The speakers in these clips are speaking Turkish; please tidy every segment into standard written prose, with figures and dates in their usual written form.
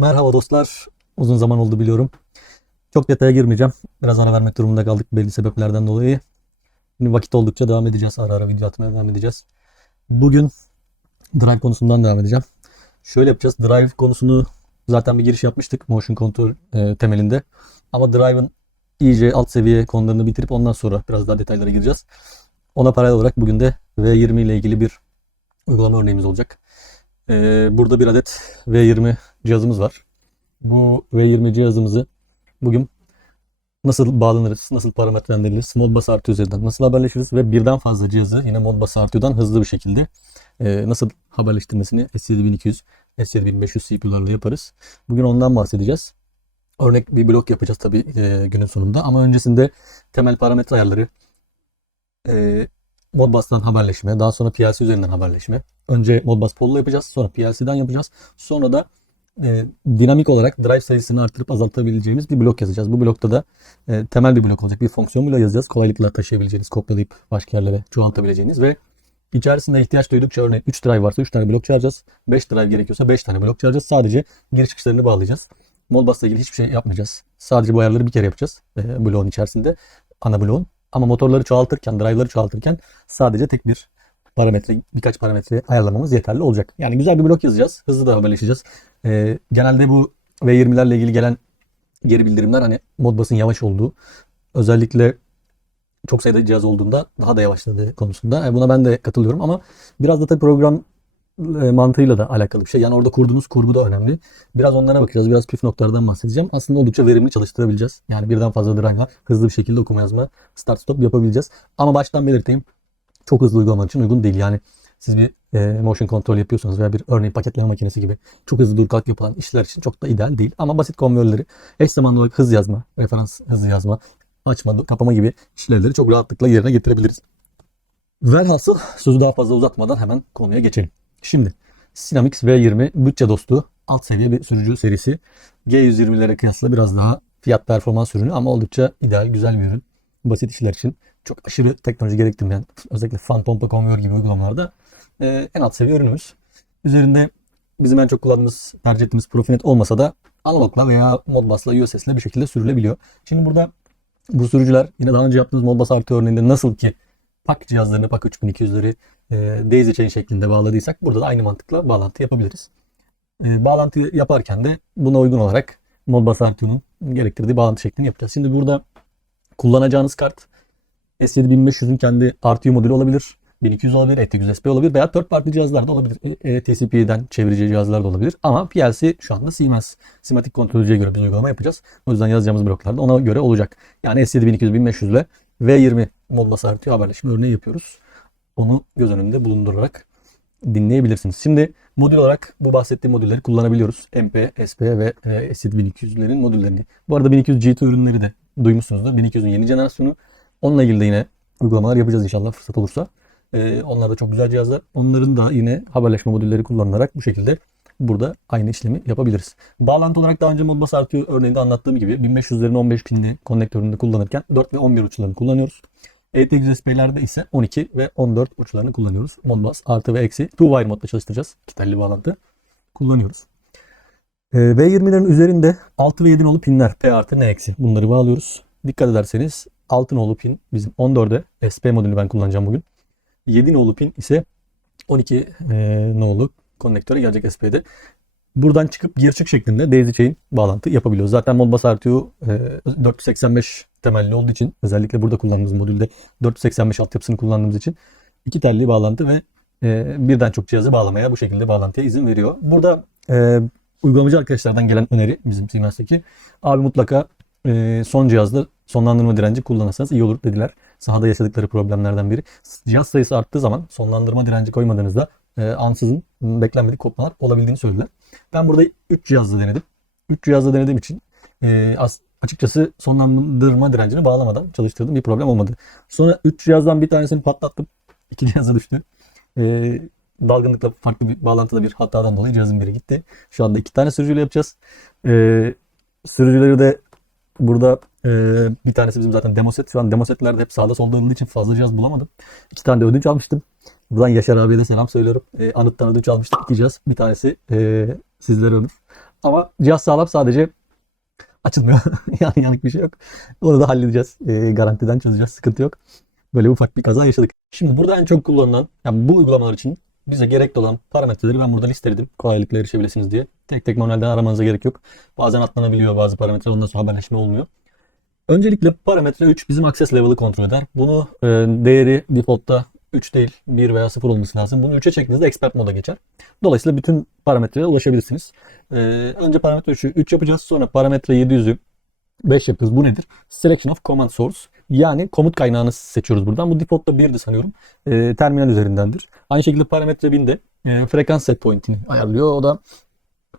Merhaba dostlar. Uzun zaman oldu biliyorum. Çok detaya girmeyeceğim. Biraz ara vermek durumunda kaldık belli sebeplerden dolayı. Şimdi vakit oldukça devam edeceğiz. Ara ara video atmaya devam edeceğiz. Bugün Drive konusundan devam edeceğim. Şöyle yapacağız. Drive konusunu zaten bir giriş yapmıştık. Motion Control temelinde. Ama Drive'ın iyice alt seviye konularını bitirip ondan sonra biraz daha detaylara gireceğiz. Ona paralel olarak bugün de V20 ile ilgili bir uygulama örneğimiz olacak. Burada bir adet V20 cihazımız var. Bu V20 cihazımızı bugün nasıl bağlanırız, nasıl parametrelendiririz, Modbus artı üzerinden nasıl haberleşiriz ve birden fazla cihazı yine Modbus artıdan hızlı bir şekilde nasıl haberleştirmesini S7200, S7500 CPU'larla yaparız. Bugün ondan bahsedeceğiz. Örnek bir blok yapacağız tabii günün sonunda ama öncesinde temel parametre ayarları, Modbus'tan haberleşme, daha sonra PLC üzerinden haberleşme. Önce Modbus Polo'la yapacağız, sonra PLC'den yapacağız. Sonra da dinamik olarak drive sayısını artırıp azaltabileceğimiz bir blok yazacağız. Bu blokta da temel bir blok olacak. Bir fonksiyon bloğu yazacağız. Kolaylıkla taşıyabileceğiniz, kopyalayıp başka yerlere çoğaltabileceğiniz ve içerisinde ihtiyaç duydukça örneğin 3 drive varsa 3 tane blok çağıracağız. 5 drive gerekiyorsa 5 tane blok çağıracağız. Sadece giriş çıkışlarını bağlayacağız. Modbus'la ilgili hiçbir şey yapmayacağız. Sadece bu ayarları bir kere yapacağız. Bloğun içerisinde. Ana bloğun. Ama motorları çoğaltırken, drive'ları çoğaltırken sadece tek bir parametre, birkaç parametre ayarlamamız yeterli olacak. Yani güzel bir blok yazacağız. Hızlı da haberleşeceğiz. Genelde bu V20'lerle ilgili gelen geri bildirimler hani Modbus'un yavaş olduğu, özellikle çok sayıda cihaz olduğunda daha da yavaşladığı konusunda. Buna ben de katılıyorum ama biraz da tabii program mantığıyla da alakalı bir şey. Yani orada kurduğunuz kurgu da önemli. Biraz onlara bakacağız. Biraz püf noktalardan bahsedeceğim. Aslında oldukça verimli çalıştırabileceğiz. Yani birden fazla drive'la hızlı bir şekilde okuma yazma, start stop yapabileceğiz. Ama baştan belirteyim. Çok hızlı uygulamak için uygun değil. Yani siz bir motion control yapıyorsanız veya bir örneğin paketleme makinesi gibi çok hızlı dur kalk yapılan işler için çok da ideal değil. Ama basit konveyörleri eş zamanlı olarak hız yazma, referans hızı yazma, açma, kapama gibi işlevleri çok rahatlıkla yerine getirebiliriz. Velhasıl sözü daha fazla uzatmadan hemen konuya geçelim. Şimdi Sinamix V20 bütçe dostu alt seviye bir sürücü serisi. G120'lere kıyasla biraz daha fiyat performans ürünü ama oldukça ideal, güzel bir ürün. Basit işler için çok aşırı teknoloji gerektirmeyen, özellikle fan pompa konveyör gibi uygulamalarda en alt seviye ürünümüz. Üzerinde bizim en çok kullandığımız, tercih ettiğimiz Profinet olmasa da analogla veya Modbus'la, USS'le bir şekilde sürülebiliyor. Şimdi burada bu sürücüler yine daha önce yaptığımız Modbus artı örneğinde nasıl ki PAK cihazlarını, PAK 3200'leri daisy chain şeklinde bağladıysak burada da aynı mantıkla bağlantı yapabiliriz. Bağlantı yaparken de buna uygun olarak Modbus Artu'nun gerektirdiği bağlantı şeklini yapacağız. Şimdi burada kullanacağınız kart S7500'ün kendi RTU modülü olabilir. 1200 olabilir, ET100SP olabilir veya third party cihazlar da olabilir. TCP'den çevirici cihazlar da olabilir. Ama PLC şu anda Siemens. Simatic kontrolcüye göre bir uygulama yapacağız. O yüzden yazacağımız bloklarda ona göre olacak. Yani S7200 1500 ile V20 Modbus RTU haberleşme örneği yapıyoruz. Onu göz önünde bulundurarak dinleyebilirsiniz. Şimdi modül olarak bu bahsettiğim modülleri kullanabiliyoruz. MP, SP ve S1200'lerin modüllerini. Bu arada 1200 G2 ürünleri de duymuşsunuzdur. 1200'ün yeni jenerasyonu. Onunla ilgili de yine uygulamalar yapacağız inşallah fırsat olursa. Onlar da çok güzel cihazlar. Onların da yine haberleşme modülleri kullanılarak bu şekilde burada aynı işlemi yapabiliriz. Bağlantı olarak daha önce Modbus artı örneğinde anlattığım gibi 1500'lerin 15 pinli konnektörünü kullanırken 4 ve 11 uçlarını kullanıyoruz. ET100SP'lerde ise 12 ve 14 uçlarını kullanıyoruz. Modbus artı ve eksi 2-wire modda çalıştıracağız. İki telli bağlantı kullanıyoruz. V20'lerin üzerinde 6 ve 7 nolu pinler P artı N eksi. Bunları bağlıyoruz. Dikkat ederseniz 6 nolu pin bizim 14'e SP modülünü ben kullanacağım bugün. 7 nolu pin ise 12 nolu konnektöre gelecek SP'de. Buradan çıkıp gir çık şeklinde daisy chain bağlantı yapabiliyoruz. Zaten Modbus RTU 485 temelli olduğu için özellikle burada kullandığımız modülde 485 altyapısını kullandığımız için iki telli bağlantı ve birden çok cihazı bağlamaya bu şekilde bağlantıya izin veriyor. Burada uygulamacı arkadaşlardan gelen öneri bizim Siemens'teki abi mutlaka son cihazda sonlandırma direnci kullanırsanız iyi olur dediler. Sahada yaşadıkları problemlerden biri. Cihaz sayısı arttığı zaman sonlandırma direnci koymadığınızda ansızın beklenmedik kopmalar olabildiğini söylediler. Ben burada 3 cihazla denedim. 3 cihazla denediğim için açıkçası sonlandırma direncini bağlamadan çalıştırdığım bir problem olmadı. Sonra 3 cihazdan bir tanesini patlattım. 2 cihaza düştü. Dalgınlıkla farklı bir bağlantıda bir hatadan dolayı cihazın biri gitti. Şu anda 2 tane sürücüyle yapacağız. Sürücüleri de burada bir tanesi bizim zaten demo set. Şu an demo setlerde hep sağda solda olduğu için fazla cihaz bulamadım. 2 tane de ödünç almıştım. Buradan Yaşar abiye de selam söylüyorum. Anıt'tan ödünç almıştık 2 cihaz. Bir tanesi sizlere ömür. Ama cihaz sağlam, sadece açılmıyor. Yani yanık bir şey yok. Onu da halledeceğiz. Garantiden çözeceğiz. Sıkıntı yok. Böyle ufak bir kaza yaşadık. Şimdi burada en çok kullanılan, yani bu uygulamalar için bize gerekli olan parametreleri ben burada listeledim. Kolaylıkla erişebilirsiniz diye. Tek tek manuelden aramanıza gerek yok. Bazen atlanabiliyor bazı parametreler. Ondan sonra haberleşme olmuyor. Öncelikle parametre 3 bizim access level'ı kontrol eder. Bunu değeri default'ta 3 değil 1 veya 0 olması lazım. Bunu 3'e çektiğinizde expert moda geçer. Dolayısıyla bütün parametrelere ulaşabilirsiniz. Önce parametre 3'ü 3 yapacağız. Sonra parametre 700'ü 5 yapıyoruz. Bu nedir? Selection of command source. Yani komut kaynağını seçiyoruz buradan. Bu default'ta 1'di sanıyorum. Terminal üzerindendir. Aynı şekilde parametre 1000'de frekans set point'ini ayarlıyor. O da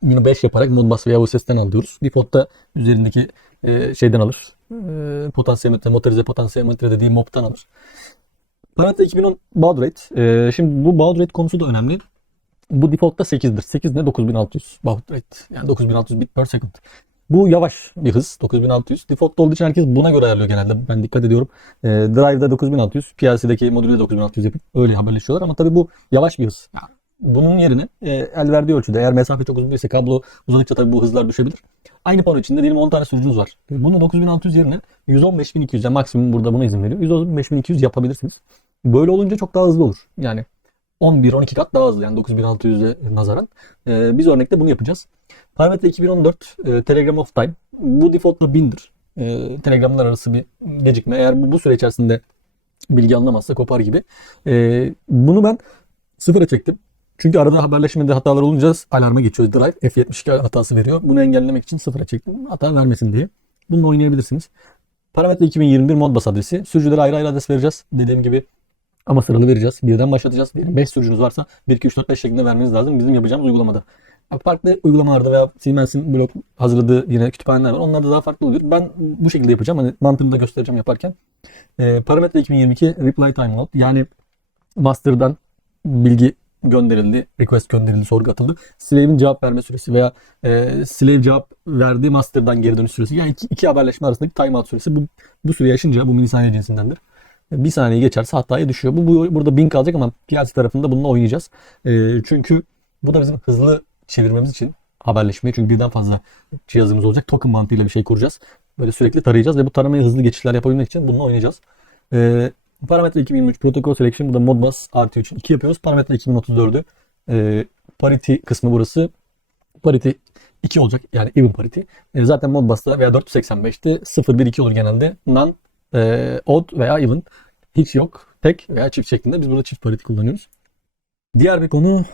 bunu 5 yaparak Modbus veya OSS'ten alıyoruz. Default'ta üzerindeki şeyden alır. Potansiyometre, motorize potansiyometre dediği MOP'tan alır. Parametre 2010 baud rate. Şimdi bu baud rate konusu da önemli. Bu default'ta 8'dir. 8 ne? 9600 baud rate. Yani 9600 bit per second. Bu yavaş bir hız. 9600. Default olduğu için herkes buna göre ayarlıyor genelde. Ben dikkat ediyorum. Drive'da 9600, PLC'deki modülde 9600 yapıp öyle haberleşiyorlar. Ama tabii bu yavaş bir hız. Yani bunun yerine el verdiği ölçüde, eğer mesafe çok uzun değilse, kablo uzadıkça tabii bu hızlar düşebilir. Aynı pano içinde diyelim 10 tane sürücünüz var. Bunu 9600 yerine 115200'e, maksimum burada buna izin veriyor. 115200 yapabilirsiniz. Böyle olunca çok daha hızlı olur. Yani 11-12 kat daha hızlı, yani 9600'e nazaran. Biz örnekte bunu yapacağız. Parametre 2014 Telegram off time. Bu default'ta 1000'dir. Telegramlar arası bir gecikme. Eğer bu süre içerisinde bilgi anlamazsa kopar gibi. Bunu ben sıfıra çektim. Çünkü arada haberleşmede hatalar olunca alarma geçiyor. Drive F72 hatası veriyor. Bunu engellemek için sıfıra çektim. Hata vermesin diye. Bununla oynayabilirsiniz. Parametre 2021 Modbus adresi. Sürücülere ayrı ayrı adres vereceğiz. Dediğim gibi ama sıralı vereceğiz. Birden başlatacağız. Diyelim 5 sürücünüz varsa 1, 2, 3, 4, 5 şeklinde vermeniz lazım. Bizim yapacağımız uygulamada. Farklı uygulamalarda veya Siemens'in blok hazırladığı yine kütüphaneler var. Onlar da daha farklı oluyor. Ben bu şekilde yapacağım. Hani mantığını da göstereceğim yaparken. Parametre 2022 Reply Time Out. Yani master'dan bilgi gönderildi, request gönderildi, sorgu atıldı. Slave'in cevap verme süresi veya slave cevap verdi, master'dan geri dönüş süresi. Yani iki haberleşme arasındaki timeout süresi. Bu süreyi aşınca, bu milisaniye cinsindendir. Bir saniye geçerse hataya düşüyor. Burada 1000 kalacak ama PLC tarafında bununla oynayacağız. Çünkü bu da bizim hızlı çevirmemiz için haberleşmeyi. Çünkü birden fazla cihazımız olacak. Token mantığıyla bir şey kuracağız. Böyle sürekli tarayacağız ve bu taramaya hızlı geçişler yapabilmek için bununla oynayacağız. Parametre 2023 Protocol Selection. Bu da Modbus RT için 2 yapıyoruz. Parametre 2034'ü parity kısmı burası. Parity 2 olacak. Yani even parity. Zaten Modbus'ta veya 485'te 0, 1, 2 olur genelde. Non, odd veya even. Hiç yok. Tek veya çift şeklinde. Biz burada çift parity kullanıyoruz. Diğer bir konu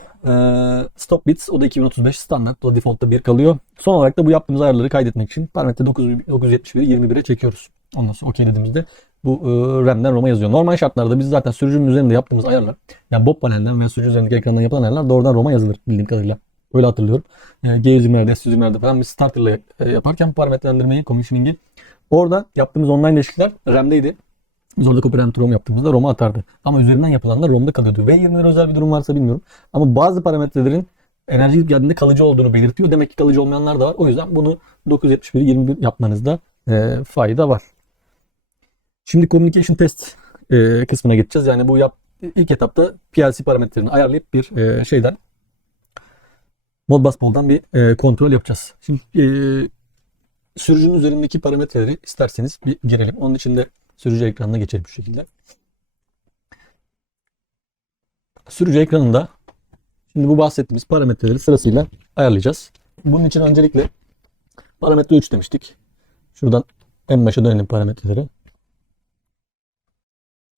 stop bits. O da 2035 standart. O default'ta 1 kalıyor. Son olarak da bu yaptığımız ayarları kaydetmek için parametre 971'i 21'e çekiyoruz. Ondan sonra OK dediğimizde bu RAM'den ROM'a yazıyor. Normal şartlarda biz zaten sürücünün üzerinde yaptığımız ayarlar, yani Bob panelden veya sürücü üzerindeki ekrandan yapılan ayarlar doğrudan ROM'a yazılır bildiğim kadarıyla. Öyle hatırlıyorum. G120'lerde, S120'lerde falan biz starter'la yaparken parametrelendirmeyi, commissioning'i orada yaptığımız online değişiklikler RAM'deydi. Biz orada copy RAM to ROM yaptığımızda ROM'a atardı. Ama üzerinden yapılanlar ROM'da kalıyordu. V20'lere özel bir durum varsa bilmiyorum. Ama bazı parametrelerin enerji yük geldiğinde kalıcı olduğunu belirtiyor. Demek ki kalıcı olmayanlar da var. O yüzden bunu 971 21 yapmanızda fayda var. Şimdi communication test kısmına geçeceğiz. Yani bu ilk etapta PLC parametrelerini ayarlayıp bir şeyden Modbus Pool'dan bir kontrol yapacağız. Şimdi sürücünün üzerindeki parametreleri isterseniz bir girelim. Onun için de sürücü ekranına geçelim şu şekilde. Sürücü ekranında şimdi bu bahsettiğimiz parametreleri sırasıyla ayarlayacağız. Bunun için öncelikle parametre 3 demiştik. Şuradan en başa dönelim parametreleri.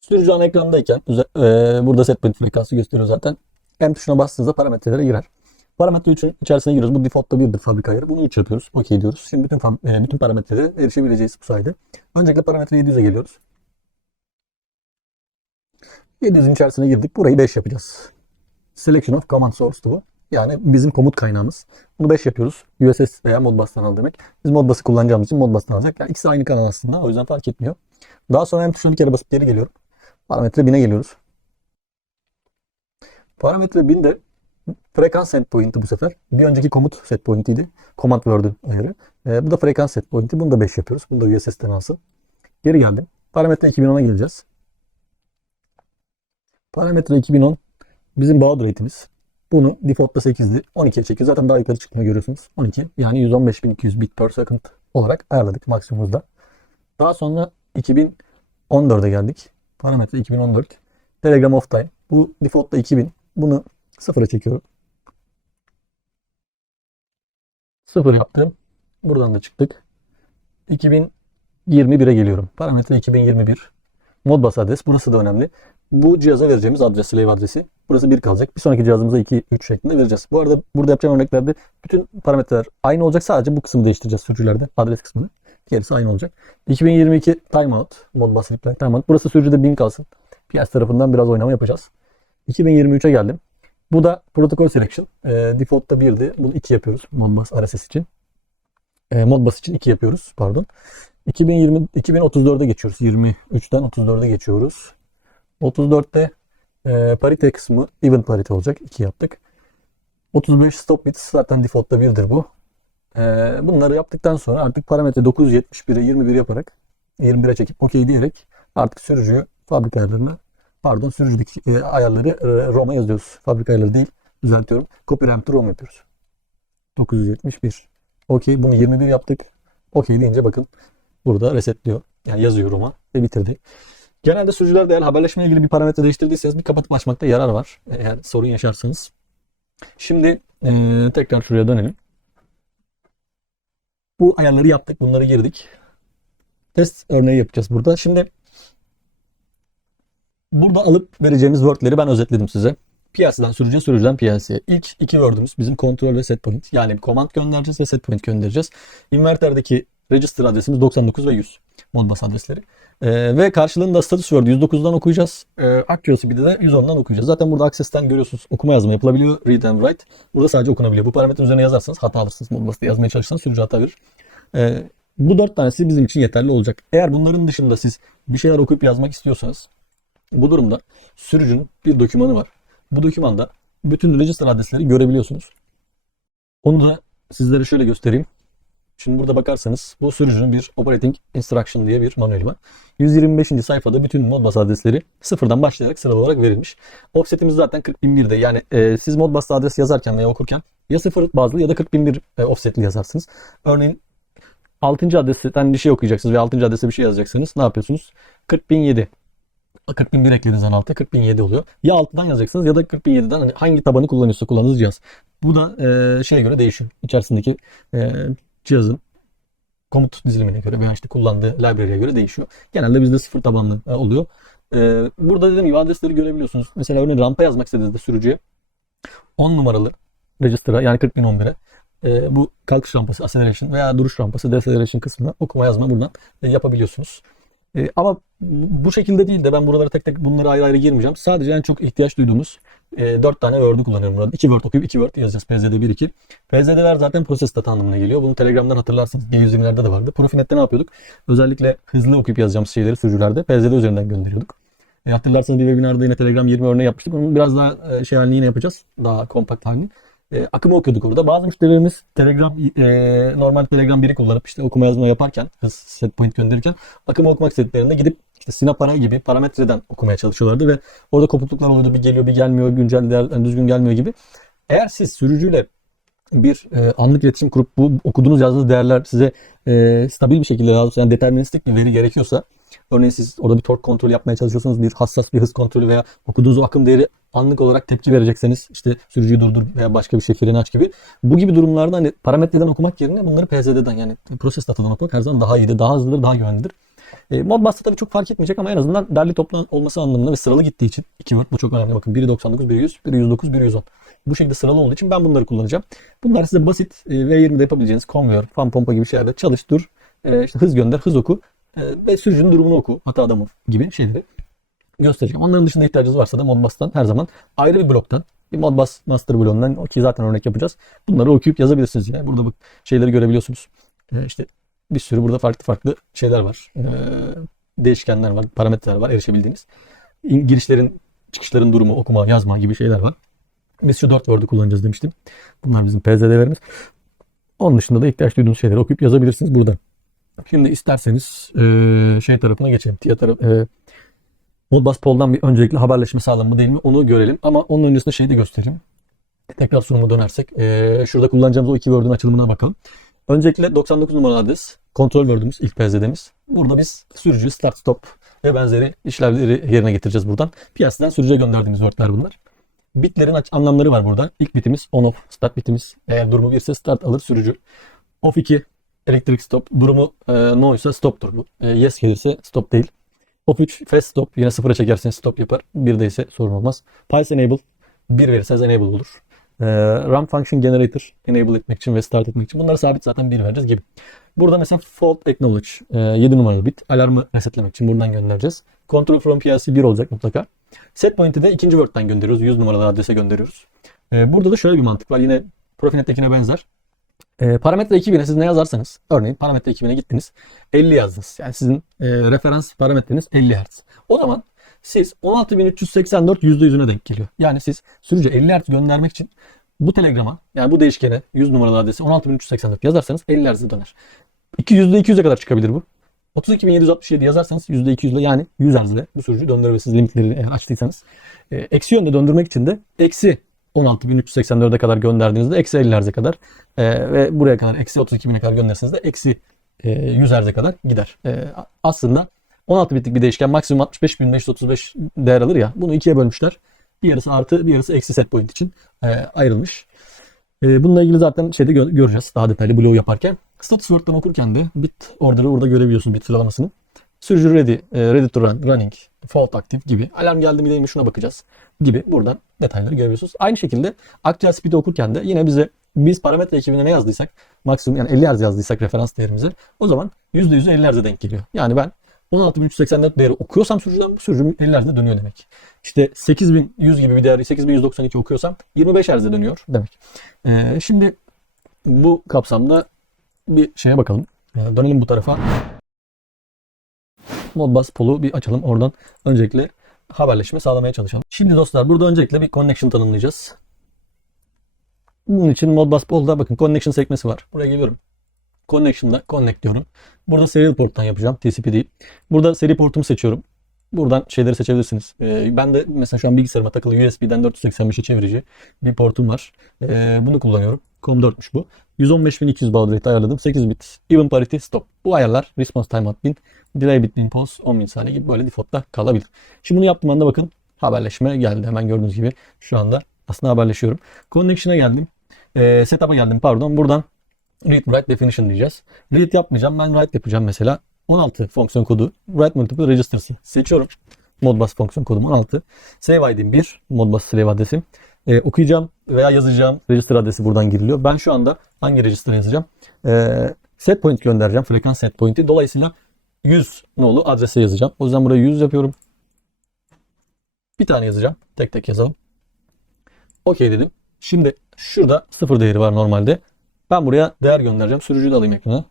Sürücü ana ekrandayken burada set point frekansı gösteriyor zaten. M tuşuna bastığınızda parametrelere girer. Parametre 3'ün içerisine giriyoruz. Bu default'ta 1'dir fabrika ayarı. Bunu 3 yapıyoruz. OK diyoruz. Şimdi bütün parametrelere erişebileceğiz bu sayede. Öncelikle parametre 700'e geliyoruz. 700'ün içerisine girdik. Burayı 5 yapacağız. Selection of command source'tu bu. Yani bizim komut kaynağımız. Bunu 5 yapıyoruz. USS veya Modbus'tan al demek. Biz Modbus'ı kullanacağımız için Modbus'tan alacak. Yani ikisi aynı kanal aslında. O yüzden fark etmiyor. Daha sonra M tuşuna bir kere basıp geri geliyorum. Parametre 1000'e geliyoruz. Parametre 1000'de frekans set point'i bu sefer. Bir önceki komut set point'iydi. Command word'ün ayarı. Bu da frekans set point'i. Bunu da 5 yapıyoruz. Bunu da USS'ten alsın. Geri geldim. Parametre 2010'a geleceğiz. Parametre 2010 bizim baud rate'imiz. Bunu default'ta 8'di. 12'ye çekiyor. Zaten daha yukarı çıkmıyor görüyorsunuz. 12. Yani 115.200 bit per second olarak ayarladık maksimumda. Daha sonra 2014'e geldik. Parametre 2014. Telegram off time. Bu default'ta 2000. Bunu sıfıra çekiyorum. Sıfır yaptım. Buradan da çıktık. 2021'e geliyorum. Parametre 2021. Modbus adres. Burası da önemli. Bu cihaza vereceğimiz adres, slave adresi. Burası 1 kalacak. Bir sonraki cihazımıza 2, 3 şeklinde vereceğiz. Bu arada burada yapacağım örneklerde bütün parametreler aynı olacak. Sadece bu kısmı değiştireceğiz sürücülerde. Adres kısmını. Gerisi aynı olacak. 2022 timeout. Modbus reply timeout. Burası sürücüde 1000 kalsın. PS tarafından biraz oynama yapacağız. 2023'e geldim. Bu da protokol selection. Default'ta 1'di. Bunu 2 yapıyoruz. Modbus RSS için. Modbus için 2 yapıyoruz. Pardon. 2034'e geçiyoruz. 23'ten 34'e geçiyoruz. 34'te parite kısmı event parite olacak. 2 yaptık. 35 stop bit zaten default'ta 1'dir bu. Bunları yaptıktan sonra artık parametre 971'e 21 yaparak 21'e çekip OK diyerek artık sürücüyü fabrika ayarlarına sürücüdeki ayarları ROM'a yazıyoruz. Fabrika ayarları değil. Düzeltiyorum. Copy RAM to ROM yapıyoruz. 971. OK. Bunu 21 yaptık. OK deyince bakın burada resetliyor. Yani yazıyor ROM'a ve bitirdi. Genelde sürücülerde eğer haberleşmeyle ilgili bir parametre değiştirdiyseniz bir kapatıp açmakta yarar var. Eğer sorun yaşarsanız. Şimdi tekrar şuraya dönelim. Bu ayarları yaptık. Bunları girdik. Test örneği yapacağız burada. Şimdi burada alıp vereceğimiz word'leri ben özetledim size. PLC'den sürücüye, sürücüden PLC'ye. İlk iki word'ümüz bizim kontrol ve set point. Yani bir command göndereceğiz ve set point göndereceğiz. Inverter'deki register adresimiz 99 ve 100. Modbus adresleri. Ve karşılığında status word'u 109'dan okuyacağız. Accuracy'de de 110'dan okuyacağız. Zaten burada access'ten görüyorsunuz okuma yazma yapılabiliyor. Read and write. Burada sadece okunabiliyor. Bu parametre üzerine yazarsanız hata alırsınız. Modbus'ta yazmaya çalışırsanız sürücü hata verir. Bu 4 tanesi bizim için yeterli olacak. Eğer bunların dışında siz bir şeyler okuyup yazmak istiyorsanız bu durumda sürücünün bir dokümanı var. Bu dokümanda bütün register adresleri görebiliyorsunuz. Onu da sizlere şöyle göstereyim. Şimdi burada bakarsanız bu sürücünün bir operating instruction diye bir manueli var. 125. sayfada bütün Modbus adresleri sıfırdan başlayarak sıralı olarak verilmiş. Offsetimiz zaten 40.001'de. Yani siz Modbus adres yazarken veya okurken ya 0 bazlı ya da 40.001 offsetli yazarsınız. Örneğin 6. adresten bir şey okuyacaksınız ve 6. adrese bir şey yazacaksınız. Ne yapıyorsunuz? 40.007. 40.001 eklediğinizden alta 40.007 oluyor. Ya 6'dan yazacaksınız ya da 40.007'den hani hangi tabanı kullanıyorsa kullandığınız cihaz. Bu da şeye göre değişiyor. İçerisindeki cihazın komut dizilimine göre veya işte kullandığı library'e göre değişiyor. Genelde bizde 0 tabanlı oluyor. Burada dediğim gibi adresleri görebiliyorsunuz. Mesela örneğin rampa yazmak istediğinizde sürücüye 10 numaralı register'a yani 40.011'e bu kalkış rampası, acceleration veya duruş rampası, deceleration kısmına okuma yazma buradan yapabiliyorsunuz. Ama bu şekilde değil de ben buralara tek tek bunları ayrı ayrı girmeyeceğim. Sadece en çok ihtiyaç duyduğumuz 4 tane word'u kullanıyorum burada. 2 word okuyup 2 word yazacağız. PZD 1.2. PZD'ler zaten proses data anlamına geliyor. Bunu Telegram'dan hatırlarsınız. G120'lerde de vardı. Profinet'te ne yapıyorduk? Özellikle hızlı okuyup yazacağımız şeyleri sürücülerde PZD üzerinden gönderiyorduk. Hatırlarsanız bir webinarda yine Telegram 20 örneği yapmıştık. Onu biraz daha şey halini yine yapacağız. Daha kompakt halini. Akımı okuyorduk orada. Bazı müşterilerimiz normal Telegram 1'i kullanıp işte okuma yazma yaparken, hız set point gönderirken akımı okumak istediklerinde gidip işte Sinapara gibi parametreden okumaya çalışıyorlardı ve orada kopukluklar oluyordu. Bir geliyor, bir gelmiyor, güncel değer, yani düzgün gelmiyor gibi. Eğer siz sürücüyle bir anlık iletişim kurup bu okuduğunuz yazdığınız değerler size stabil bir şekilde yani deterministik bir veri gerekiyorsa, örneğin siz orada bir tork kontrolü yapmaya çalışıyorsanız, bir hassas bir hız kontrolü veya okuduğunuz o akım değeri anlık olarak tepki verecekseniz, işte sürücüyü durdur veya başka bir şey freni aç gibi, bu gibi durumlarda hani parametreden okumak yerine bunları PZD'den yani proses datadan okumak her zaman daha iyidir, daha hızlıdır, daha güvenlidir. Modbus'ta tabii çok fark etmeyecek ama en azından derli toplu olması anlamında ve sıralı gittiği için 2 word bu çok önemli. Bakın biri 99, biri 100, biri 109, biri 110. Bu şekilde sıralı olduğu için ben bunları kullanacağım. Bunlar size basit V20'de yapabileceğiniz konveyör, fan pompa gibi şeylerde çalış, dur, işte hız gönder, hız oku ve sürücünün durumunu oku, hata mı gibi şeyleri göstereceğim. Onların dışında ihtiyacınız varsa da Modbus'tan her zaman ayrı bir bloktan, bir Modbus master bloğundan ki zaten örnek yapacağız. Bunları okuyup yazabilirsiniz. Yani burada bu şeyleri görebiliyorsunuz. İşte bir sürü burada farklı şeyler var. Değişkenler var, parametreler var erişebildiğiniz. Girişlerin, çıkışların durumu, okuma, yazma gibi şeyler var. Biz şu 4 word'u kullanacağız demiştim. Bunlar bizim PZD'lerimiz. Onun dışında da ihtiyaç duyduğunuz şeyleri okuyup yazabilirsiniz burada. Şimdi isterseniz şey tarafına geçelim. TIA tarafı. Modbus Poll'dan bir öncelikle haberleşme sağlam mı değil mi onu görelim. Ama onun öncesinde şeyi de göstereyim. Tekrar sunuma dönersek şurada kullanacağımız o iki word'un açılımına bakalım. Öncelikle 99 numaralı adres kontrol word'ümüz, ilk PZD'miz. Burada biz sürücü, start, stop ve benzeri işlevleri yerine getireceğiz buradan. PLC'den sürücüye gönderdiğimiz word'ler bunlar. Bitlerin anlamları var burada. İlk bitimiz on off, start bitimiz. Eğer durumu 1 ise start alır sürücü. Off 2 elektrik stop. Durumu no ise stop'tur bu. Yes gelirse stop değil. Off 3 fast stop. Yine 0'a çekerseniz stop yapar. 1'de ise sorun olmaz. Pulse enable. 1 verirseniz enable olur. RAM function generator enable etmek için ve start etmek için. Bunları sabit zaten 1 vereceğiz gibi. Burada mesela fault acknowledge 7 numaralı bit. Alarmı resetlemek için buradan göndereceğiz. Control from PLC 1 olacak mutlaka. Set point'i de ikinci word'dan gönderiyoruz. 100 numaralı adrese gönderiyoruz. Burada da şöyle bir mantık var. Yine Profinet'tekine benzer. Parametre 2000'e siz ne yazarsanız, örneğin parametre 2000'e gittiniz 50 yazdınız. Yani sizin referans parametreniz 50 Hz. O zaman siz 16384 %100'üne denk geliyor. Yani siz sürücü 50 Hz göndermek için bu telegrama, yani bu değişkene 100 numaralı adresi 16384 yazarsanız 50 Hz'e döner. %200'e kadar çıkabilir bu. 32767 yazarsanız %200 ile, yani 100 Hz ile bu sürücü döndürebilirsiniz limitlerini eğer açtıysanız. Eksi yönde döndürmek için de eksi 16384'e kadar gönderdiğinizde eksi 50 Hz'e kadar ve buraya kadar eksi 32000'e kadar gönderirseniz de eksi 100 Hz'e kadar gider. Aslında 16 bitlik bir değişken maksimum 65535 değer alır ya, bunu ikiye bölmüşler. Bir yarısı artı bir yarısı eksi set point için ayrılmış. Bununla ilgili zaten şeyde göreceğiz daha detaylı bloğu yaparken. Status word'dan okurken de bit order'ı burada görebiliyorsun, bit sıralamasını. Sürücü ready to run, running, fault active gibi. Alarm geldi mi değil mi şuna bakacağız gibi buradan detayları görebiliyorsunuz. Aynı şekilde actual speed'i okurken de yine biz parametre ekibine ne yazdıysak, maksimum yani 50 Hz yazdıysak referans değerimize, o zaman %100'e 50 Hz'e denk geliyor. Yani ben 16384 değeri okuyorsam sürücüden, bu sürücü 50 Hz'e dönüyor demek. İşte 8100 gibi bir değeri 8192 okuyorsam 25 Hz'e dönüyor demek. Şimdi bu kapsamda bir şeye bakalım. Dönelim bu tarafa. Modbus Pool'u bir açalım. Oradan öncelikle haberleşme sağlamaya çalışalım. Şimdi dostlar burada öncelikle bir connection tanımlayacağız. Bunun için Modbus Pool'da bakın connection sekmesi var. Buraya geliyorum. Connection'da connect diyorum. Burada serial port'tan yapacağım. TCP değil. Burada seri portumu seçiyorum. Buradan şeyleri seçebilirsiniz. Ben de mesela şu an bilgisayarıma takılı USB'den 485'e çevirici bir portum var. Bunu kullanıyorum. COM4'müş bu. 115.200 baud rate ayarladım. 8 bit. Even parity stop. Bu ayarlar response time 1000, delay between pause 10.000 saniye gibi böyle default'ta kalabilir. Şimdi bunu yaptığım anda bakın haberleşme geldi. Hemen gördüğünüz gibi şu anda aslında haberleşiyorum. Connection'a geldim. Setup'a geldim pardon. Buradan read write definition diyeceğiz. Read yapmayacağım. Ben write yapacağım mesela. 16 fonksiyon kodu write multiple registers'ı seçiyorum. Modbus fonksiyon kodum 16. Save ID'm 1. Modbus slave adresim. Okuyacağım veya yazacağım register adresi buradan giriliyor. Ben şu anda hangi register'a yazacağım? Set point göndereceğim. Frekans set point'i. Dolayısıyla 100 nolu adrese yazacağım. O yüzden buraya 100 yapıyorum. Bir tane yazacağım. Tek tek yazalım. Okey dedim. Şimdi şurada 0 değeri var normalde. Ben buraya değer göndereceğim. Sürücüyü de alayım ekrana.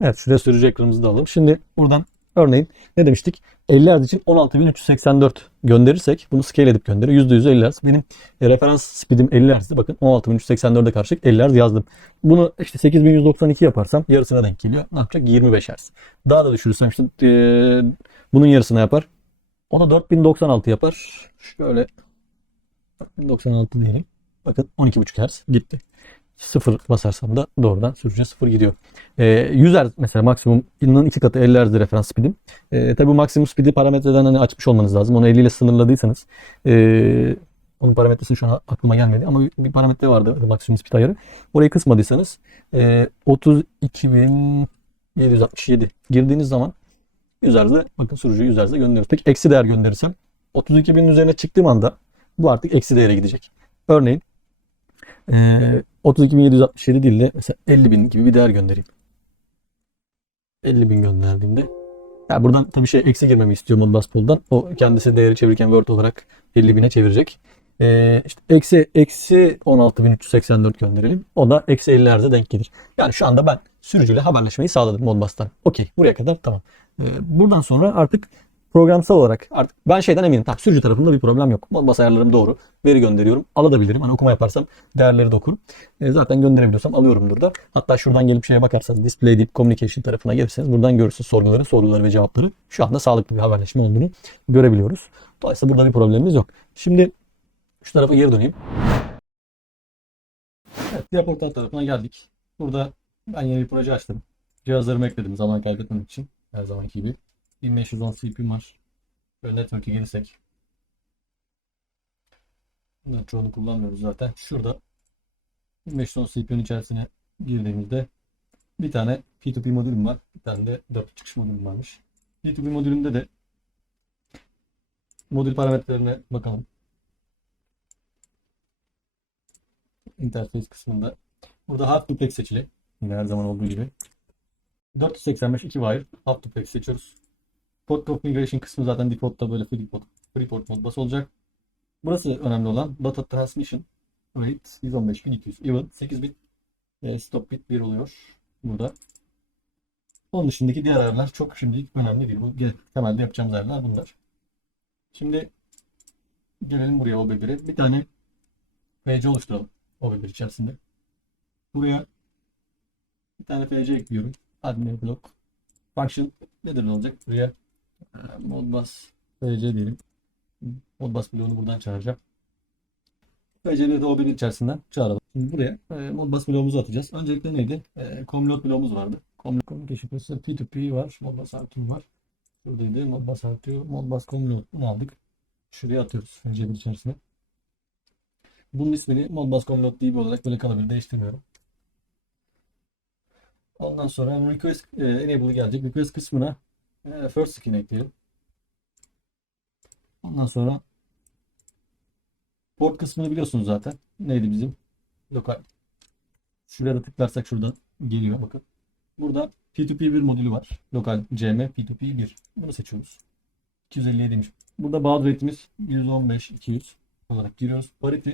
Evet, şuraya sürücü ekranımızı da alalım. Şimdi buradan örneğin ne demiştik? 50 Hz için 16384 gönderirsek bunu scale edip gönderiyor. %100 50 Hz. Benim referans speed'im 50 Hz'di. Bakın 16384'e karşılık 50 Hz yazdım. Bunu işte 8192 yaparsam yarısına denk geliyor. Ne yapacak? 25 Hz. Daha da düşürürsem işte bunun yarısına yapar. O da 4096 yapar. Şöyle 4096 diyelim. Bakın 12,5 Hz gitti. 0 basarsam da doğrudan sürücüye 0 gidiyor. 100 Hz mesela maksimumun 2 katı 50 Hz referans speed'im. Tabi bu maksimum speed'i parametreden hani açmış olmanız lazım. Onu 50 ile sınırladıysanız onun parametresi şu an aklıma gelmedi ama bir parametre vardı maksimum speed ayarı. Orayı kısmadıysanız 32.767 girdiğiniz zaman 100 Hz'e bakın sürücüyü 100 Hz'e gönderiyoruz. Peki eksi değer gönderirsem 32.000'in üzerine çıktığım anda bu artık eksi değere gidecek. Örneğin 32.767 değil de mesela 50.000 gibi bir değer göndereyim. 50.000 gönderdiğimde ya buradan tabii eksi girmemi istiyor Modbus Pool'dan. O kendisi değeri çevirirken Word olarak 50.000'e çevirecek. İşte eksi 16.384 gönderelim. O da eksi 50 Hz'e denk gelir. Yani şu anda ben sürücüyle haberleşmeyi sağladım Modbus'tan. Okey. Buraya kadar tamam. Buradan sonra artık programsal olarak artık ben şeyden eminim. Tamam, sürücü tarafında bir problem yok. Modbus ayarlarım doğru. Veri gönderiyorum. Alabilirim. Hani okuma yaparsam değerleri de okurum. Zaten gönderebiliyorsam alıyorumdur da. Hatta şuradan gelip şeye bakarsanız display deyip communication tarafına gelirseniz buradan görürsünüz soruları ve cevapları. Şu anda sağlıklı bir haberleşme olduğunu görebiliyoruz. Dolayısıyla burada bir problemimiz yok. Şimdi şu tarafa geri döneyim. Siyah portal tarafına geldik. Burada ben yeni bir proje açtım. Cihazlarımı ekledim zaman kaybetmemek için. Her zamanki gibi. 1510 CPU'm var. Böyle network'e gelirsek. Bunların çoğunu kullanmıyoruz zaten. Şurada 1510 CPU'nun içerisine girdiğimizde bir tane P2P modülüm var. Bir tane de 4 çıkış modülüm varmış. P2P modülünde de modül parametrelerine bakalım. Interface kısmında. Burada half duplex seçili. Yine her zaman olduğu gibi. 485 2 wire half duplex seçiyoruz. Port configuration kısmı zaten default'ta böyle Freeport Modbus olacak. Burası önemli olan data transmission rate 115.200 even 8 bit stop bit 1 oluyor burada. Onun dışındaki diğer ayarlar çok şimdilik önemli değil. Bu temelde yapacağımız ayarlar bunlar. Şimdi gelelim buraya OB1'e. Bir tane FC oluşturalım OB1 içerisinde. Buraya bir tane FC ekliyorum. Admin block. Function nedir ne olacak? Buraya Modbus FC diyelim. Modbus bloğunu buradan çağıracağım. FC'leri de OB1 içerisinden çağıralım. Şimdi buraya Modbus bloğumuzu atacağız. Öncelikle neydi? Comload bloğumuz vardı. Comload Communication Processor P2P var. Modbus R2 var. Şuradaydı. Modbus R2, Modbus Comload. Bunu aldık. Şuraya atıyoruz FC1 içerisine. Bunun ismini Modbus Comload DB olarak böyle kalabilir. Değiştirmiyorum. Ondan sonra request enable'ı gelecek. Request kısmına first skin ekleyelim. Ondan sonra port kısmını biliyorsunuz zaten. Neydi bizim? Lokal. Şuraya da tıklarsak şuradan geliyor. Bakın. Burada P2P1 modülü var. Lokal CM P2P1. Bunu seçiyoruz. 257'ymiş. Burada baud rate'imiz 115-200 olarak giriyoruz. Parity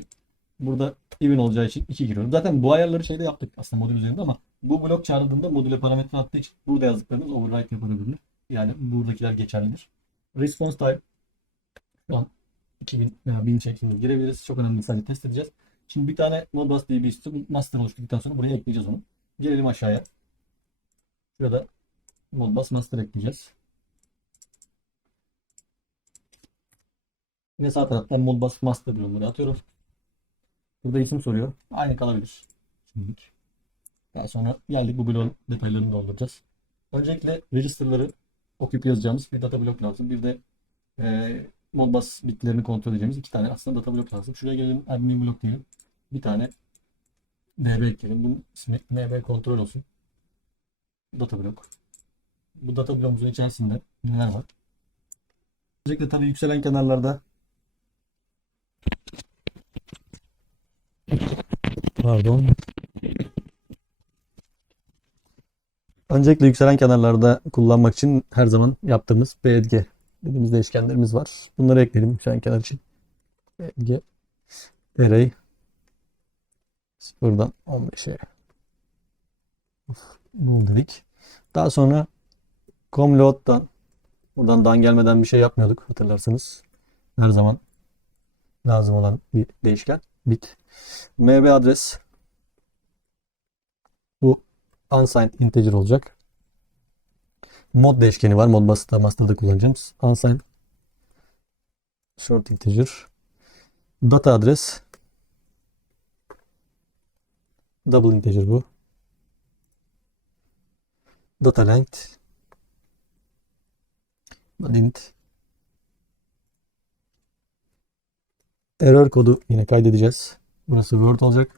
burada even olacağı için 2 giriyorum. Zaten bu ayarları şeyde yaptık aslında modül üzerinde ama bu blok çağrıldığında modüle parametre attığı için burada yazdıklarımız override yapılabilir. Yani buradakiler geçerlidir. Response time şu an 2000 veya 1000 şeklinde girebiliriz. Çok önemli, sadece test edeceğiz. Şimdi bir tane Modbus DB master oluşturduktan sonra buraya ekleyeceğiz onu. Gelelim aşağıya. Şurada Modbus master ekleyeceğiz. Yine sağ taraftan Modbus master bloğunu atıyorum. Burada isim soruyor. Aynı kalabilir. Şimdilik. Daha sonra geldik bu bloğun detaylarını dolduracağız. Öncelikle register'ları okuyup yazacağımız bir data blok lazım. Bir de Modbus bitlerini kontrol edeceğimiz iki tane aslında data blok lazım. Şuraya gelelim, admin blok diyelim. Bir tane DB ekleyelim. Bunun ismi MB kontrol olsun. Data blok. Bu data bloğumuzun içerisinde neler var? Öncelikle tabii yükselen kenarlarda pardon. Öncelikle yükselen kenarlarda kullanmak için her zaman yaptığımız BDG dediğimiz değişkenlerimiz var. Bunları ekleyelim yükselen kenar için. BDG array 0'dan 15'e bul dedik. Daha sonra comload'dan buradan dan gelmeden bir şey yapmıyorduk hatırlarsanız. Her zaman lazım olan bir değişken bit. MB adres bu unsigned integer olacak. Mod değişkeni var. Modbus'ta master'da kullanacağımız. Unsigned short integer. Data adres double integer bu. Data length int. Error kodu yine kaydedeceğiz. Burası Word olacak.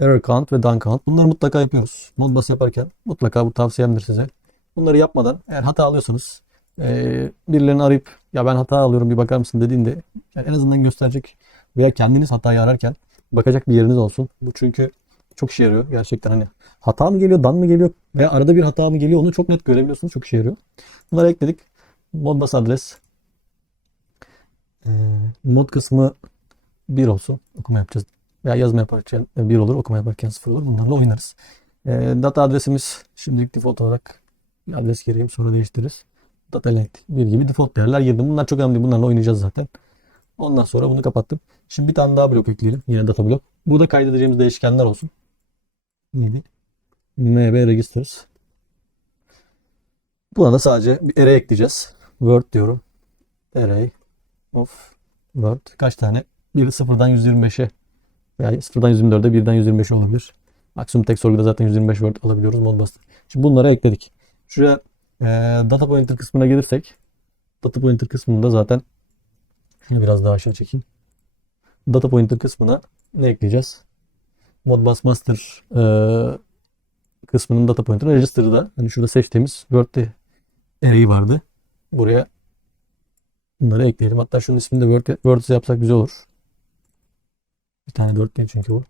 Error count ve done count. Bunları mutlaka yapıyoruz. Modbus yaparken mutlaka, bu tavsiyemdir size. Bunları yapmadan eğer hata alıyorsanız birilerini arayıp ya ben hata alıyorum bir bakar mısın dediğinde yani en azından gösterecek veya kendiniz hatayı ararken bakacak bir yeriniz olsun. Bu çünkü çok işe yarıyor gerçekten, hani hata mı geliyor, dan mı geliyor veya arada bir hata mı geliyor onu çok net görebiliyorsunuz. Çok işe yarıyor. Bunları ekledik. Modbus adres mod kısmı 1 olsun. Okuma yapacağız. Veya yazma yaparken 1 olur. Okuma yaparken 0 olur. Bunlarla oynarız. Data adresimiz şimdilik default olarak adres gireyim sonra değiştiririz. Data length 1 gibi default değerler girdim. Bunlar çok önemli. Bunlarla oynayacağız zaten. Ondan sonra bunu kapattım. Şimdi bir tane daha blok ekleyelim. Yine data blok. Burada kaydedeceğimiz değişkenler olsun. Neydi? MB registers. Buna da sadece bir array ekleyeceğiz. Word diyorum. Array of Word. Kaç tane? Biri 0'dan 125'e Veya 0'dan 124'e 1'den 125 olabilir. Maksimum tek sorguda zaten 125 Word alabiliyoruz Modbus'ta. Şimdi bunları ekledik. Şuraya data pointer kısmına gelirsek, data pointer kısmında zaten şunu biraz daha aşağı çekeyim. Data pointer kısmına ne ekleyeceğiz? Modbus master kısmının data pointer register'da, hani şurada seçtiğimiz Word'de array'i vardı. Buraya bunları ekleyelim. Hatta şunun ismini de Word yapsak güzel olur. Bir tane 4 değil çünkü bu.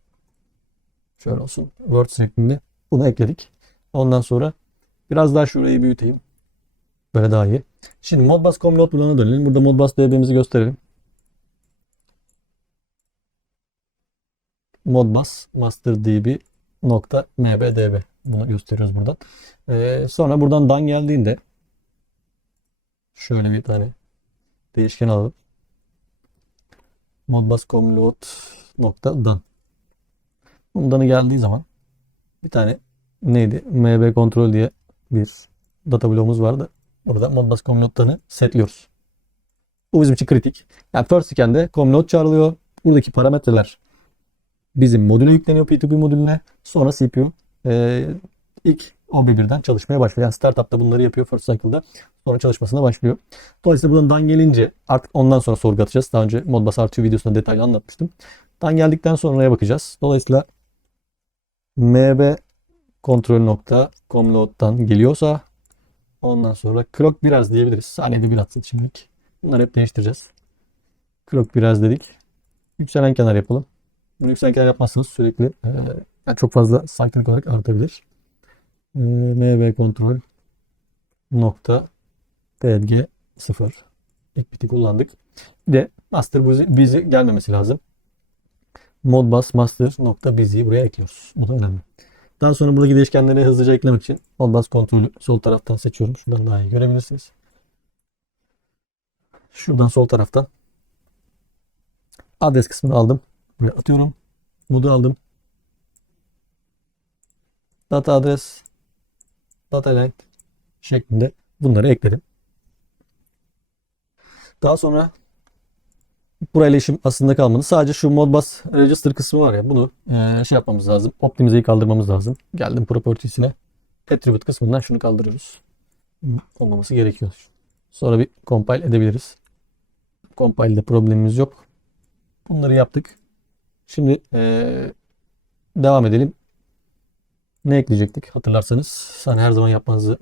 Şöyle olsun. Word şeklinde bunu ekledik. Ondan sonra biraz daha şurayı büyüteyim. Böyle daha iyi. Şimdi Modbus Comload bloğuna dönelim. Burada Modbus DB'mizi gösterelim. Modbus master db nokta mbdb. Bunu gösteriyoruz buradan. Sonra buradan dan geldiğinde şöyle bir tane değişken alalım. Modbus Comload nokta dan. Bundanı geldiği zaman bir tane neydi? mb kontrol diye bir data bloğumuz vardı. Burada Modbus Comload'danı setliyoruz. Bu bizim için kritik. Yani first scan'de Comload çağrılıyor. Buradaki parametreler bizim modüle yükleniyor, P2P modülüne. Sonra CPU ilk OB1'den çalışmaya başlıyor. Yani startup'ta bunları yapıyor first cycle'da. Sonra çalışmasına başlıyor. Dolayısıyla buradan dan gelince artık ondan sonra sorgu atacağız. Daha önce Modbus R2 videosunda detaylı anlatmıştım. Dan geldikten sonraya bakacağız. Dolayısıyla mb kontrol nokta comload'dan geliyorsa ondan sonra clock biraz diyebiliriz. Saniyede bir atsın şimdilik. Bunları hep değiştireceğiz. Clock biraz dedik. Yükselen kenar yapalım. Bunu yükselen kenar yapmazsanız sürekli yani çok fazla cyclic olarak artabilir. mb kontrol nokta tg 0 ilk biti kullandık. Bir de master busy gelmemesi lazım. Modbus master nokta busy'yi buraya ekliyoruz. Bu da önemli. Daha sonra buradaki değişkenleri hızlıca eklemek için Modbus kontrolü sol taraftan seçiyorum. Şuradan daha iyi görebilirsiniz. Şuradan sol taraftan adres kısmını aldım. Buraya atıyorum. Modu aldım. Data adres, data length şeklinde bunları ekledim. Daha sonra burayla işim aslında kalmadı. Sadece şu Modbus Register kısmı var ya, bunu şey yapmamız lazım. Optimizeyi kaldırmamız lazım. Geldim Properties'ine. Attribute kısmından şunu kaldırıyoruz. Olmaması gerekiyor. Sonra bir compile edebiliriz. Compile'de problemimiz yok. Bunları yaptık. Şimdi devam edelim. Ne ekleyecektik? Hatırlarsanız hani her zaman yapmanızı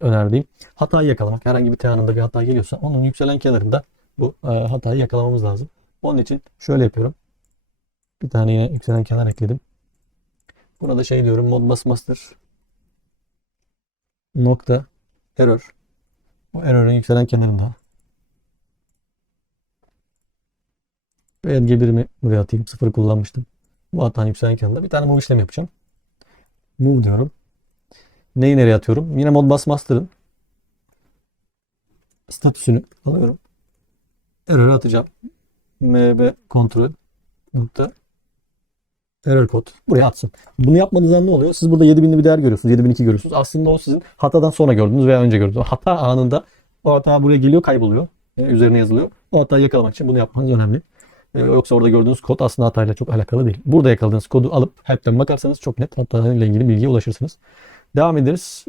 önerdiğim hatayı yakalamak. Herhangi bir teanında bir hata geliyorsa onun yükselen kenarında bu hatayı yakalamamız lazım. Onun için şöyle yapıyorum. Bir tane yine yükselen kenar ekledim. Buna da şey diyorum, Modbus master nokta error. Bu error'ın yükselen kenarında. BLG1'imi buraya atayım. 0 kullanmıştım. Bu hatanın yükselen kenarında bir tane move işlemi yapacağım. Move diyorum. Neyi nereye atıyorum? Yine Modbus master'ın statüsünü alıyorum. Error'ı atacağım. mb kontrol nokta error kod buraya atsın. Bunu yapmadığınızda ne oluyor? Siz burada 7000'li bir değer görüyorsunuz. 7002 görüyorsunuz. Aslında o sizin hatadan sonra gördüğünüz veya önce gördüğünüz. O hata anında o hata buraya geliyor, kayboluyor. Üzerine yazılıyor. O hatayı yakalamak için bunu yapmanız önemli. Yoksa orada gördüğünüz kod aslında hatayla çok alakalı değil. Burada yakaladığınız kodu alıp help'ten bakarsanız çok net hatayla ilgili bilgiye ulaşırsınız. Devam ederiz.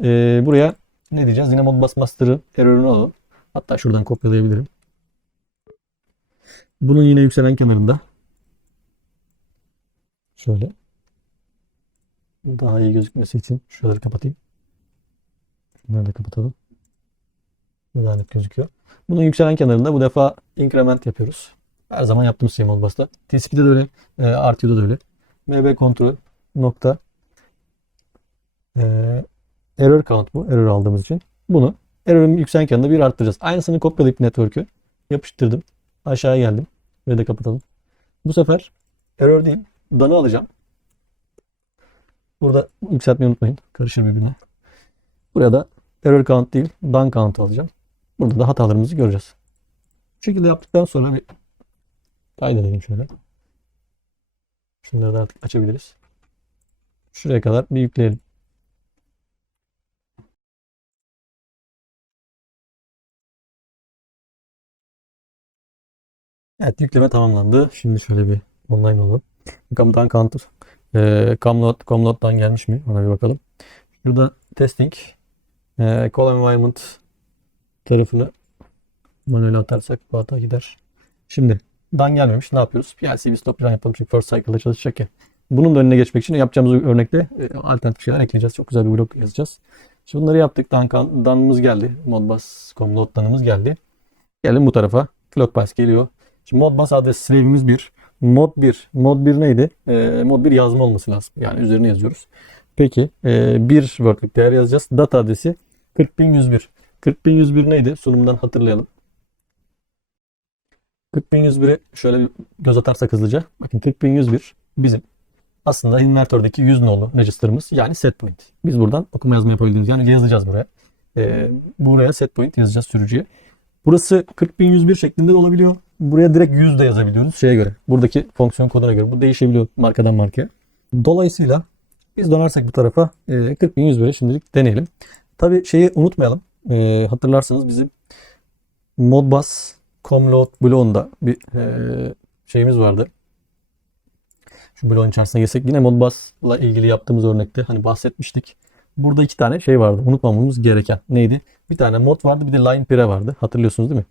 Buraya ne diyeceğiz? Yine Modbus Master'ın error'unu alalım. Hatta şuradan kopyalayabilirim. Bunun yine yükselen kenarında. Şöyle. Daha iyi gözükmesi için şuraları kapatayım. Bunları da kapatalım. Daha net gözüküyor. Bunun yükselen kenarında bu defa increment yapıyoruz. Her zaman yaptığımız şey Modbus'ta. TCP'de de öyle. RTU'da da öyle. MB kontrol nokta error count bu. Error aldığımız için. Bunu error'ın yükselen kenarında bir arttıracağız. Aynısını kopyalayıp network'ü yapıştırdım. Aşağıya geldim. Ve de kapatalım. Bu sefer error değil. Dan'ı alacağım. Burada yükseltmeyi unutmayın. Karışır birbirine. Buraya da error count değil, dan count alacağım. Burada da hatalarımızı göreceğiz. Bu şekilde yaptıktan sonra bir kaydedelim şöyle. Şunları da artık açabiliriz. Şuraya kadar bir yükleyelim. Evet, yükleme tamamlandı. Şimdi şöyle bir online olalım. Command counter. Comload'dan gelmiş mi? Ona bir bakalım. Burada testing. Call environment tarafını manuel atarsak bu hata gider. Şimdi dan gelmemiş. Ne yapıyoruz? PLC bir stop run yapalım. Çünkü first cycle'da çalışacak ya. Bunun da önüne geçmek için yapacağımız örnekte alternatif şeyler ekleyeceğiz. Çok güzel bir blok yazacağız. Şimdi bunları yaptık. Dan'ımız geldi. Modbus load dan'ımız geldi. Gelin bu tarafa. Clock pass geliyor. Şimdi Modbus adres slave'imiz 1. Mod 1. Mod 1 neydi? Mod 1 yazma olması lazım. Yani üzerine yazıyoruz. Peki. Bir word'lük değer yazacağız. Data adresi 40101. 40101 neydi? Sunumdan hatırlayalım. 40101'e şöyle bir göz atarsak hızlıca. Bakın 40101 bizim aslında invertördeki 100 nolu register'ımız, yani set point. Biz buradan okuma yazma yapabildiğimiz, yani yazacağız buraya. Buraya set point yazacağız sürücüye. Burası 40101 şeklinde de olabiliyor. Buraya direkt 100 de yazabiliyoruz şeye göre. Buradaki fonksiyon koduna göre. Bu değişebiliyor markadan markaya. Dolayısıyla biz dönersek bu tarafa 40101'e şimdilik deneyelim. Tabii şeyi unutmayalım. Hatırlarsanız bizim Modbus Comload bloğunda bir şeyimiz vardı. Şu bloğun içerisine girsek yine Modbus'la ilgili yaptığımız örnekte hani bahsetmiştik. Burada iki tane şey vardı. Unutmamamız gereken. Neydi? Bir tane mod vardı, bir de line pire vardı. Hatırlıyorsunuz değil mi?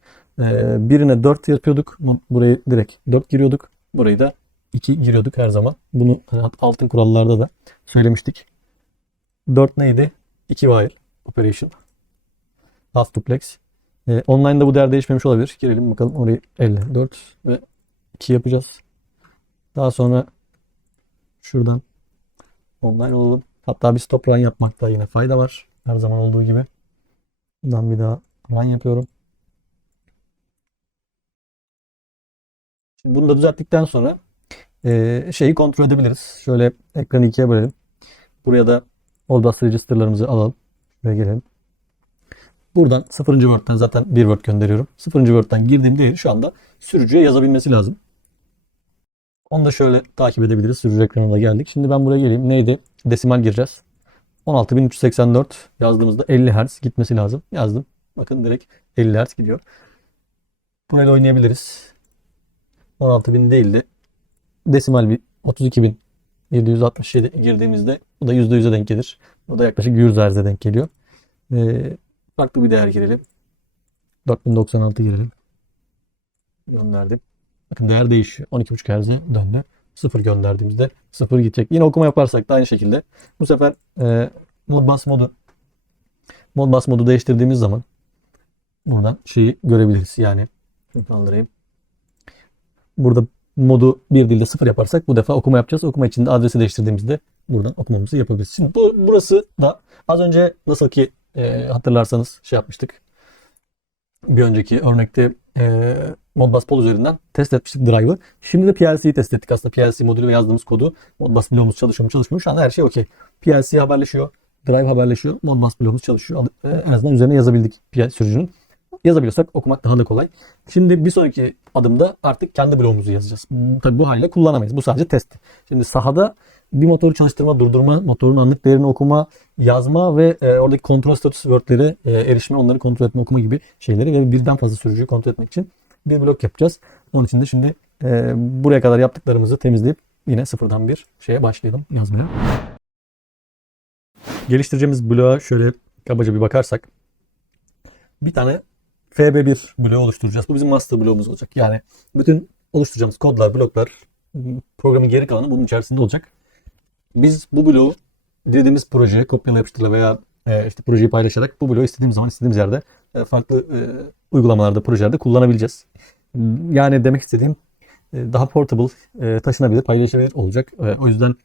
Birine 4 yapıyorduk. Burayı direkt 4 giriyorduk. Burayı da 2 giriyorduk her zaman. Bunu altın kurallarda da söylemiştik. 4 neydi? 2 while operation. Half duplex. Online'da bu değer değişmemiş olabilir. Girelim bakalım. Orayı 54 ve 2 yapacağız. Daha sonra şuradan online olalım. Hatta bir stop run yapmakta yine fayda var. Her zaman olduğu gibi. Buradan bir daha run yapıyorum. Şimdi bunu da düzelttikten sonra şeyi kontrol edebiliriz. Şöyle ekranı ikiye bölelim. Buraya da Modbus register'larımızı alalım. Şuraya gelelim. Buradan 0. word'den zaten bir word gönderiyorum. 0. word'den girdiğim değeri şu anda sürücüye yazabilmesi lazım. Onu da şöyle takip edebiliriz. Sürücü ekranına geldik. Şimdi ben buraya geleyim. Neydi? Desimal gireceğiz. 16384 yazdığımızda 50 Hz gitmesi lazım. Yazdım. Bakın direkt 50 Hz gidiyor. Burayla oynayabiliriz. 16000 değil de desimal bir 32767 girdiğimizde bu da %100'e denk gelir. Bu da yaklaşık 100 Hz'e denk geliyor. Farklı bir değer girelim. 4096 girelim. Gönderdim. Bakın değer değişiyor. 12.5 Hz'e döndü. 0 gönderdiğimizde 0 gidecek. Yine okuma yaparsak da aynı şekilde. Bu sefer Modbus modu değiştirdiğimiz zaman buradan şeyi görebiliriz. Yani kaldırayım. Burada modu bir değil de 0 yaparsak bu defa okuma yapacağız. Okuma için de adresi değiştirdiğimizde buradan okumamızı yapabiliriz. Şimdi burası da az önce nasıl ki hatırlarsanız şey yapmıştık. Bir önceki örnekte Modbus Pol üzerinden test etmiştik drive'ı. Şimdi de PLC'yi test ettik. Aslında PLC modülü ve yazdığımız kodu Modbus bloğumuz çalışıyor mu çalışmıyor mu? Şu anda her şey okey. PLC haberleşiyor. Drive haberleşiyor. Modbus bloğumuz çalışıyor. En azından üzerine yazabildik sürücünün. Yazabiliyorsak okumak daha da kolay. Şimdi bir sonraki adımda artık kendi bloğumuzu yazacağız. Tabii bu haliyle kullanamayız. Bu sadece test. Şimdi sahada bir motoru çalıştırma, durdurma, motorun anlık değerini okuma, yazma ve oradaki kontrol status word'lere erişme, onları kontrol etme, okuma gibi şeyleri ve birden fazla sürücüyü kontrol etmek için bir blok yapacağız. Onun için de şimdi buraya kadar yaptıklarımızı temizleyip yine sıfırdan bir şeye başlayalım yazmaya. Geliştireceğimiz bloğa şöyle kabaca bir bakarsak bir tane FB1 bloğu oluşturacağız. Bu bizim master bloğumuz olacak. Yani bütün oluşturacağımız kodlar, bloklar, programın geri kalanı bunun içerisinde olacak. Biz bu bloğu dilediğimiz projeye kopyala yapıştırla veya işte projeyi paylaşarak bu bloğu istediğimiz zaman istediğimiz yerde farklı uygulamalarda, projelerde kullanabileceğiz. Yani demek istediğim daha portable, taşınabilir, paylaşılabilir olacak. O yüzden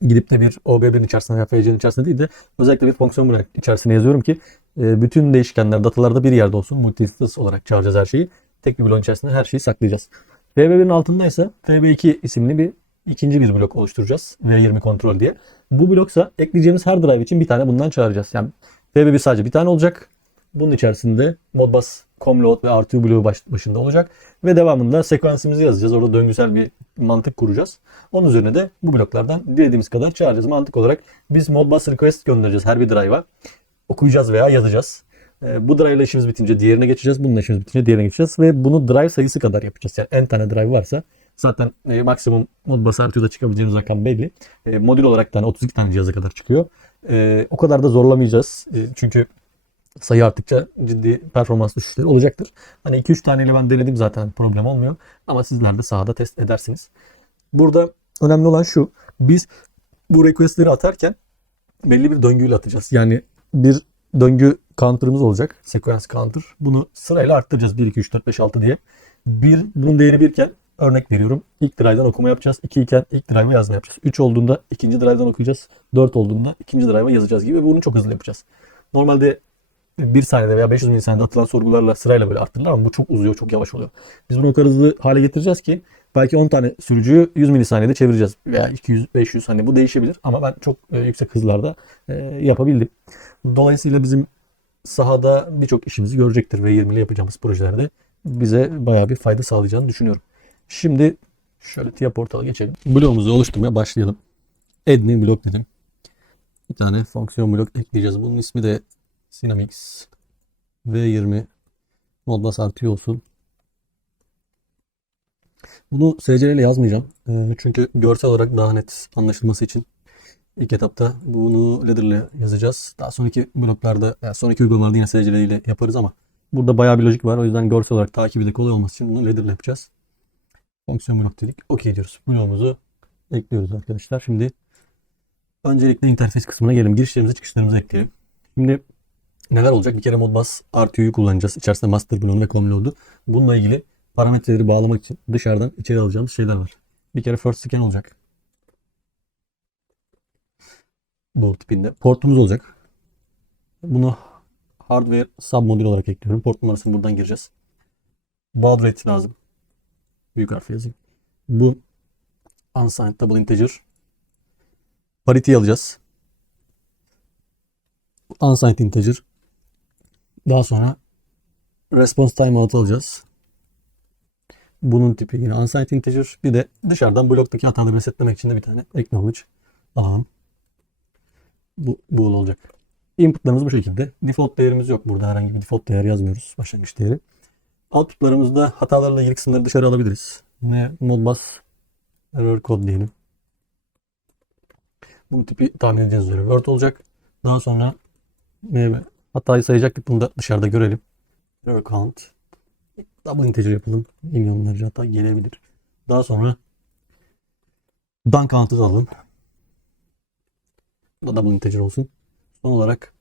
gidip de bir OB1'in içerisinde veya FC'nin içerisinde değil de özellikle bir fonksiyon bırak içerisine yazıyorum ki bütün değişkenler, datalarda bir yerde olsun. Multi-instance olarak çağıracağız her şeyi. Tek bir bloğun içerisinde her şeyi saklayacağız. FB1'in altında ise FB2 isimli bir ikinci bir blok oluşturacağız. V20 kontrol diye. Bu bloksa ekleyeceğimiz her drive için bir tane bundan çağıracağız. Yani FB1 sadece bir tane olacak. Bunun içerisinde Modbus Comload ve R2 bloğu başında olacak. Ve devamında sekansimizi yazacağız. Orada döngüsel bir mantık kuracağız. Onun üzerine de bu bloklardan dilediğimiz kadar çağıracağız. Mantık olarak biz Modbus request göndereceğiz her bir drive'a. Okuyacağız veya yazacağız. Bu drive ile işimiz bitince diğerine geçeceğiz. Bununla işimiz bitince diğerine geçeceğiz. Ve bunu drive sayısı kadar yapacağız. Yani n tane drive varsa Zaten maksimum Modbus RTU'da çıkabileceğiniz rakam belli. Modül olarak da 32 tane cihaza kadar çıkıyor. O kadar da zorlamayacağız. Çünkü sayı arttıkça ciddi performans düşüşleri olacaktır. Hani 2-3 taneyle ben denedim, zaten problem olmuyor. Ama sizler de sahada test edersiniz. Burada önemli olan şu. Biz bu requestleri atarken belli bir döngüyle atacağız. Yani bir döngü counter'ımız olacak. Sequence counter. Bunu sırayla arttıracağız. 1, 2, 3, 4, 5, 6 diye. Bunun değeri 1 iken örnek veriyorum, İlk drive'dan okuma yapacağız. 2 iken ilk drive'a yazma yapacağız. 3 olduğunda ikinci drive'dan okuyacağız. 4 olduğunda ikinci drive'a yazacağız gibi. Bunu çok hızlı yapacağız. Normalde 1 saniyede veya 500 milisaniyede atılan sorgularla sırayla böyle arttırırlar ama bu çok uzuyor, çok yavaş oluyor. Biz bunu o kadar hızlı hale getireceğiz ki belki 10 tane sürücüyü 100 milisaniyede çevireceğiz veya 200, 500, hani bu değişebilir ama ben çok yüksek hızlarda yapabildim. Dolayısıyla bizim sahada birçok işimizi görecektir V20'li yapacağımız projelerde bize bayağı bir fayda sağlayacağını düşünüyorum. Şimdi şöyle TIA portala geçelim. Bloğumuzu oluşturmaya başlayalım. Admin blok dedim. Bir tane fonksiyon blok ekleyeceğiz. Bunun ismi de Synamics V20 Modbus RTU olsun. Bunu SCL ile yazmayacağım. Çünkü görsel olarak daha net anlaşılması için ilk etapta bunu ladder ile yazacağız. Daha sonraki bloklarda, yani sonraki uygulamalarda yine SCL ile yaparız ama burada bayağı bir lojik var. O yüzden görsel olarak takibi de kolay olması için bunu ladder ile yapacağız. Fonksiyon blok dedik. OK diyoruz. Bloğumuzu ekliyoruz arkadaşlar. Şimdi öncelikle interface kısmına gelelim. Girişlerimizi, çıkışlarımızı ekleyelim. Şimdi neler olacak? Bir kere Modbus RTU'yu kullanacağız. İçerisinde master bloğunu ve comload'u. Bununla ilgili parametreleri bağlamak için dışarıdan içeri alacağımız şeyler var. Bir kere first scan olacak. Bu tipinde. Portumuz olacak. Bunu hardware submodül olarak ekliyorum. Port numarasını buradan gireceğiz. Baud rate lazım. Büyük harfle yazayım. Bu unsigned double integer. Parity alacağız. Unsigned integer. Daha sonra response timeout alacağız. Bunun tipi yine unsigned integer. Bir de dışarıdan bloktaki hataları resetlemek için de bir tane acknowledge alalım. Bu bool olacak. Inputlarımız bu şekilde. Default değerimiz yok. Burada herhangi bir default değer yazmıyoruz. Başlangıç değeri. Outputlarımızda hatalarla ilgili kısımları dışarı alabiliriz. Yine Modbus error code diyelim. Bunun tipi tahmin edeceğiniz üzere Word olacak. Daha sonra hatayı sayacaktık. Bunu da dışarıda görelim. Error count. Double integer yapalım. Milyonlarca hata gelebilir. Daha sonra done count'ı alalım. Bu da double integer olsun. Son olarak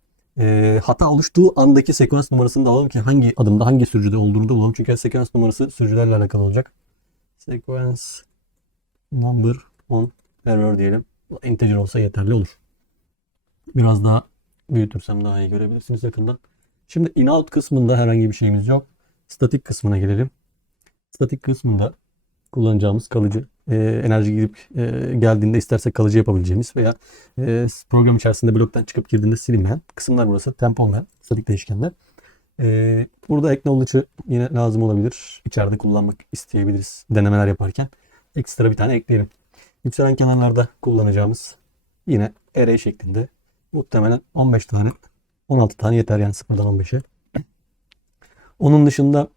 hata oluştuğu andaki sekans numarasını da alalım ki hangi adımda, hangi sürücüde olduğunu da bulalım. Çünkü sekans numarası sürücülerle alakalı olacak. Sequence number on error diyelim. Integer olsa yeterli olur. Biraz daha büyütürsem daha iyi görebilirsiniz yakından. Şimdi in-out kısmında herhangi bir şeyimiz yok. Statik kısmına gelelim. Statik kısmında kullanacağımız kalıcı, enerji girip geldiğinde istersek kalıcı yapabileceğimiz veya program içerisinde bloktan çıkıp girdiğinde silinmeyen kısımlar burası. Temp olmayan statik değişkenler. Burada acknowledge'ı yine lazım olabilir. İçeride kullanmak isteyebiliriz denemeler yaparken. Ekstra bir tane ekleyelim. Yükselen kenarlarda kullanacağımız yine array şeklinde muhtemelen 15 tane, 16 tane yeter yani 0'dan 15'e. Onun dışında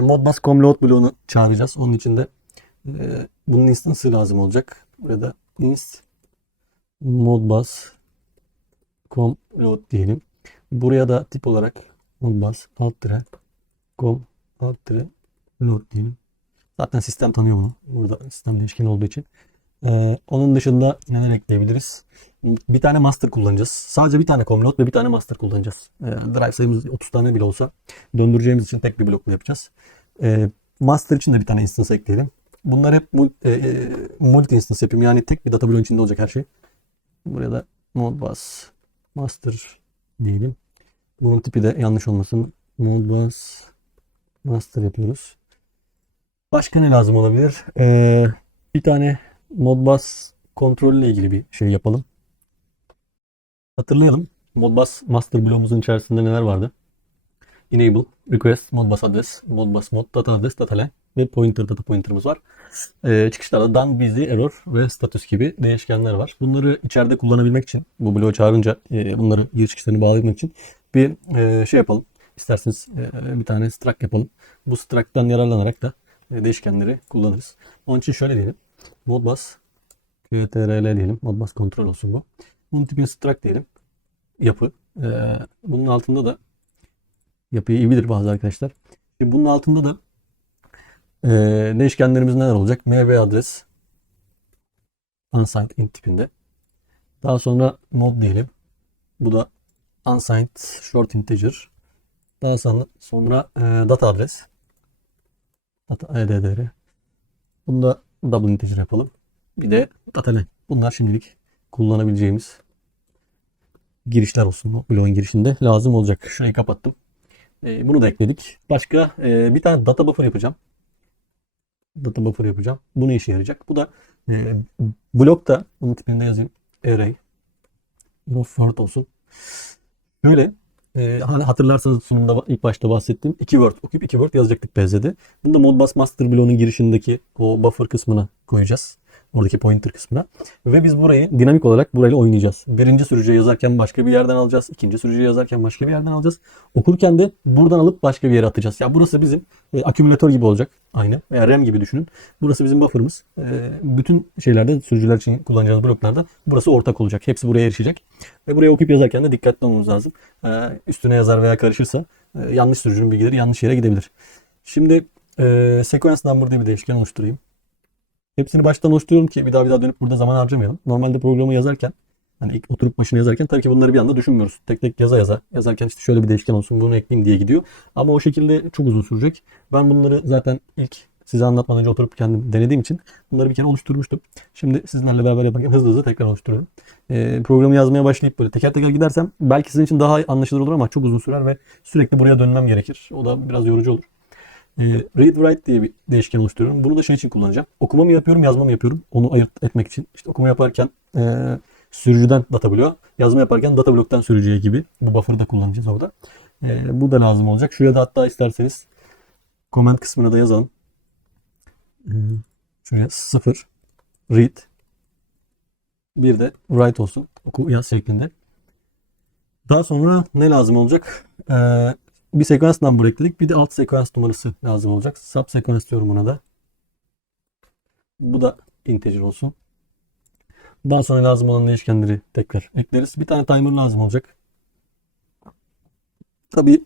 Modbus comload bloğunu çağıracağız. Onun için de bunun instance'ı lazım olacak. Burada inst Modbus comload diyelim. Buraya da tip olarak Modbus com load diyelim. Zaten sistem tanıyor bunu. Burada sistem değişken olduğu için. Onun dışında neler ekleyebiliriz? Bir tane master kullanacağız. Sadece bir tane comload ve bir tane master kullanacağız. Drive sayımız 30 tane bile olsa döndüreceğimiz için tek bir blokla yapacağız. Master için de bir tane instance ekleyelim. Bunlar hep multi instance yapayım. Yani tek bir data bloğun içinde olacak her şey. Buraya da Modbus master diyelim. Bunun tipi de yanlış olmasın. Modbus master yapıyoruz. Başka ne lazım olabilir? Bir tane Modbus kontrol ile ilgili bir şey yapalım. Hatırlayalım. Modbus master bloğumuzun içerisinde neler vardı? Enable, request, Modbus address, Modbus mod, data address, data line ve pointer, data pointer'ımız var. Çıkışlarda done, busy, error ve status gibi değişkenler var. Bunları içeride kullanabilmek için, bu bloğu çağırınca bunları giriş çıkışlarını bağlayabilmek için bir şey yapalım. İsterseniz bir tane struct yapalım. Bu struct'tan yararlanarak da değişkenleri kullanırız. Onun için şöyle diyelim. Modbus CTRL diyelim. Modbus kontrol olsun bu. Bunun tipine struct diyelim. Yapı. Bunun altında da yapıyı iyi bilir bazı arkadaşlar. Şimdi bunun altında da değişkenlerimiz neler olacak? MB adres unsigned int tipinde. Daha sonra mod diyelim. Bu da unsigned short integer. Daha sonra data adres. Data eddr. Bunu da double integer yapalım. Bir de data len. Bunlar şimdilik kullanabileceğimiz girişler olsun. Bu bloğun girişinde lazım olacak. Şurayı kapattım. Bunu da ekledik. Başka bir tane data buffer yapacağım. Data buffer yapacağım. Bu ne işe yarayacak? Bu da blokta, bunun tipinde yazayım. Array of word olsun. Böyle hani hatırlarsanız sunumda ilk başta bahsettiğim 2 word okuyup 2 word yazacaktık PZ'de. Bunu da Modbus Master bloğunun girişindeki o buffer kısmına koyacağız. Oradaki pointer kısmına. Ve biz burayı dinamik olarak burayla oynayacağız. Birinci sürücüye yazarken başka bir yerden alacağız. İkinci sürücüye yazarken başka bir yerden alacağız. Okurken de buradan alıp başka bir yere atacağız. Ya burası bizim akümülatör gibi olacak. Aynı. Veya RAM gibi düşünün. Burası bizim buffer'ımız. Bütün şeylerde, sürücüler için kullanacağımız bloklarda burası ortak olacak. Hepsi buraya erişecek. Ve buraya okuyup yazarken de dikkatli olmamız lazım. Üstüne yazar veya karışırsa yanlış sürücünün bilgileri yanlış yere gidebilir. Şimdi sequence number diye bir değişken oluşturayım. Hepsini baştan oluşturuyorum ki bir daha dönüp burada zaman harcamayalım. Normalde programı yazarken, hani ilk oturup başına yazarken tabii ki bunları bir anda düşünmüyoruz. Tek tek yazarken işte şöyle bir değişken olsun, bunu ekleyeyim diye gidiyor. Ama o şekilde çok uzun sürecek. Ben bunları zaten ilk size anlatmadan önce oturup kendim denediğim için bunları bir kere oluşturmuştum. Şimdi sizinle beraber yaparken hızlı tekrar oluşturuyorum. Programı yazmaya başlayıp böyle teker teker gidersem belki sizin için daha anlaşılır olur ama çok uzun sürer ve sürekli buraya dönmem gerekir. O da biraz yorucu olur. Read write diye bir değişken oluşturuyorum. Bunu da şey için kullanacağım. Okuma mı yapıyorum, yazma mı yapıyorum? Onu ayırt etmek için. İşte okuma yaparken sürücüden data bloğa, yazma yaparken data bloktan sürücüye gibi. Bu buffer'ı da kullanacağız orada. Bu da lazım olacak. Şuraya da hatta isterseniz comment kısmına da yazalım. Şuraya 0 read bir de write olsun. Oku yaz şeklinde. Daha sonra ne lazım olacak? Bir sequence number ekledik. Bir de alt sequence numarası lazım olacak. Subsequence diyorum buna da. Bu da integer olsun. Daha sonra lazım olan değişkenleri tekrar ekleriz. Bir tane timer lazım olacak. Tabii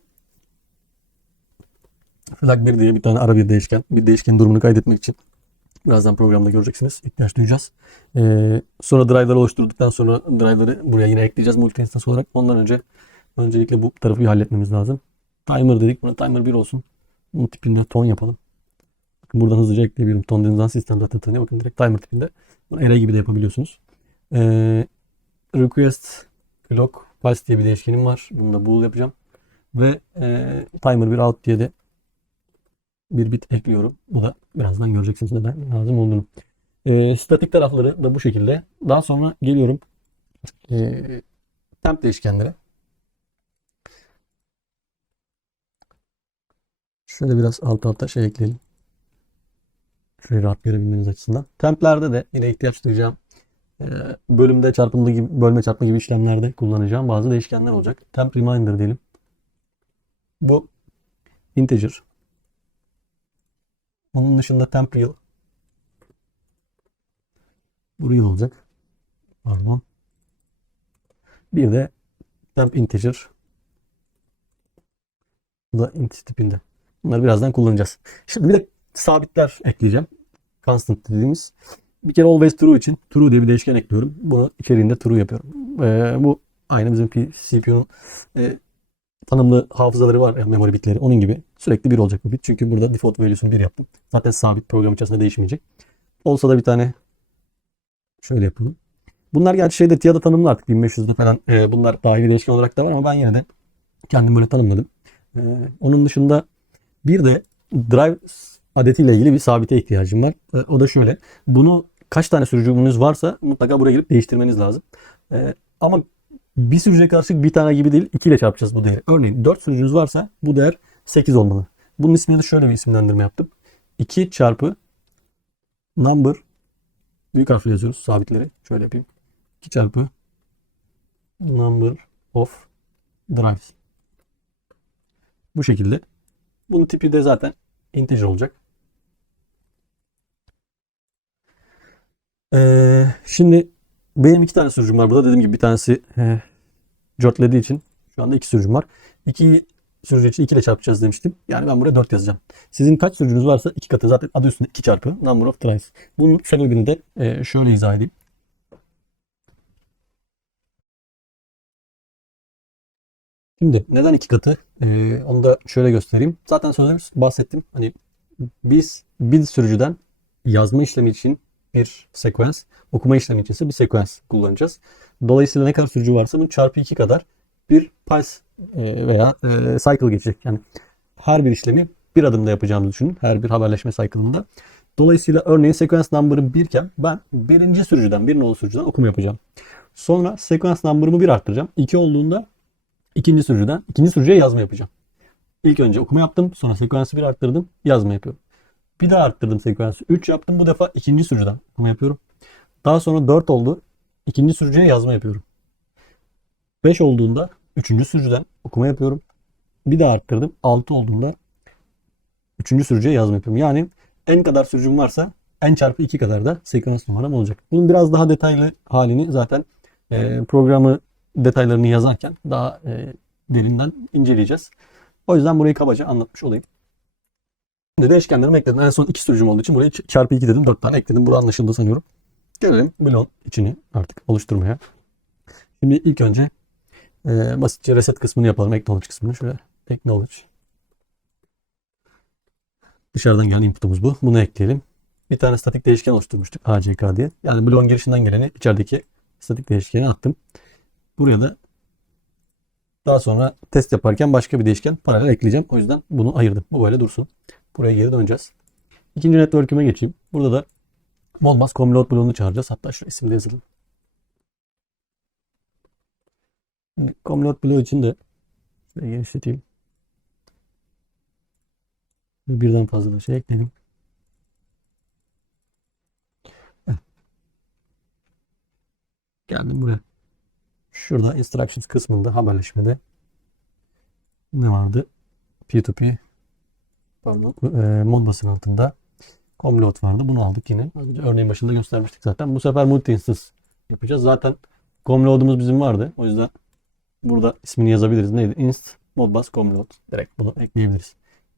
flag 1 diye bir tane ara bir değişken. Bir değişkenin durumunu kaydetmek için. Birazdan programda göreceksiniz. İhtiyaç duyacağız. Sonra driver'ı oluşturduktan sonra driver'ı buraya yine ekleyeceğiz multi instance olarak. Ondan öncelikle bu tarafı bir halletmemiz lazım. Timer dedik. Buna timer 1 olsun. Bunun tipinde ton yapalım. Bakın buradan hızlıca ekleyebilirim. Ton dediğiniz zaman sistem zaten tanıyor. Bakın direkt timer tipinde. Bunu array gibi de yapabiliyorsunuz. Request clock pulse diye bir değişkenim var. Bunu da bool yapacağım. Ve timer 1 out diye de bir bit ekliyorum. Bu da birazdan göreceksiniz neden lazım olduğunu. Statik tarafları da bu şekilde. Daha sonra geliyorum temp değişkenlere. Şöyle biraz alta şey ekleyelim. Şöyle rahat görebilmeniz açısından. Templerde de yine ihtiyaç duyacağım. Bölümde çarpımlı gibi, bölme çarpma gibi işlemlerde kullanacağım bazı değişkenler olacak. Temp reminder diyelim. Bu integer. Onun dışında temp real. Bu real olacak. Pardon. Bir de temp integer. Bu da int tipinde. Bunları birazdan kullanacağız. Şimdi bir de sabitler ekleyeceğim. Constant dediğimiz. Bir kere always true için true diye bir değişken ekliyorum. Bunu içeriğinde true yapıyorum. Bu aynı bizim CPU'nun tanımlı hafızaları var ya, memory bitleri. Onun gibi sürekli 1 olacak bu bit. Çünkü burada default value'sunu 1 yaptım. Zaten sabit, program içerisinde değişmeyecek. Olsa da bir tane şöyle yapalım. Bunlar gerçi şeyde TIA'da tanımlı artık 1500'de falan. Bunlar dahili değişken olarak da var ama ben yine de kendim böyle tanımladım. Onun dışında bir de drive adetiyle ilgili bir sabite ihtiyacım var. O da şöyle. Bunu kaç tane sürücünüz varsa mutlaka buraya girip değiştirmeniz lazım. Ama bir sürücüye karşı bir tane gibi değil, 2 ile çarpacağız bu değeri. Örneğin 4 sürücünüz varsa bu değer 8 olmalı. Bunun ismini de şöyle bir isimlendirme yaptım. 2 çarpı number, büyük harfle yazıyoruz sabitleri. Şöyle yapayım. 2 çarpı number of drives. Bu şekilde. Bunun tipi de zaten integer olacak. Şimdi benim iki tane sürücüm var burada. Dediğim gibi bir tanesi Jörtlediği için şu anda iki sürücüm var. İki sürücü için 2 ile çarpacağız demiştim. Yani ben buraya 4 yazacağım. Sizin kaç sürücünüz varsa 2 katı, zaten adı üstünde 2 çarpı number of tries. Bunun sebebini de şöyle izah edeyim. Şimdi neden 2 katı? Onu da şöyle göstereyim. Zaten sözde bahsettim. Hani biz bir sürücüden yazma işlemi için bir sekans, okuma işlemi için ise bir sekans kullanacağız. Dolayısıyla ne kadar sürücü varsa bunun çarpı 2 kadar bir pulse veya cycle geçecek. Yani her bir işlemi bir adımda yapacağımızı düşünün. Her bir haberleşme cycle'ında. Dolayısıyla örneğin sekans number'ı 1 iken ben birinci sürücüden, bir nolu sürücüden okuma yapacağım. Sonra sekans number'ımı 1 arttıracağım. 2 olduğunda ikinci sürücüden, ikinci sürücüye yazma yapacağım. İlk önce okuma yaptım. Sonra sekansı 1 arttırdım. Yazma yapıyorum. Bir daha arttırdım sekansı. 3 yaptım. Bu defa ikinci sürücüden okuma yapıyorum. Daha sonra 4 oldu. İkinci sürücüye yazma yapıyorum. 5 olduğunda üçüncü sürücüden okuma yapıyorum. Bir daha arttırdım. 6 olduğunda üçüncü sürücüye yazma yapıyorum. Yani en kadar sürücüm varsa en çarpı 2 kadar da sekans numaram olacak. Bunun biraz daha detaylı halini zaten programı detaylarını yazarken daha derinden inceleyeceğiz. O yüzden burayı kabaca anlatmış olayım. Şimdi değişkenlerimi ekledim. En son 2 sürücüm olduğu için burayı çarpı 2 dedim. 4 tane ekledim. Burada anlaşıldı sanıyorum. Gelelim bloğun içini artık oluşturmaya. Şimdi ilk önce basitçe reset kısmını yapalım. Acknowledge kısmını. Şöyle acknowledge. Dışarıdan gelen input'umuz bu. Bunu ekleyelim. Bir tane statik değişken oluşturmuştuk. ACK diye. Yani bloğun girişinden geleni içerideki statik değişkeni attım. Buraya da daha sonra test yaparken başka bir değişken paralel ekleyeceğim. O yüzden bunu ayırdım. Bu böyle dursun. Buraya geri döneceğiz. İkinci network'üme geçeyim. Burada da Modbus Comload bloğunu çağıracağız. Hatta şu isimde yazalım. Comload bloğu için de genişleteyim. Birden fazla da şey ekledim. Geldim buraya. Şurada instructions kısmında haberleşmede ne vardı? P2P Modbus'ın altında Comload vardı. Bunu aldık yine. Az önce örneğin başında göstermiştik zaten. Bu sefer multi instance yapacağız. Zaten Comload'umuz bizim vardı. O yüzden burada ismini yazabiliriz. Neydi? Inst Modbus Comload. Direkt bunu ekleyebiliriz.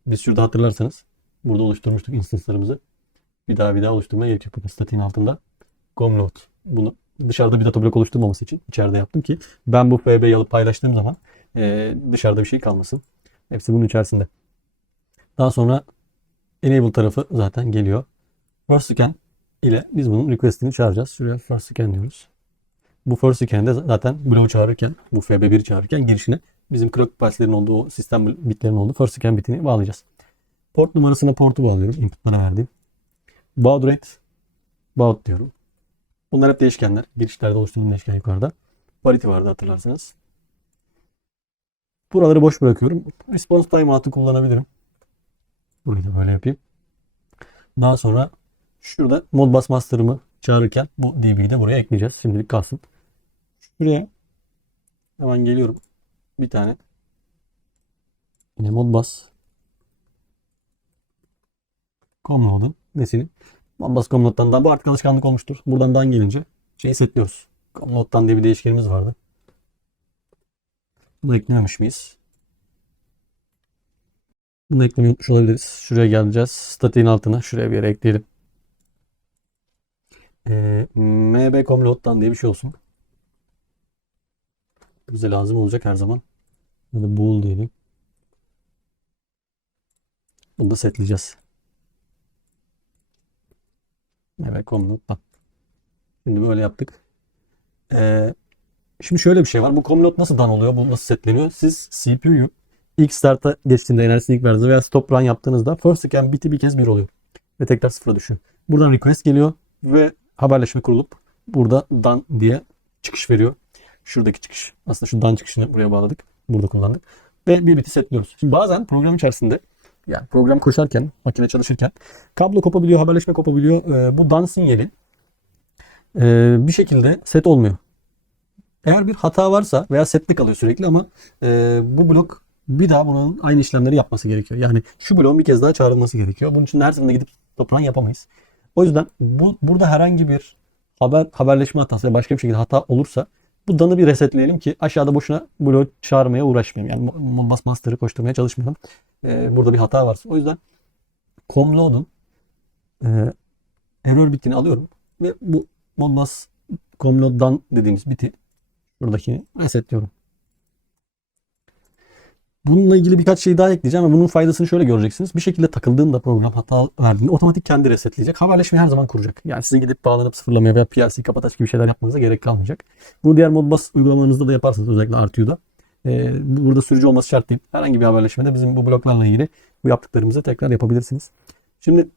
Biz şurada hatırlarsanız burada oluşturmuştuk instance'larımızı. Bir daha oluşturmaya gerek yok. Statiğin altında Comload. Bunu dışarıda bir data blok oluşturmaması için içeride yaptım ki ben bu FB'yi alıp paylaştığım zaman dışarıda bir şey kalmasın. Hepsi bunun içerisinde. Daha sonra enable tarafı zaten geliyor. First scan ile biz bunun request'ini çağıracağız. Şuraya first scan diyoruz. Bu first scan'de zaten bloğu çağırırken, bu FB1'i çağırırken girişine bizim clock pulse'lerin olduğu, o sistem bitlerin olduğu first scan bitini bağlayacağız. Port numarasına portu bağlıyorum. Input'lara verdiğim. Baud rate, baud diyorum. Bunlar hep değişkenler. Girişlerde oluşturduğum değişken yukarıda. Parity vardı hatırlarsanız. Buraları boş bırakıyorum. Response timeout'u kullanabilirim. Burayı da böyle yapayım. Daha sonra şurada Modbus master'ımı çağırırken bu db'yi de buraya ekleyeceğiz. Şimdilik kalsın. Şuraya hemen geliyorum. Bir tane yine Modbus Comload'un nesini. Modbus Comload'dan da bu artık alışkanlık olmuştur. Buradan dan gelince şeyi setliyoruz. Comload'dan diye bir değişkenimiz vardı. Bunu eklememiş miyiz? Bunu eklemeyi unutmuş olabiliriz. Şuraya geleceğiz. Statiğin altına şuraya bir yere ekleyelim. MB Comload'dan diye bir şey olsun. Bize lazım olacak her zaman. Böyle bool diyelim. Bunu da setleyeceğiz. MB Comload'dan. Şimdi böyle yaptık. Şimdi şöyle bir şey var. Bu Comload nasıl done oluyor? Bu nasıl setleniyor? Siz CPU'yu ilk start'a geçtiğinde, enerjisini ilk verdiğinizde veya stop run yaptığınızda first scan biti bir kez 1 oluyor. Ve tekrar sıfıra düşüyor. Buradan request geliyor ve haberleşme kurulup burada done diye çıkış veriyor. Şuradaki çıkış. Aslında şu done çıkışını buraya bağladık. Burada kullandık. Ve bir biti setliyoruz. Şimdi bazen program içerisinde, yani program koşarken, makine çalışırken kablo kopabiliyor, haberleşme kopabiliyor. Bu done sinyali bir şekilde set olmuyor. Eğer bir hata varsa veya setli kalıyor sürekli ama bu blok bir daha bunun aynı işlemleri yapması gerekiyor. Yani şu bloğun bir kez daha çağrılması gerekiyor. Bunun için her seferinde gidip stop run yapamayız. O yüzden burada herhangi bir haberleşme hatası ve başka bir şekilde hata olursa bu danı bir resetleyelim ki aşağıda boşuna bloğu çağırmaya uğraşmayalım. Yani Modbus Master'ı koşturmaya çalışmayalım. Burada bir hata varsa. O yüzden comload'un error bitini alıyorum ve bu Modbus comload'dan dediğimiz biti buradaki resetliyorum. Bununla ilgili birkaç şey daha ekleyeceğim ve bunun faydasını şöyle göreceksiniz. Bir şekilde takıldığında program hata verdiğinde otomatik kendi resetleyecek. Haberleşmeyi her zaman kuracak. Yani sizin gidip bağlanıp sıfırlamaya veya PLC kapataç gibi şeyler yapmanıza gerek kalmayacak. Bu diğer Modbus uygulamalarınızda da yaparsınız, özellikle RTU'da. Burada sürücü olması şart değil. Herhangi bir haberleşmede bizim bu bloklarla ilgili bu yaptıklarımızı tekrar yapabilirsiniz. Şimdi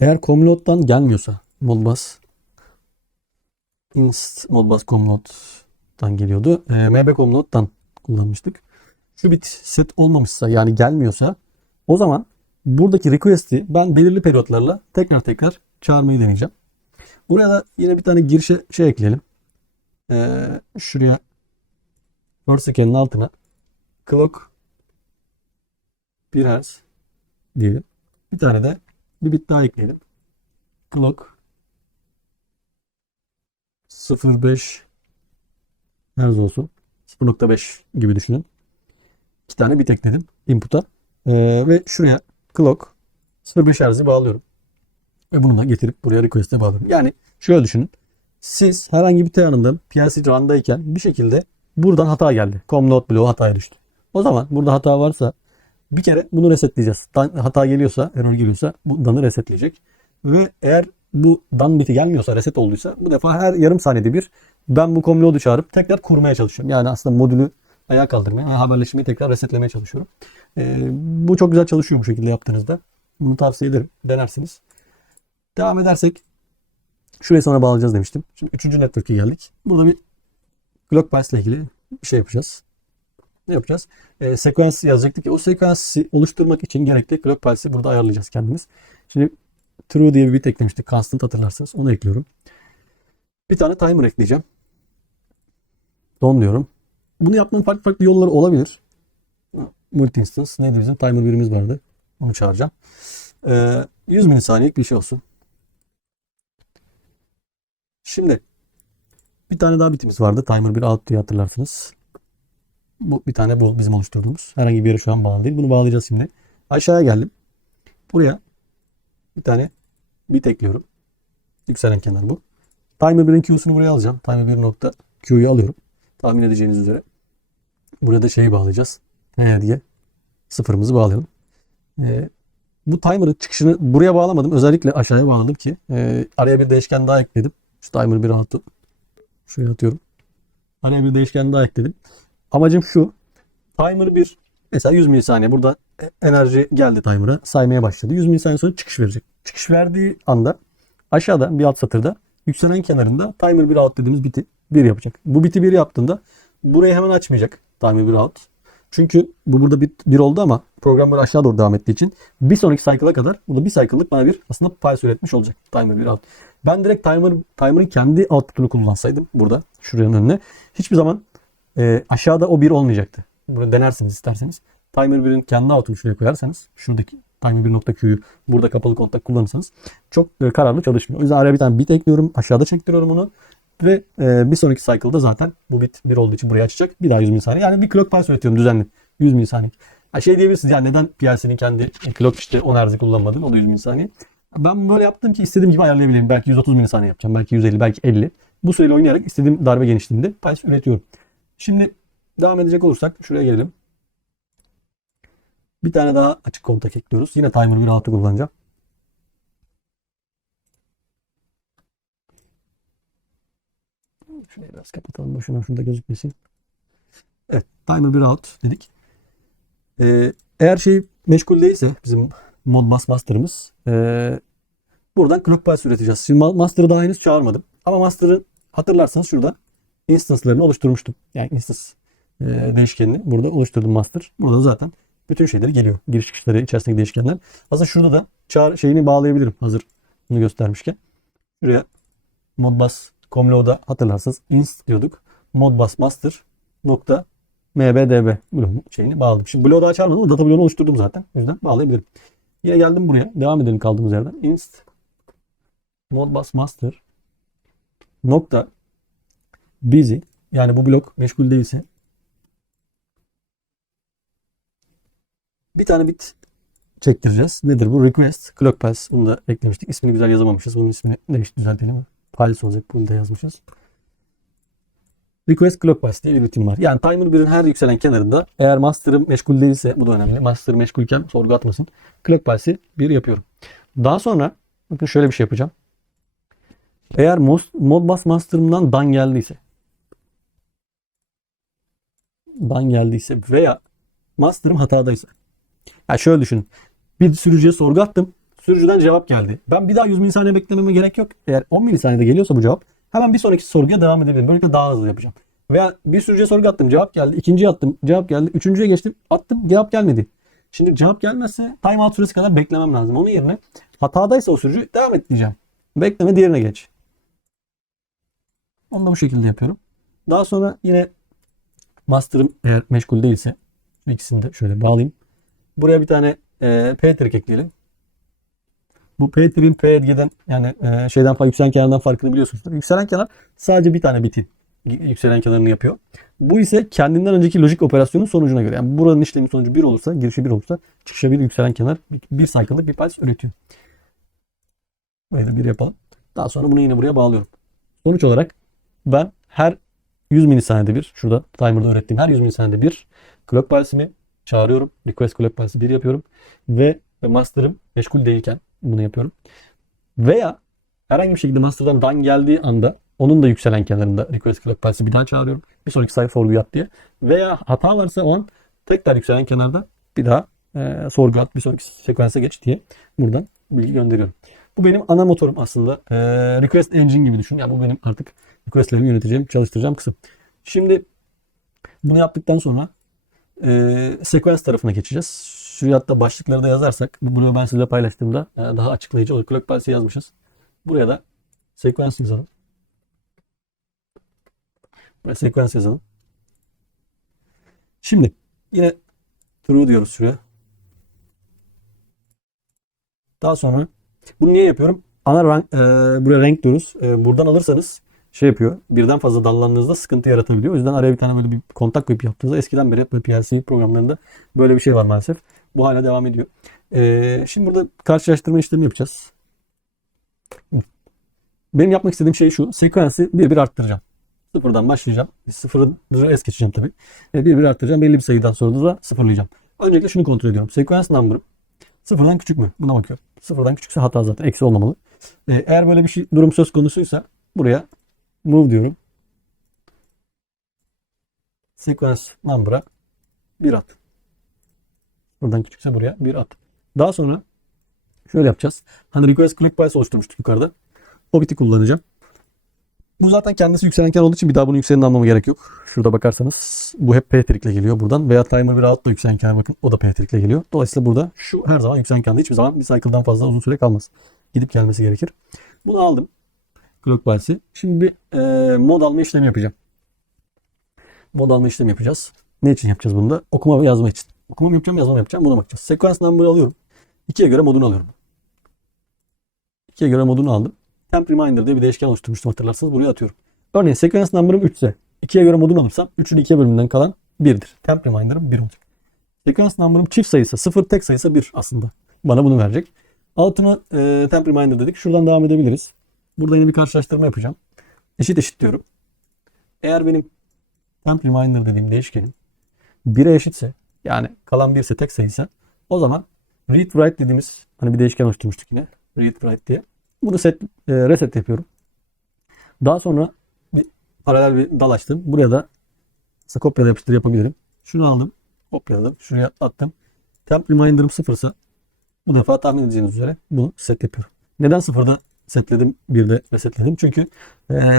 eğer Comload'dan gelmiyorsa Modbus Modbus Comload'dan geliyordu. MB Comload'dan kullanmıştık. Şu bit set olmamışsa, yani gelmiyorsa, o zaman buradaki request'i ben belirli periyotlarla tekrar çağırmayı deneyeceğim. Buraya da yine bir tane girişe şey ekleyelim. Şuraya first scan'ın altına clock 1 Hz diyelim. Bir tane de bir bit daha ekleyelim. Clock 0.5 Hz olsun. 0.5 gibi düşünün. 2 tane bit ekledim input'a. Ve şuraya clock 0.5 Hz'i bağlıyorum. Ve bunu da getirip buraya request'e bağlıyorum. Yani şöyle düşünün. Siz herhangi bir anında PLC run'dayken bir şekilde buradan hata geldi. Comload bloğu hataya düştü. O zaman burada hata varsa bir kere bunu resetleyeceğiz. Hata geliyorsa, error geliyorsa bu danı resetleyecek. Ve eğer bu dan biti gelmiyorsa, reset olduysa, bu defa her yarım saniyede bir ben bu comload'u çağırıp tekrar kurmaya çalışıyorum. Yani aslında modülü ayağa kaldırmaya ve haberleşmeyi tekrar resetlemeye çalışıyorum. Bu çok güzel çalışıyor bu şekilde yaptığınızda. Bunu tavsiye ederim. Denersiniz. Devam edersek şurayı sonra bağlayacağız demiştim. Şimdi 3. network'e geldik. Burada bir clock pulse ile ilgili bir şey yapacağız. Ne yapacağız? Sekans yazacaktık ki o sekansı oluşturmak için gerekli clock pulse'i burada ayarlayacağız kendimiz. Şimdi true diye bir bit eklemiştik. Constant, hatırlarsanız. Onu ekliyorum. Bir tane timer ekleyeceğim. Don diyorum. Bunu yapmanın farklı yolları olabilir. Multi instance neydi bizim? Timer birimiz vardı. Onu çağıracağım. 100 milisaniyelik bir şey olsun. Şimdi bir tane daha bitimiz vardı. Timer 1 out diye hatırlarsınız. Bu bir tane bu bizim oluşturduğumuz. Herhangi bir yere şu an bağlı değil. Bunu bağlayacağız şimdi. Aşağıya geldim. Buraya bir tane bit ekliyorum. Yükselen kenar bu. Timer 1'in Q'sunu buraya alacağım. Timer 1 nokta Q'yu alıyorum. Tahmin edeceğiniz üzere. Burada şeyi bağlayacağız. Diye sıfırımızı bağlayalım. Bu timer'ın çıkışını buraya bağlamadım. Özellikle aşağıya bağladım ki araya bir değişken daha ekledim. Şu timer 1 out'u şuraya atıyorum. Araya bir değişken daha ekledim. Amacım şu. Timer 1 mesela 100 milisaniye burada enerji geldi timer'a. Saymaya başladı. 100 milisaniye sonra çıkış verecek. Çıkış verdiği anda aşağıda bir alt satırda yükselen kenarında timer 1 out dediğimiz biti 1 yapacak. Bu biti 1 yaptığında burayı hemen açmayacak timer 1 out. Çünkü bu burada bir oldu ama program böyle aşağı doğru devam ettiği için bir sonraki cycle'a kadar burada bir cycle'lık bana bir aslında pulse üretmiş olacak. Timer 1 out. Ben direkt timer'ın kendi output'unu kullansaydım burada şuranın önüne hiçbir zaman aşağıda o 1 olmayacaktı. Bunu denersiniz isterseniz. Timer 1'in kendi output'unu şuraya koyarsanız şuradaki timer 1.q'yu burada kapalı kontak kullanırsanız çok kararlı çalışmıyor. O yüzden araya bir tane bit ekliyorum. Aşağıda çektiriyorum onu. Ve bir sonraki cycle'da zaten bu bit 1 olduğu için buraya açacak. Bir daha 100 milisaniye. Yani bir clock pulse üretiyorum düzenli. 100 milisaniye. Şey diyebilirsiniz yani neden PLC'nin kendi clock işte 10 Hz'i kullanmadın? O da 100 milisaniye. Ben böyle yaptım ki istediğim gibi ayarlayabilirim. Belki 130 milisaniye yapacağım. Belki 150, belki 50. Bu süreyle oynayarak istediğim darbe genişliğinde pulse üretiyorum. Şimdi devam edecek olursak şuraya gelelim. Bir tane daha açık kontak ekliyoruz. Yine timer 1 out'u kullanacağım. Şurayı biraz kapatalım. Boşuna şurada gözükmesin. Evet. Timer 1 out dedik. Eğer şey meşgul değilse bizim Modbus Master'ımız buradan clock pulse üreteceğiz. Şimdi Master'ı daha henüz çağırmadım. Ama Master'ı hatırlarsanız şurada instance'larını oluşturmuştum. Yani instance değişkenini burada oluşturdum Master. Burada zaten bütün şeyleri geliyor. Giriş çıkışları içerisindeki değişkenler. Aslında şurada da çağır şeyini bağlayabilirim. Hazır bunu göstermişken. Şuraya Modbus Comload'a hatırlarsanız inst diyorduk. Modbus Master nokta mbdb bloğun şeyini bağladım. Şimdi bloğu daha çağırmadım ama data bloğunu oluşturdum zaten. O yüzden bağlayabilirim. Yine geldim buraya. Devam edelim kaldığımız yerden. Inst Modbus Master nokta busy, yani bu blok meşgul değilse bir tane bit çektireceğiz. Nedir bu? Request clock pulse. Bunu da eklemiştik. İsmini güzel yazamamışız. Bunun ismini düzeltelim. Pulse olacak. Bunu da yazmışız. Request clock pulse diye bir rutin var. Yani timer 1'in her yükselen kenarında, eğer master'ım meşgul değilse, bu da önemli. Master meşgulken sorgu atmasın. Clock pulse'i 1 yapıyorum. Daha sonra bakın şöyle bir şey yapacağım. Eğer Modbus master'ımdan dan geldiyse veya master'ım hatadaysa. Yani şöyle düşün. Bir sürücüye sorgu attım. Sürücüden cevap geldi. Ben bir daha 100 milisaniye beklememe gerek yok. Eğer 10 milisaniyede geliyorsa bu cevap, hemen bir sonraki sorguya devam edebilirim. Böylelikle daha hızlı yapacağım. Veya bir sürücüye sorgu attım, cevap geldi. İkinciye attım, cevap geldi. Üçüncüye geçtim, attım, cevap gelmedi. Şimdi cevap gelmezse timeout süresi kadar beklemem lazım. Onun yerine hatadaysa o sürücü, devam et diyeceğim. Bekleme, diğerine geç. Onu da bu şekilde yapıyorum. Daha sonra yine master'ım eğer meşgul değilse, ikisini de şöyle bağlayayım. Buraya bir tane p-trig ekleyelim. Bu p-trig'in p-edge'den, yani yükselen kenardan farkını biliyorsunuzdur. Yükselen kenar sadece bir tane bitin yükselen kenarını yapıyor. Bu ise kendinden önceki lojik operasyonun sonucuna göre. Yani buranın işlemin sonucu 1 olursa, girişi 1 olursa çıkışa bir yükselen kenar bir cycle'lık bir pulse üretiyor. Böyle bir yapalım. Daha sonra bunu yine buraya bağlıyorum. Sonuç olarak ben her 100 milisaniyede bir, şurada timer'da öğrettiğim her 100 milisaniyede bir clock pulse'imi çağırıyorum. Request clock pulse'i 1 yapıyorum. Ve master'ım meşgul değilken bunu yapıyorum. Veya herhangi bir şekilde master'dan dan geldiği anda onun da yükselen kenarında request clock pulse'i bir daha çağırıyorum. Bir sonraki sayfa sorgu yap diye. Veya hata varsa o an tekrar yükselen kenarda bir daha sorgu at, bir sonraki sekansa geç diye buradan bilgi gönderiyorum. Bu benim ana motorum aslında. Request engine gibi düşün. Yani bu benim artık request'lerimi yöneteceğim, çalıştıracağım kısım. Şimdi bunu yaptıktan sonra sequence tarafına geçeceğiz. Şuraya hatta başlıkları da yazarsak, bunu ben sizinle paylaştığımda daha açıklayıcı olur. Clock pulse'i yazmışız. Buraya da sequence yazalım. Buraya sequence yazalım. Şimdi yine true diyoruz şuraya. Daha sonra bunu niye yapıyorum? Buraya renk diyoruz. Buradan alırsanız şey yapıyor. Birden fazla dallandığınızda sıkıntı yaratabiliyor. O yüzden araya bir tane böyle bir kontak koyup yaptığınızda, eskiden beri hep böyle PLC programlarında böyle bir şey var maalesef. Bu hala devam ediyor. Şimdi burada karşılaştırma işlemi yapacağız. Benim yapmak istediğim şey şu. Sekansı bir bir arttıracağım. Sıfırdan başlayacağım. Sıfırı es geçeceğim tabii. Bir bir arttıracağım. Belli bir sayıdan sonra da sıfırlayacağım. Öncelikle şunu kontrol ediyorum. Sequence number'ım sıfırdan küçük mü? Buna bakıyorum. Sıfırdan küçükse hata zaten. Eksi olmamalı. Eğer böyle bir şey, durum söz konusuysa buraya move diyorum. Sequence number'a bir at. Buradan küçükse buraya bir at. Daha sonra şöyle yapacağız. Hani request click pulse oluşturmuştuk yukarıda. O biti kullanacağım. Bu zaten kendisi yükselenken olduğu için bir daha bunun yükselenini anlamama gerek yok. Şurada bakarsanız bu hep p-trig'le geliyor buradan. Veya timer bir out da yükselenken, bakın o da p-trig'le geliyor. Dolayısıyla burada şu her zaman yükselenken de hiçbir zaman bir cycle'dan fazla uzun süre kalmaz. Gidip gelmesi gerekir. Bunu aldım. Clock pulse'i. Şimdi bir mod alma işlemi yapacağım. Mod alma işlemi yapacağız. Ne için yapacağız bunu da? Okuma ve yazma için. Okuma mı yapacağım, yazma mı yapacağım? Buna bakacağız. Sequence number'ı alıyorum. 2'ye göre modunu alıyorum. 2'ye göre modunu aldım. Temp reminder diye bir değişken oluşturmuştum, hatırlarsanız, buraya atıyorum. Örneğin sequence number'ım 3 ise 2'ye göre modunu alırsam 3'ün 2'ye bölümünden kalan 1'dir. Temp reminder'ım 1 olacak. Sequence number'ım çift sayısı 0, tek sayısı 1 aslında. Bana bunu verecek. Altına temp reminder dedik. Şuradan devam edebiliriz. Burada yine bir karşılaştırma yapacağım. Eşit diyorum. Eğer benim temp reminder dediğim değişkenim 1'e eşitse, yani kalan 1 ise, tek sayıysa, o zaman read write dediğimiz hani bir değişken oluşturmuştuk yine. Read write diye. Bunu reset yapıyorum. Daha sonra bir paralel bir dal açtım. Buraya da kopyala yapıştır yapabilirim. Şunu aldım. Kopyaladım. Şuraya attım. Temp reminder'ım 0 ise bu defa tahmin edeceğiniz üzere bunu set yapıyorum. Neden 0'da setledim, 1'de resetledim? Çünkü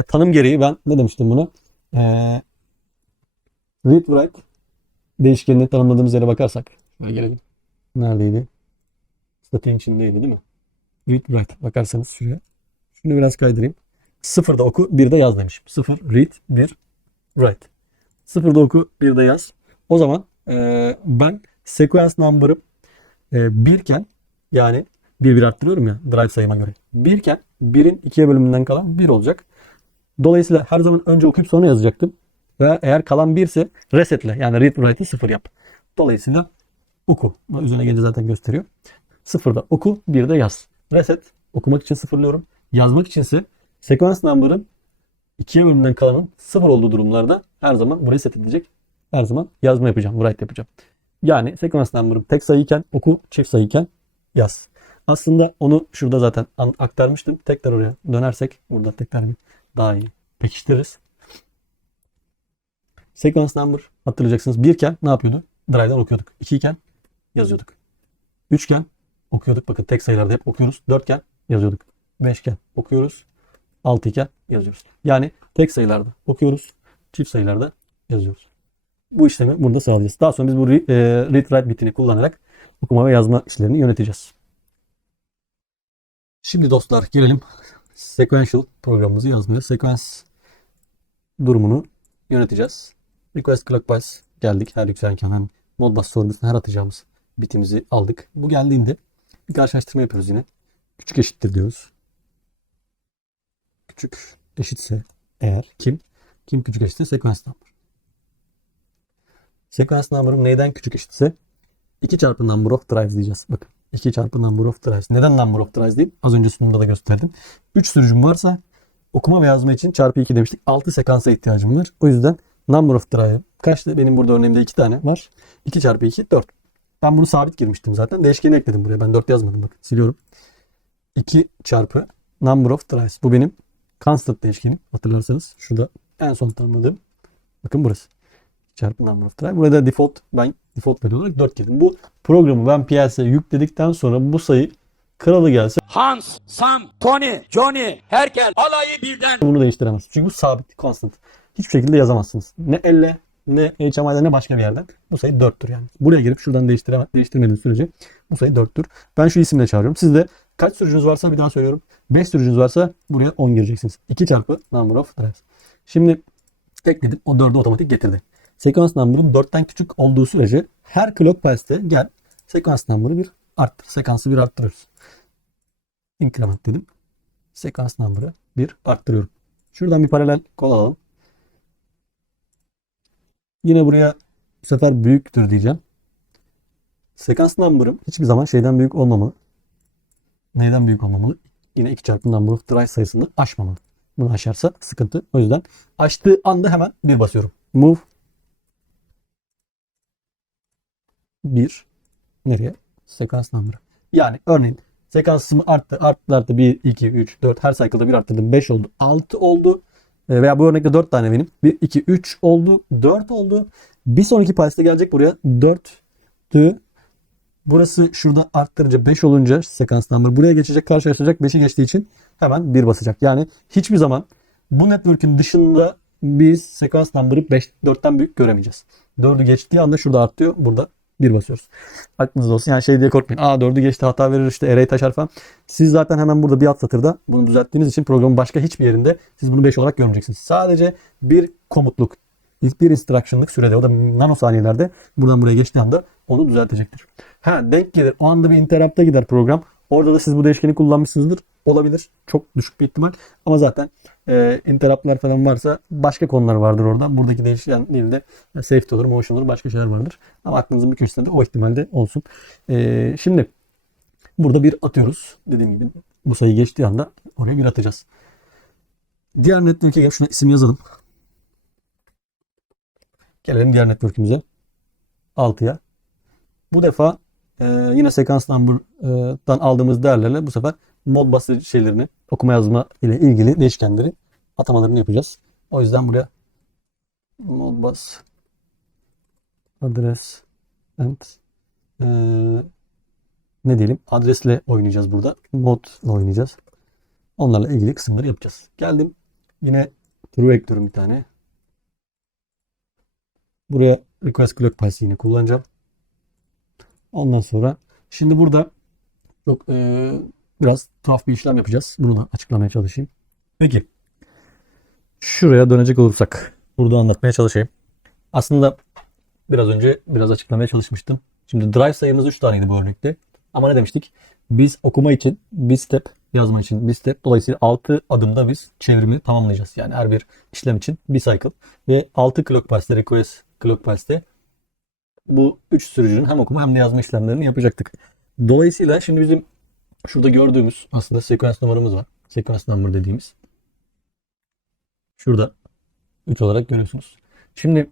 tanım gereği ben ne demiştim buna? Read write değişkenini tanımladığımız yere bakarsak. Şöyle gelelim. Neredeydi? Statiğin içindeydi değil mi? Read write. Bakarsanız şuraya. Şunu biraz kaydırayım. 0'da oku, 1'de yaz demişim. 0 read, 1 write. 0'da oku, 1'de yaz. O zaman ben sequence number'ım 1 iken, yani 1 arttırıyorum ya drive sayıma göre. 1 iken 1'in 2'ye bölümünden kalan 1 olacak. Dolayısıyla her zaman önce okuyup sonra yazacaktım. Ve eğer kalan 1 ise resetle, yani read write'ı 0 yap. Dolayısıyla oku. Üzerine gelince zaten gösteriyor. 0'da oku, 1'de yaz. Reset okumak için sıfırlıyorum. Yazmak içinse sequence number'ın 2'ye bölümünden kalanın 0 olduğu durumlarda her zaman bu reset edecek. Her zaman yazma yapacağım, write yapacağım. Yani sequence number'ım tek sayıyken oku, çift sayıyken yaz. Aslında onu şurada zaten aktarmıştım. Tekrar oraya dönersek burada tekrar daha iyi pekiştiririz. Sequence number hatırlayacaksınız. 1 iken ne yapıyordu? Drive'dan okuyorduk. 2 iken yazıyorduk. 3 iken okuyorduk. Bakın tek sayılarda hep okuyoruz. 4 iken yazıyorduk. 5 iken okuyoruz. 6 iken yazıyoruz. Yani tek sayılarda okuyoruz. Çift sayılarda yazıyoruz. Bu işlemi burada sağlayacağız. Daha sonra biz bu read write bitini kullanarak okuma ve yazma işlerini yöneteceğiz. Şimdi dostlar gelelim sequential programımızı yazmaya. Sequence durumunu yöneteceğiz. Request clockwise geldik. Her yükselenken hem Modbus sorgusuna her atacağımız bitimizi aldık. Bu geldiğinde bir karşılaştırma yapıyoruz yine. Küçük eşittir diyoruz. Küçük eşitse eğer kim? Kim küçük eşitse sequence number. Sequence number'ım neyden küçük eşitse 2 çarpı number of drives diyeceğiz. Bakın 2 çarpı number of drives. Neden number of drives değil? Az önce sunumda da gösterdim. 3 sürücüm varsa okuma ve yazma için çarpı 2 demiştik. 6 sekansa ihtiyacım var. O yüzden number of drive kaçtı? Benim burada örneğimde 2 tane var. 2 çarpı 2 4. Ben bunu sabit girmiştim zaten. Değişkeni ekledim buraya. Ben 4 yazmadım. Bakın siliyorum. 2 çarpı number of drives. Bu benim constant değişkenim. Hatırlarsanız şurada en son tanımladığım. Bakın burası. Çarpı number of drive. Burada ben default value olarak 4 girdim. Bu programı ben PLC'ye yükledikten sonra bu sayı kralı gelse Hans, Sam, Tony, Johnny, herkes alayı birden. bunu değiştiremezsiniz. Çünkü bu sabit, constant. Hiçbir şekilde yazamazsınız. Ne elle, ne HMI'de, ne başka bir yerden. Bu sayı 4'tür yani. Buraya girip şuradan değiştirmediğiniz sürece bu sayı 4'tür. Ben şu isimle çağırıyorum. Sizde kaç sürücünüz varsa bir daha söylüyorum. 5 sürücünüz varsa buraya 10 gireceksiniz. 2 çarpı number of drives. Şimdi ekledim. O 4'ü otomatik getirdi. Sequence number'ın 4'ten küçük olduğu sürece her clock pulse'te gel sequence number'ı bir arttır. Sekansı bir arttırıyoruz. Increment dedim. Sequence number'ı bir arttırıyorum. Şuradan bir paralel kol alalım. Yine buraya bu sefer büyüktür diyeceğim. Sequence number'ım hiçbir zaman şeyden büyük olmamalı. Neyden büyük olmamalı? Yine 2 çarpı number of drive sayısını aşmamalı. Bunu aşarsa sıkıntı. O yüzden açtığı anda hemen bir basıyorum. Move 1 nereye? Sekans numara. Yani örneğin sekansımı arttı 1, 2, 3, 4 her cycle'da bir arttırdım. 5 oldu. 6 oldu. Veya bu örnekte 4 tane benim. 1, 2, 3 oldu. 4 oldu. Bir sonraki pulse'de gelecek buraya. 4'tü. Burası şurada arttırınca 5 olunca sekans numara buraya geçecek. Karşılaşacak. 5'i geçtiği için hemen 1 basacak. Yani hiçbir zaman bu network'ün dışında biz sekans number'ı 4'ten büyük göremeyeceğiz. 4'ü geçtiği anda şurada artıyor. Burada 1 basıyoruz. Aklınızda olsun. Yani şey diye korkmayın. 4'ü geçti hata verir işte array taşar falan. Siz zaten hemen burada bir alt satırda bunu düzelttiğiniz için programın başka hiçbir yerinde siz bunu 5 olarak görmeyeceksiniz. Sadece bir komutluk, bir instruction'lık sürede o da nanosaniyelerde buradan buraya geçtiği anda onu düzeltecektir. Denk gelir. O anda bir interrupt'a gider program. Orada da siz bu değişkeni kullanmışsınızdır. Olabilir. Çok düşük bir ihtimal. Ama zaten interrupt'lar falan varsa başka konular vardır orada. Buradaki değişken değil de safety olur, motion olur, başka şeyler vardır. Ama aklınızın bir köşesinde de o ihtimalde olsun. Şimdi burada bir atıyoruz. Dediğim gibi bu sayı geçtiği anda oraya bir atacağız. Diğer network'e gelip şuna isim yazalım. Gelelim diğer network'ümüze. 6'ya. Bu defa yine sekans number'dan aldığımız değerlerle bu sefer Modbus şeylerini okuma yazma ile ilgili değişkenleri atamalarını yapacağız. O yüzden buraya Modbus adres and ne diyelim adresle oynayacağız burada. Modla oynayacağız. Onlarla ilgili kısımları yapacağız. Geldim. Yine true ekliyorum bir tane. Buraya request clock pulse yine kullanacağım. Ondan sonra şimdi burada çok biraz tuhaf bir işlem yapacağız. Bunu da açıklamaya çalışayım. Peki. Şuraya dönecek olursak burada anlatmaya çalışayım. Aslında biraz önce biraz açıklamaya çalışmıştım. Şimdi drive sayımız 3 taneydi bu örnekte. Ama ne demiştik? Biz okuma için bir step yazma için bir step. Dolayısıyla 6 adımda biz çevrimi tamamlayacağız. Yani her bir işlem için bir cycle. Ve 6 clock pulse'de, request clock pulse'de bu 3 sürücünün hem okuma hem de yazma işlemlerini yapacaktık. Dolayısıyla şimdi bizim şurada gördüğümüz aslında sekans numaramız var. Sekans number dediğimiz. Şurada 3 olarak görüyorsunuz. Şimdi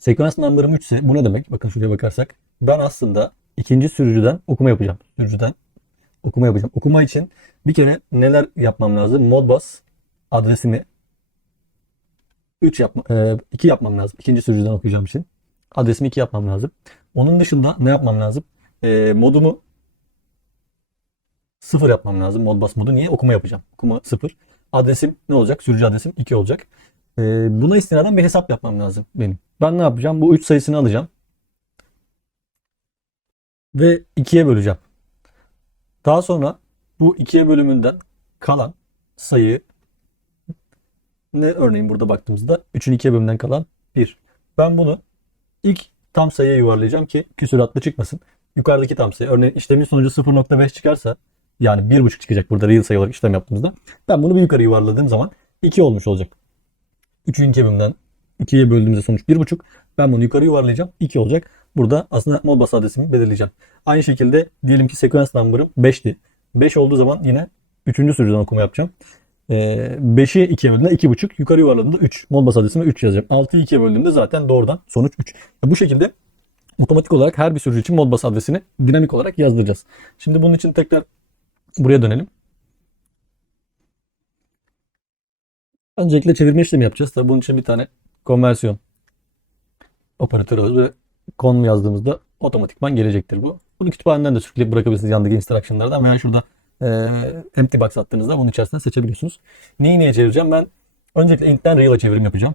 sekans number'ım 3 ise bu ne demek? Bakın şuraya bakarsak. Ben aslında ikinci sürücüden okuma yapacağım. Sürücüden okuma yapacağım. Okuma için bir kere neler yapmam lazım? Modbus adresimi 2 yapmam lazım. İkinci sürücüden okuyacağım için. Adresimi 2 yapmam lazım. Onun dışında ne yapmam lazım? Modumu 0 yapmam lazım. Modbus modu. Niye? Okuma yapacağım. Okuma 0. Adresim ne olacak? Sürücü adresim 2 olacak. Buna istinaden bir hesap yapmam lazım benim. Ben ne yapacağım? Bu 3 sayısını alacağım. Ve 2'ye böleceğim. Daha sonra bu 2'ye bölümünden kalan sayı ne? Örneğin burada baktığımızda 3'ün 2'ye bölümünden kalan 1. Ben bunu ilk tam sayıya yuvarlayacağım ki küsuratlı çıkmasın. Yukarıdaki tam sayı. Örneğin işlemin sonucu 0.5 çıkarsa yani 1.5 çıkacak burada real sayı olarak işlem yaptığımızda. Ben bunu bir yukarı yuvarladığım zaman 2 olmuş olacak. 3'ün 2'ye bölümünden 2'ye böldüğümüzde sonuç 1.5. Ben bunu yukarı yuvarlayacağım. 2 olacak. Burada aslında Modbus adresimi belirleyeceğim. Aynı şekilde diyelim ki sekans number'ım 5'ti. 5 olduğu zaman yine 3. sürücüden okuma yapacağım. 5'i 2'ye böldüğümde 2.5. Yukarı yuvarladığımda 3. Modbus adresime 3 yazacağım. 6'yı 2'ye böldüğümde zaten doğrudan sonuç 3. Bu şekilde otomatik olarak her bir sürücü için Modbus adresini dinamik olarak yazdıracağız. Şimdi bunun için tekrar buraya dönelim. Öncelikle çevirme işlemi yapacağız. Tabii bunun için bir tane konversiyon operatörü alıyoruz ve con yazdığımızda otomatikman gelecektir bu. Bunu kütüphaneden de sürükleyip bırakabilirsiniz yandaki instruction'lardan veya şurada empty box attığınızda bunun içerisinden seçebiliyorsunuz. Neyi neye çevireceğim? Ben öncelikle int'ten real'a çevirim yapacağım.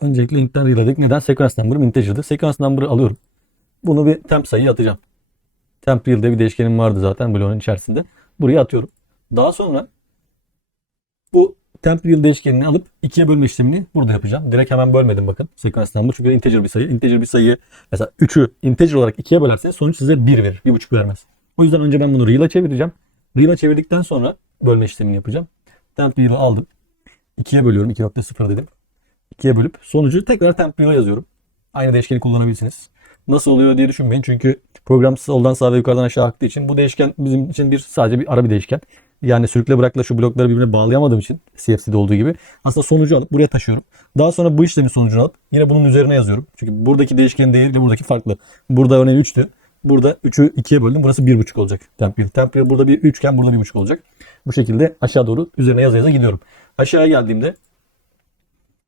Öncelikle int'ten real'a dedik. Neden? Sequence number'ım integer'dı. Sequence number'ı alıyorum. Bunu bir temp sayıya atacağım. Temp real'de bir değişkenim vardı zaten bloğun içerisinde. Buraya atıyorum. Daha sonra bu temp real değişkenini alıp 2'ye bölme işlemini burada yapacağım. Direkt hemen bölmedim bakın. Sequence number çünkü integer bir sayı. Integer bir sayıyı mesela 3'ü integer olarak 2'ye bölerseniz sonuç size 1 verir. 1.5 vermez. O yüzden önce ben bunu real'a çevireceğim. Real'a çevirdikten sonra bölme işlemini yapacağım. Temp real'ı aldım. 2'ye bölüyorum. 2.0 dedim. 2'ye bölüp sonucu tekrar temp real'a yazıyorum. Aynı değişkeni kullanabilirsiniz. Nasıl oluyor diye düşünmeyin. Çünkü program soldan sağa ve yukarıdan aşağı aktığı için bu değişken bizim için sadece bir ara bir değişken. Yani sürükle bırakla şu blokları birbirine bağlayamadığım için CFC'de olduğu gibi aslında sonucu alıp buraya taşıyorum. Daha sonra bu işlemin sonucunu alıp yine bunun üzerine yazıyorum. Çünkü buradaki değişkenin değeri ile buradaki farklı. Burada örneğin 3'tü. Burada 3'ü 2'ye böldüm. Burası 1.5 olacak. Temp real burada bir 3 iken burada 1.5 olacak. Bu şekilde aşağı doğru üzerine yaza yaza gidiyorum. Aşağıya geldiğimde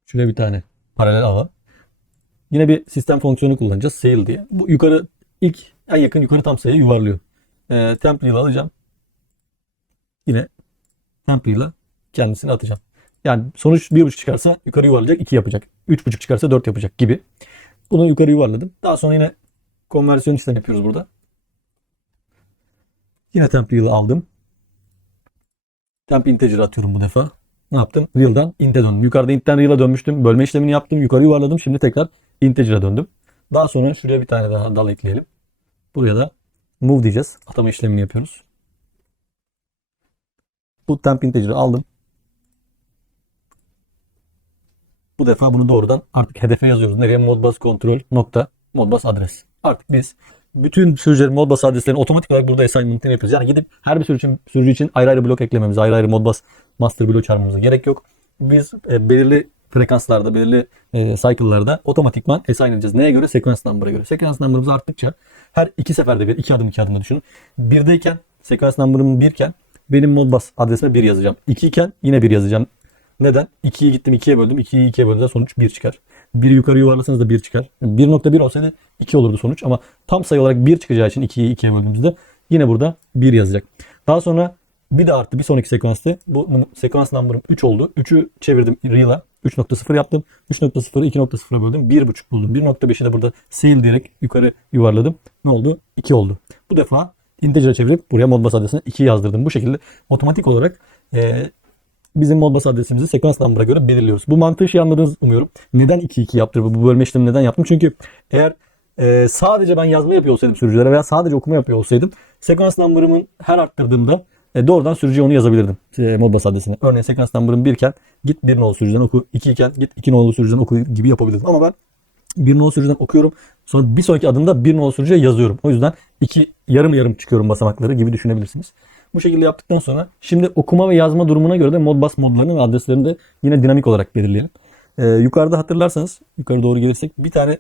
şuraya bir tane paralel ağa. Yine bir sistem fonksiyonu kullanacağız. Sail diye. Bu yukarı en yakın yukarı tam sayıya yuvarlıyor. Temp real alacağım. Yine temp real'a kendisini atacağım. Yani sonuç 1.5 çıkarsa yukarı yuvarlayacak 2 yapacak. 3.5 çıkarsa 4 yapacak gibi. Bunu yukarı yuvarladım. Daha sonra yine konversiyon işlemi yapıyoruz burada. Yine temp real'ı aldım. Temp integer'ı atıyorum bu defa. Ne yaptım? Real'dan int'e döndüm. Yukarıda int'ten real'a dönmüştüm. Bölme işlemini yaptım. Yukarı yuvarladım. Şimdi tekrar integer'a döndüm. Daha sonra şuraya bir tane daha dal ekleyelim. Buraya da move diyeceğiz. Atama işlemini yapıyoruz. Bu temp integer'ı aldım. Bu defa bunu doğrudan artık hedefe yazıyoruz. Nereye? Modbus control nokta Modbus adres. Artık biz bütün sürücülerin Modbus adreslerini otomatik olarak burada assignment'ını yapıyoruz. Yani gidip her bir sürücü için ayrı ayrı blok eklememiz, ayrı ayrı Modbus master blok çağırmamıza gerek yok. Biz belirli frekanslarda, belirli cycle'larda otomatikman assign edeceğiz. Neye göre? Sequence number'a göre. Sequence number'ımız arttıkça her 2 seferde bir, 2 adım 2 adımda düşünün. 1'deyken sequence number'ım 1 iken benim Modbus adresime 1 yazacağım. 2 iken yine 1 yazacağım. Neden? 2'yi gittim 2'ye böldüm. 2'yi 2'ye böldüğümde sonuç 1 çıkar. 1'i yukarı yuvarlasanız da 1 çıkar. 1.1 olsaydı 2 olurdu sonuç ama tam sayı olarak 1 çıkacağı için 2'yi 2'ye böldüğümüzde yine burada 1 yazacak. Daha sonra bir de arttı bir sonraki sekanste. Bu sekans number'ım 3 oldu. 3'ü çevirdim real'a. 3.0 yaptım. 3.0'ı 2.0'a böldüm. 1.5 buldum. 1.5'i de burada sail diyerek yukarı yuvarladım. Ne oldu? 2 oldu. Bu defa integer'e çevirip buraya Modbus adresine 2 yazdırdım. Bu şekilde otomatik olarak bizim Modbus adresimizi sekans number'a göre belirliyoruz. Bu mantığı anladınız umuyorum. Neden 2-2 yaptım? Bu bölme işlemi neden yaptım? Çünkü eğer sadece ben yazma yapıyor olsaydım sürücülere veya sadece okuma yapıyor olsaydım sekans number'ımın her arttırdığımda Doğrudan sürücüye onu yazabilirdim. Modbus adresine. Örneğin sekans number'ın 1 iken git 1 nolu sürücüden oku. 2 iken git 2 nolu sürücüden oku gibi yapabilirdim. Ama ben 1 nolu sürücüden okuyorum. Sonra bir sonraki adımda 1 nolu sürücüye yazıyorum. O yüzden yarım yarım çıkıyorum basamakları gibi düşünebilirsiniz. Bu şekilde yaptıktan sonra şimdi okuma ve yazma durumuna göre de Modbus modlarını ve adreslerini de yine dinamik olarak belirleyelim. Yukarıda hatırlarsanız yukarı doğru gelirsek bir tane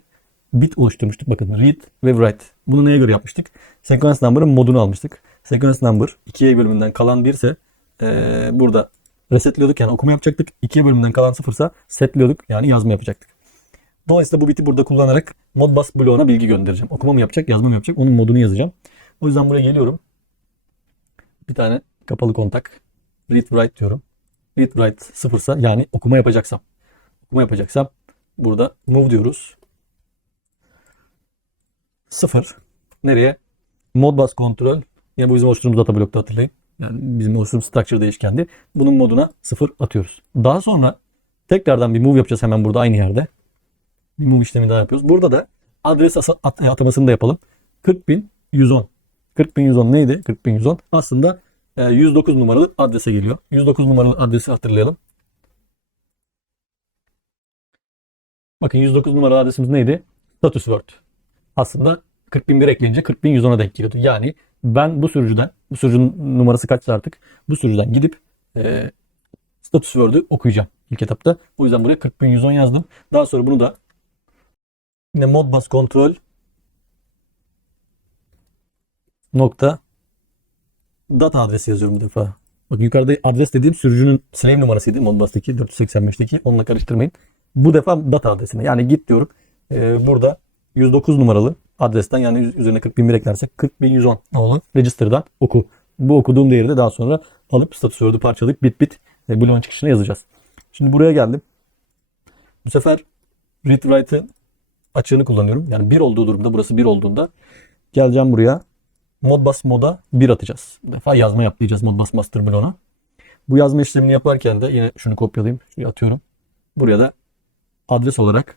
bit oluşturmuştuk. Bakın read ve write. Bunu neye göre yapmıştık? Sequence number'ın modunu almıştık. Sequence number 2'ye bölümünden kalan 1 ise burada resetliyorduk yani okuma yapacaktık. 2'ye bölümünden kalan 0 ise setliyorduk yani yazma yapacaktık. Dolayısıyla bu biti burada kullanarak Modbus bloğuna bilgi göndereceğim. Okuma mı yapacak, yazma mı yapacak? Onun modunu yazacağım. O yüzden buraya geliyorum. Bir tane kapalı kontak. Read write diyorum. Read write 0 ise yani okuma yapacaksam burada move diyoruz. 0. Nereye? Modbus kontrol. Yine bu bizim oluşturduğumuz data blokta hatırlayın. Yani bizim oluşturduğumuz structure değişkendi. Bunun moduna 0 atıyoruz. Daha sonra tekrardan bir move yapacağız hemen burada aynı yerde. Bir move işlemi daha yapıyoruz. Burada da adres atamasını da yapalım. 40.110. 40.110 neydi? 40.110 aslında 109 numaralı adrese geliyor. 109 numaralı adresi hatırlayalım. Bakın 109 numaralı adresimiz neydi? Status word. Aslında 40.001 ekleyince 40.110'a denk geliyordu. Yani ben bu sürücünün numarası kaçsa artık bu sürücüden gidip status word'ü okuyacağım ilk etapta. O yüzden buraya 40.110 yazdım. Daha sonra bunu da yine Modbus kontrol nokta data adresi yazıyorum bu defa. Bakın yukarıda adres dediğim sürücünün slave numarasıydı Modbus'taki 485'teki. Onunla karıştırmayın. Bu defa data adresine yani git diyorum. Burada 109 numaralı adresten yani üzerine 40.001 eklersek 40.110 olan register'dan oku. Bu okuduğum değeri de daha sonra alıp status word'u parçalayıp bit bloğun çıkışına yazacağız. Şimdi buraya geldim. Bu sefer read write'ın açığını kullanıyorum. Yani 1 olduğu durumda burası 1 olduğunda geleceğim buraya. Modbus moda 1 atacağız. Bu defa yazma yapacağız Modbus master bloğuna. Bu yazma işlemini yaparken de yine şunu kopyalayayım. Şuraya atıyorum. Buraya da adres olarak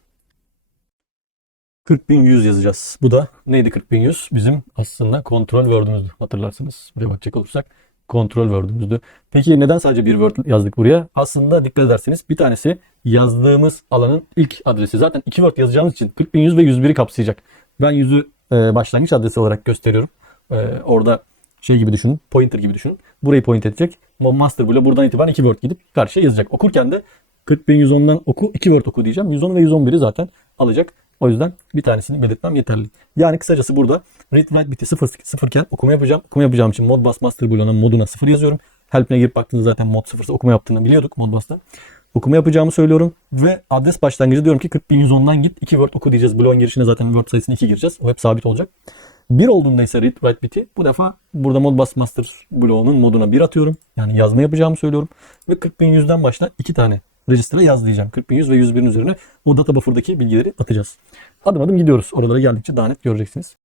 40.100 yazacağız. Bu da neydi 40.100? Bizim aslında kontrol word'ümüzdü. Hatırlarsınız. Buraya bakacak olursak kontrol word'ümüzdü. Peki neden sadece bir word yazdık buraya? Aslında dikkat ederseniz bir tanesi yazdığımız alanın ilk adresi. Zaten 2 word yazacağımız için 40.100 ve 101'i kapsayacak. Ben 100'ü başlangıç adresi olarak gösteriyorum. Orada şey gibi düşünün. Pointer gibi düşünün. Burayı point edecek. Master bloğu buradan itibaren 2 word gidip karşıya yazacak. Okurken de 40.110'dan oku 2 word oku diyeceğim. 110 ve 111'i zaten alacak. O yüzden bir tanesini belirtmem yeterli. Yani kısacası burada read write biti 0 iken okuma yapacağım. Okuma yapacağım için Modbus master bloğuna moduna 0 yazıyorum. Help'ine girip baktığınızda zaten mod 0 ise okuma yaptığını biliyorduk Modbus'ta. Okuma yapacağımı söylüyorum ve adres başlangıcı diyorum ki 40.110'dan git 2 word oku diyeceğiz. Bloğun girişine zaten word sayısını 2 gireceğiz. O hep sabit olacak. 1 olduğunda ise read write biti bu defa burada Modbus master bloğunun moduna 1 atıyorum. Yani yazma yapacağımı söylüyorum. Ve 40.100'den başla 2 tane register'a yaz diyeceğim. 40.100 ve 101'in üzerine o data buffer'daki bilgileri atacağız. Adım adım gidiyoruz. Oralara geldikçe daha net göreceksiniz.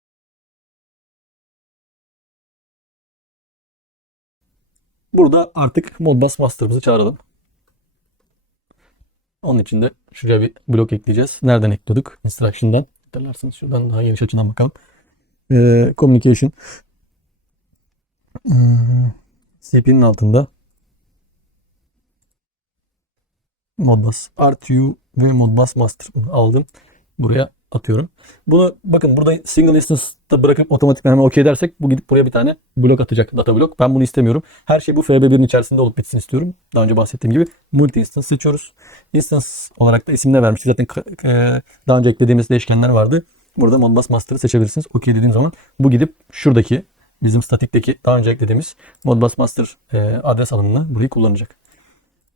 Burada artık Modbus master'ımızı çağıralım. Onun için de şuraya bir blok ekleyeceğiz. Nereden ekliyorduk? Instruction'dan. Hatırlarsınız şuradan daha geniş açıdan bakalım. Communication. CP'nin altında Modbus RTU ve Modbus master aldım. Buraya atıyorum. Bunu bakın burada single instance'da bırakıp otomatikman hemen OK dersek bu gidip buraya bir tane blok atacak, data blok. Ben bunu istemiyorum. Her şey bu FB1'in içerisinde olup bitsin istiyorum. Daha önce bahsettiğim gibi multi instance seçiyoruz. Instance olarak da isim ne vermiştik? Zaten daha önce eklediğimiz değişkenler vardı. Burada Modbus master'ı seçebilirsiniz. OK dediğim zaman bu gidip şuradaki bizim statikteki daha önce eklediğimiz Modbus master adres alanına burayı kullanacak.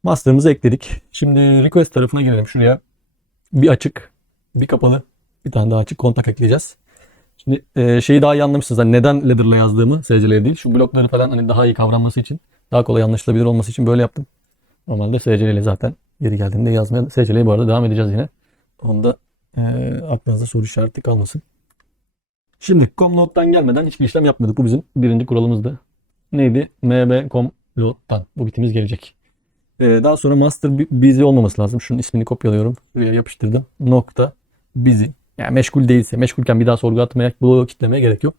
Master'ımızı ekledik. Şimdi request tarafına gelelim. Şuraya bir açık, bir kapalı, bir tane daha açık kontak ekleyeceğiz. Şimdi şeyi daha iyi anlamışsınız. Hani neden ladder'la yazdığımı SCL'ye değil. Şu blokları falan hani daha iyi kavranması için, daha kolay anlaşılabilir olması için böyle yaptım. Normalde SCL zaten geri geldiğinde yazmaya SCL'ye bu arada devam edeceğiz yine. Onda aklınızda soru işareti kalmasın. Şimdi com.load'dan gelmeden hiçbir işlem yapmıyorduk. Bu bizim birinci kuralımızdı. Neydi? mb.com.load'dan bu bitimiz gelecek. Daha sonra master busy olmaması lazım. Şunun ismini kopyalıyorum. Buraya yapıştırdım. Nokta busy. Yani meşgul değilse, meşgulken bir daha sorgu atmaya, bloğu kitlemeye gerek yok.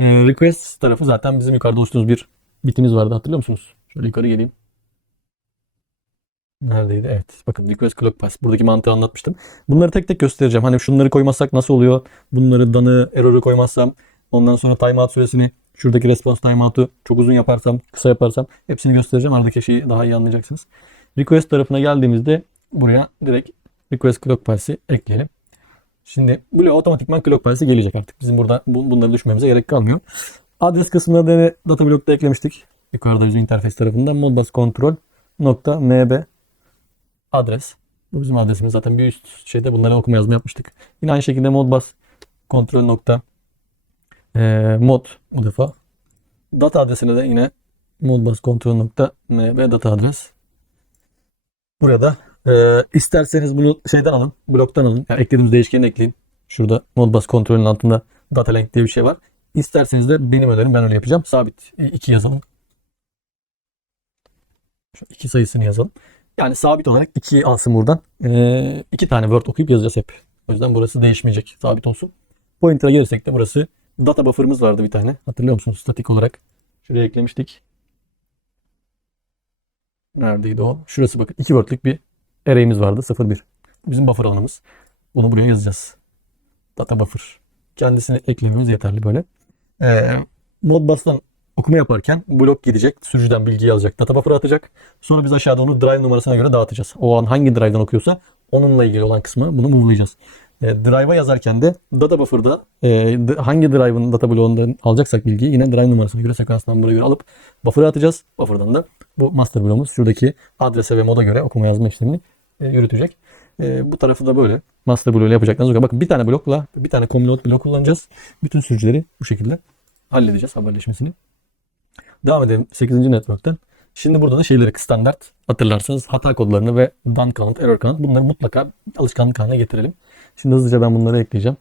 Request tarafı zaten bizim yukarıda oluşturduğumuz bir bitimiz vardı, hatırlıyor musunuz? Şöyle yukarı geleyim. Neredeydi? Evet. Bakın request clock pass. Buradaki mantığı anlatmıştım. Bunları tek tek göstereceğim. Hani şunları koymazsak nasıl oluyor? Bunları done'ı, error'ı koymazsam, ondan sonra timeout süresini, şuradaki response timeout'u çok uzun yaparsam, kısa yaparsam hepsini göstereceğim. Aradaki şeyi daha iyi anlayacaksınız. Request tarafına geldiğimizde buraya direkt request clock pass'i ekleyelim. Şimdi buraya otomatikman clock pass'i gelecek artık. Bizim burada bunları düşmemize gerek kalmıyor. Adres kısmına da data block'ta eklemiştik. Yukarıda user interface tarafından modbus control .mb adres. Bu bizim adresimiz. Zaten bir üst şeyde bunları okuma yazma yapmıştık. Yine aynı şekilde modbus kontrol nokta mod bu defa. Data adresine de yine modbus kontrol nokta mb data adres. Buraya da isterseniz bunu şeyden alın. Bloktan alın. Yani eklediğimiz değişkeni ekleyin. Şurada modbus kontrolün altında data length diye bir şey var. İsterseniz de benim önerim, ben öyle yapacağım. Sabit 2 yazalım. Şu 2 sayısını yazalım. Yani sabit olarak 2'yi alsın buradan. 2 tane Word okuyup yazacağız hep. O yüzden burası değişmeyecek. Sabit olsun. Pointer'a gelirsek de burası data buffer'ımız vardı bir tane. Hatırlıyor musunuz? Statik olarak. Şuraya eklemiştik. Neredeydi o? Şurası bakın. 2 Word'lük bir array'imiz vardı. 0-1. Bizim buffer alanımız. Bunu buraya yazacağız. Data buffer. Kendisini eklememiz yeterli böyle. Modbus'tan okuma yaparken blok gidecek. Sürücüden bilgiyi alacak. Data buffer'a atacak. Sonra biz aşağıda onu drive numarasına göre dağıtacağız. O an hangi drive'dan okuyorsa onunla ilgili olan kısmı bunu move'layacağız. Drive'a yazarken de data buffer'da hangi drive'ın data bloğundan alacaksak bilgiyi yine drive numarasına göre, sekans number'a göre alıp buffer'a atacağız. Buffer'dan da bu master bloğumuz şuradaki adrese ve moda göre okuma yazma işlemini yürütecek. Bu tarafı da böyle master bloğuyla yapacaklarınız yok. Bakın bir tane blokla bir tane common blok kullanacağız. Bütün sürücüleri bu şekilde halledeceğiz haberleşmesini. Devam edelim 8. network'ten. Şimdi burada da şeyleri standart hatırlarsanız hata kodlarını ve done count, error count bunları mutlaka alışkanlık haline getirelim. Şimdi hızlıca ben bunları ekleyeceğim.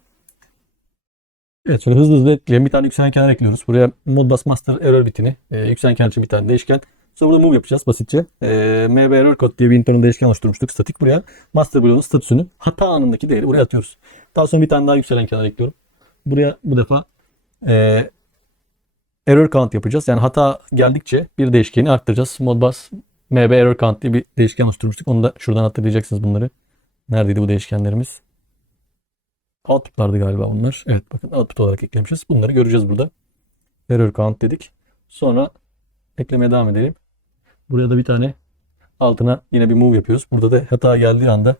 Evet, şöyle hızlı ekleyelim. Bir tane yükselen kenar ekliyoruz. Buraya modbus master error bitini, yükselen kenar için bir tane değişken. Sonra burada move yapacağız basitçe. mb error code diye bir internal değişken oluşturmuştuk statik. Buraya master bloğunun statüsünü, hata anındaki değeri buraya atıyoruz. Daha sonra bir tane daha yükselen kenar ekliyorum. Buraya bu defa error count yapacağız. Yani hata geldikçe bir değişkeni arttıracağız. Modbus mb error count diye bir değişken oluşturmuştuk. Onu da şuradan hatırlayacaksınız bunları. Neredeydi bu değişkenlerimiz? Output'lardı galiba onlar. Evet, bakın output olarak eklemişiz. Bunları göreceğiz burada. Error count dedik. Sonra eklemeye devam edelim. Buraya da bir tane altına yine bir move yapıyoruz. Burada da hata geldiği anda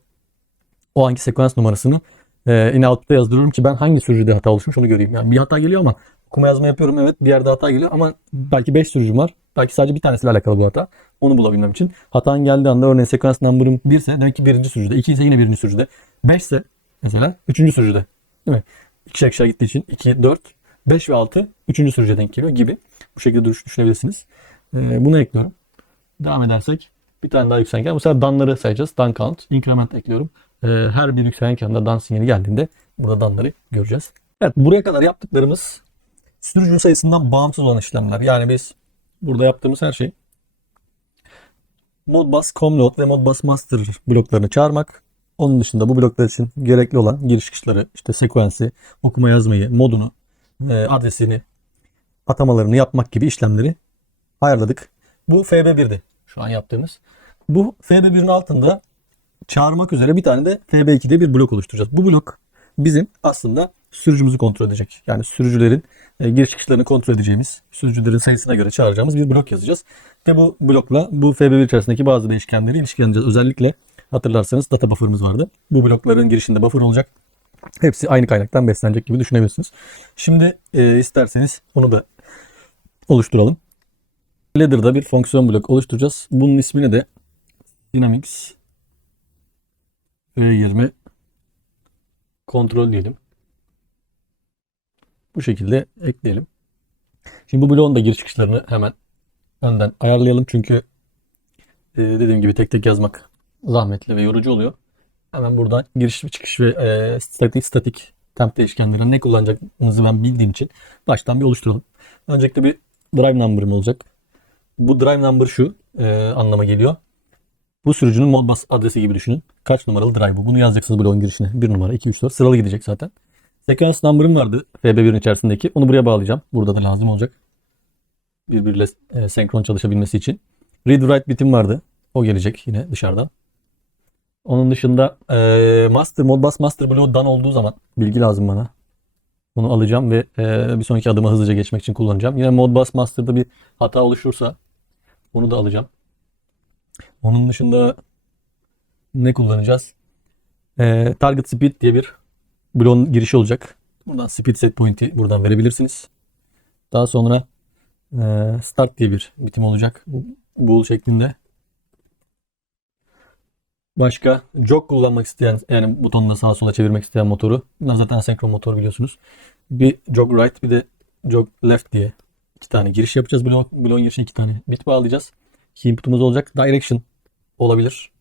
o anki sekans numarasını yine output'a yazdırıyorum ki ben hangi sürücüde hata oluşmuş onu göreyim. Yani bir hata geliyor ama okuma yazma yapıyorum, evet, bir yerde hata geliyor ama belki 5 sürücüm var. Belki sadece bir tanesiyle alakalı bu hata. Onu bulabilmem için. Hatan geldiği anda örneğin sekans number'ım 1 ise demek ki birinci sürücüde. 2 ise yine birinci sürücüde. 5 ise mesela 3. sürücüde. Değil mi? İkişer ikişer gittiği için 2, 4, 5 ve 6 3. sürücüye denk geliyor gibi. Bu şekilde düşünebilirsiniz. Bunu ekliyorum. Devam edersek bir tane daha yükselen kenar. Bu sefer done'ları sayacağız. Done count. Increment ekliyorum. Her bir yükselen kenarda done sinyali geldiğinde burada done'ları göreceğiz. Evet, buraya kadar yaptıklarımız sürücü sayısından bağımsız olan işlemler. Yani biz burada yaptığımız her şey modbus comload ve modbus master bloklarını çağırmak. Onun dışında bu bloklar için gerekli olan giriş çıkışları, işte sekansı, okuma yazmayı, modunu, adresini, atamalarını yapmak gibi işlemleri ayarladık. Bu FB1'di şu an yaptığımız. Bu FB1'in altında çağırmak üzere bir tane de FB2'de bir blok oluşturacağız. Bu blok bizim aslında sürücümüzü kontrol edecek. Yani sürücülerin giriş çıkışlarını kontrol edeceğimiz, sürücülerin sayısına göre çağıracağımız bir blok yazacağız. Ve bu blokla bu FB1 içerisindeki bazı değişkenleri ilişkilendireceğiz. Özellikle hatırlarsanız data buffer'ımız vardı. Bu blokların girişinde buffer olacak. Hepsi aynı kaynaktan beslenecek gibi düşünebilirsiniz. Şimdi isterseniz onu da oluşturalım. Ladder'da bir fonksiyon blok oluşturacağız. Bunun ismini de Dynamics V20 kontrol diyelim. Bu şekilde ekleyelim. Şimdi bu bloğun da giriş çıkışlarını hemen önden ayarlayalım. Çünkü dediğim gibi tek tek yazmak zahmetli ve yorucu oluyor. Hemen buradan giriş ve çıkış ve statik temp değişkenlerine ne kullanacağınızı ben bildiğim için baştan bir oluşturalım. Öncelikle bir drive number'ım olacak. Bu drive number şu anlama geliyor. Bu sürücünün modbus adresi gibi düşünün. Kaç numaralı drive bu? Bunu yazacaksınız bloğun girişine. 1 numara, 2, 3, 4 sıralı gidecek zaten. Sekans number'ım vardı FB1'in içerisindeki. Onu buraya bağlayacağım. Burada da lazım olacak. birbiriyle senkron çalışabilmesi için. Read write bitim vardı. O gelecek yine dışarıdan. Onun dışında Modbus Master Block done olduğu zaman bilgi lazım bana. Bunu alacağım ve bir sonraki adıma hızlıca geçmek için kullanacağım. Yine Modbus Master'da bir hata oluşursa onu da alacağım. Onun dışında ne kullanacağız? Target Speed diye bir bloğun girişi olacak. Buradan Speed Set Point'i buradan verebilirsiniz. Daha sonra Start diye bir bitim olacak. Bool şeklinde. Başka jog kullanmak isteyen, yani butonla sağa sola çevirmek isteyen motoru. Bunlar zaten asenkron motor biliyorsunuz. Bir jog right bir de jog left diye iki tane giriş yapacağız. Bloğun girişine iki tane bit bağlayacağız. İki inputumuz olacak. Direction olabilir.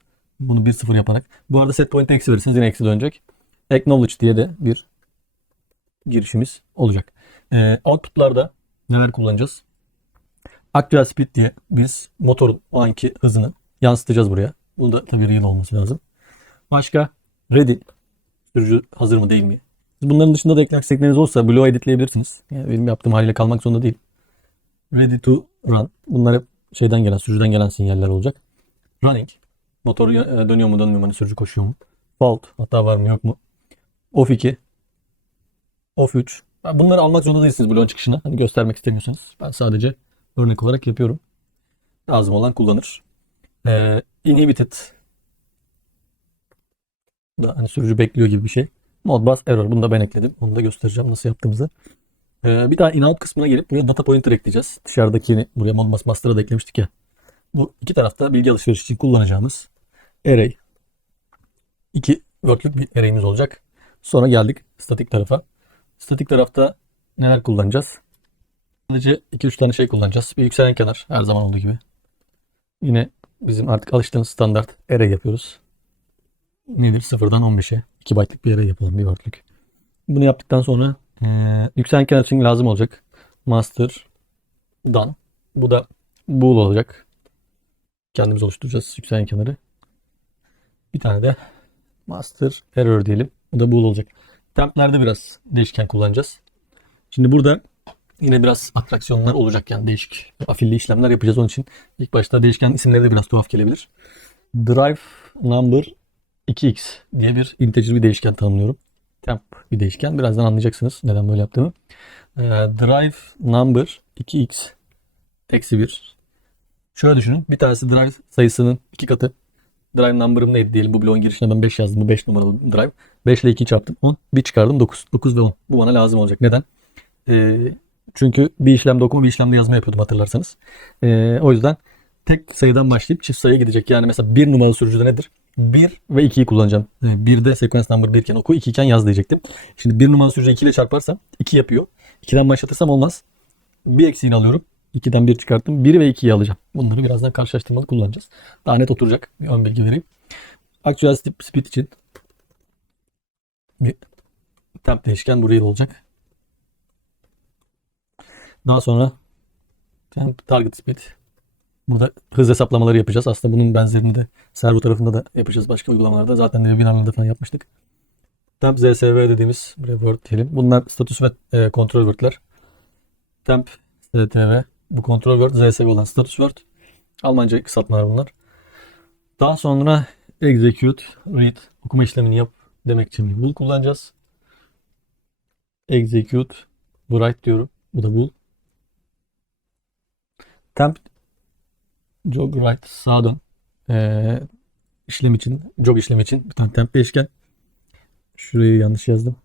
Bunu 1-0 yaparak. Bu arada set point'e eksi verirseniz yine eksi dönecek. Acknowledge diye de bir girişimiz olacak. Output'larda neler kullanacağız? Actual speed diye biz motorun o anki hızını yansıtacağız buraya. Bunu da tabii real olması lazım. Başka ready. Sürücü hazır mı değil mi? Bunların dışında da eklemek istedikleriniz olursa bloğu editleyebilirsiniz. Yani benim yaptığım haliyle kalmak zorunda değil. Ready to run. Bunlar hep sürücüden gelen sinyaller olacak. Running. Motor dönüyor mu dönmüyor mu? Hani sürücü koşuyor mu? Fault. Hata var mı yok mu? Off 2. Off 3. Bunları almak zorunda değilsiniz bloğun çıkışına. Hani göstermek istemiyorsanız. Ben sadece örnek olarak yapıyorum. Lazım olan kullanır. Inhibited. Bu da hani sürücü bekliyor gibi bir şey. Modbus error. Bunu da ben ekledim. Onu da göstereceğim nasıl yaptığımızı. Bir daha in-out kısmına gelip buraya data pointer ekleyeceğiz. Dışarıdakini buraya Modbus Master'a da eklemiştik ya. Bu iki tarafta bilgi alışverişi için kullanacağımız array. İki word'lük bir array'imiz olacak. Sonra geldik statik tarafa. Statik tarafta neler kullanacağız? Sadece 2-3 tane şey kullanacağız. Bir yükselen kenar her zaman olduğu gibi. Yine bizim artık alıştığımız standart array yapıyoruz. Nedir? 0'dan 15'e 2 byte'lık bir array yapalım, bir word'lük. Bunu yaptıktan sonra yükselen kenar için lazım olacak. Master done. Bu da bool olacak. Kendimiz oluşturacağız yükselen kenarı. Bir tane de master error diyelim. Bu da bool olacak. Temp'lerde biraz değişken kullanacağız. Şimdi burada yine biraz atraksiyonlar olacak, yani değişik afilli işlemler yapacağız. Onun için ilk başta değişken isimleri de biraz tuhaf gelebilir. Drive number 2x diye bir integer bir değişken tanımlıyorum. Temp bir değişken. Birazdan anlayacaksınız neden böyle yaptığımı. Drive number 2x eksi 1. Şöyle düşünün. Bir tanesi drive sayısının 2 katı. Drive number'ım neydi diyelim. Bu bloğun girişine ben 5 yazdım. Bu 5 numaralı drive. 5 ile 2 çarptım 10. Bir çıkardım 9. 9 ve 10. Bu bana lazım olacak. Neden? Çünkü bir işlemde okuma, bir işlemde yazma yapıyordum hatırlarsanız. O yüzden tek sayıdan başlayıp çift sayıya gidecek. Yani mesela 1 numaralı sürücüde nedir? 1 ve 2'yi kullanacağım. 1'de sequence number 1 iken oku, 2 iken yaz diyecektim. Şimdi 1 numaralı sürücü 2 ile çarparsam 2 yapıyor. 2'den başlatırsam olmaz. Bir eksiğini alıyorum. 2'den 1 çıkarttım. 1 ve 2'yi alacağım. Bunları birazdan karşılaştırmalı kullanacağız. Daha net oturacak. Bir ön bilgi vereyim. Actual speed için bir temp değişken buraya olacak. Daha sonra temp target speed. Burada hız hesaplamaları yapacağız. Aslında bunun benzerini de servo tarafında da yapacağız başka uygulamalarda. Zaten de webinarlarda falan yapmıştık. Temp ZSV dediğimiz buraya word diyelim. Bunlar status ve kontrol word'ler. Temp STV. Bu kontrol word, ZSV olan status word. Almanca kısaltmalar bunlar. Daha sonra execute, read, okuma işlemini yap demek için bool kullanacağız. Execute, write diyorum. Bu da bool. Temp jog write sağa dön. İşlem için, jog işlemi için bir tane temp değişken. Şurayı yanlış yazdım.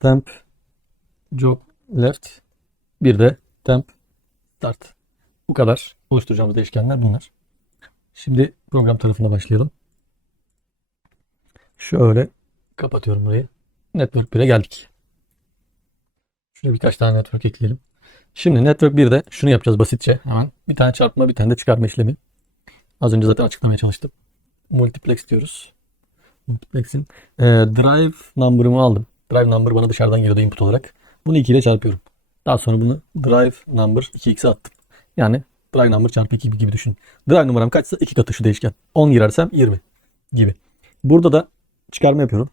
Temp jog left. Bir de temp start. Bu kadar oluşturacağımız değişkenler bunlar. Şimdi program tarafına başlayalım. Şöyle kapatıyorum burayı. Network 1'e geldik. Şuraya birkaç tane network ekleyelim. Şimdi network 1'de şunu yapacağız basitçe. Hemen bir tane çarpma, bir tane de çıkarma işlemi. Az önce zaten açıklamaya çalıştım. Multiplex diyoruz. Multiplex'in drive number'ımı aldım. Drive number bana dışarıdan geliyordu input olarak. Bunu 2 ile çarpıyorum. Daha sonra bunu drive number 2x'e attım. Yani drive number çarpı 2 gibi düşün. Drive numaram kaçsa 2 katı şu değişken. 10 girersem 20 gibi. Burada da çıkarma yapıyorum.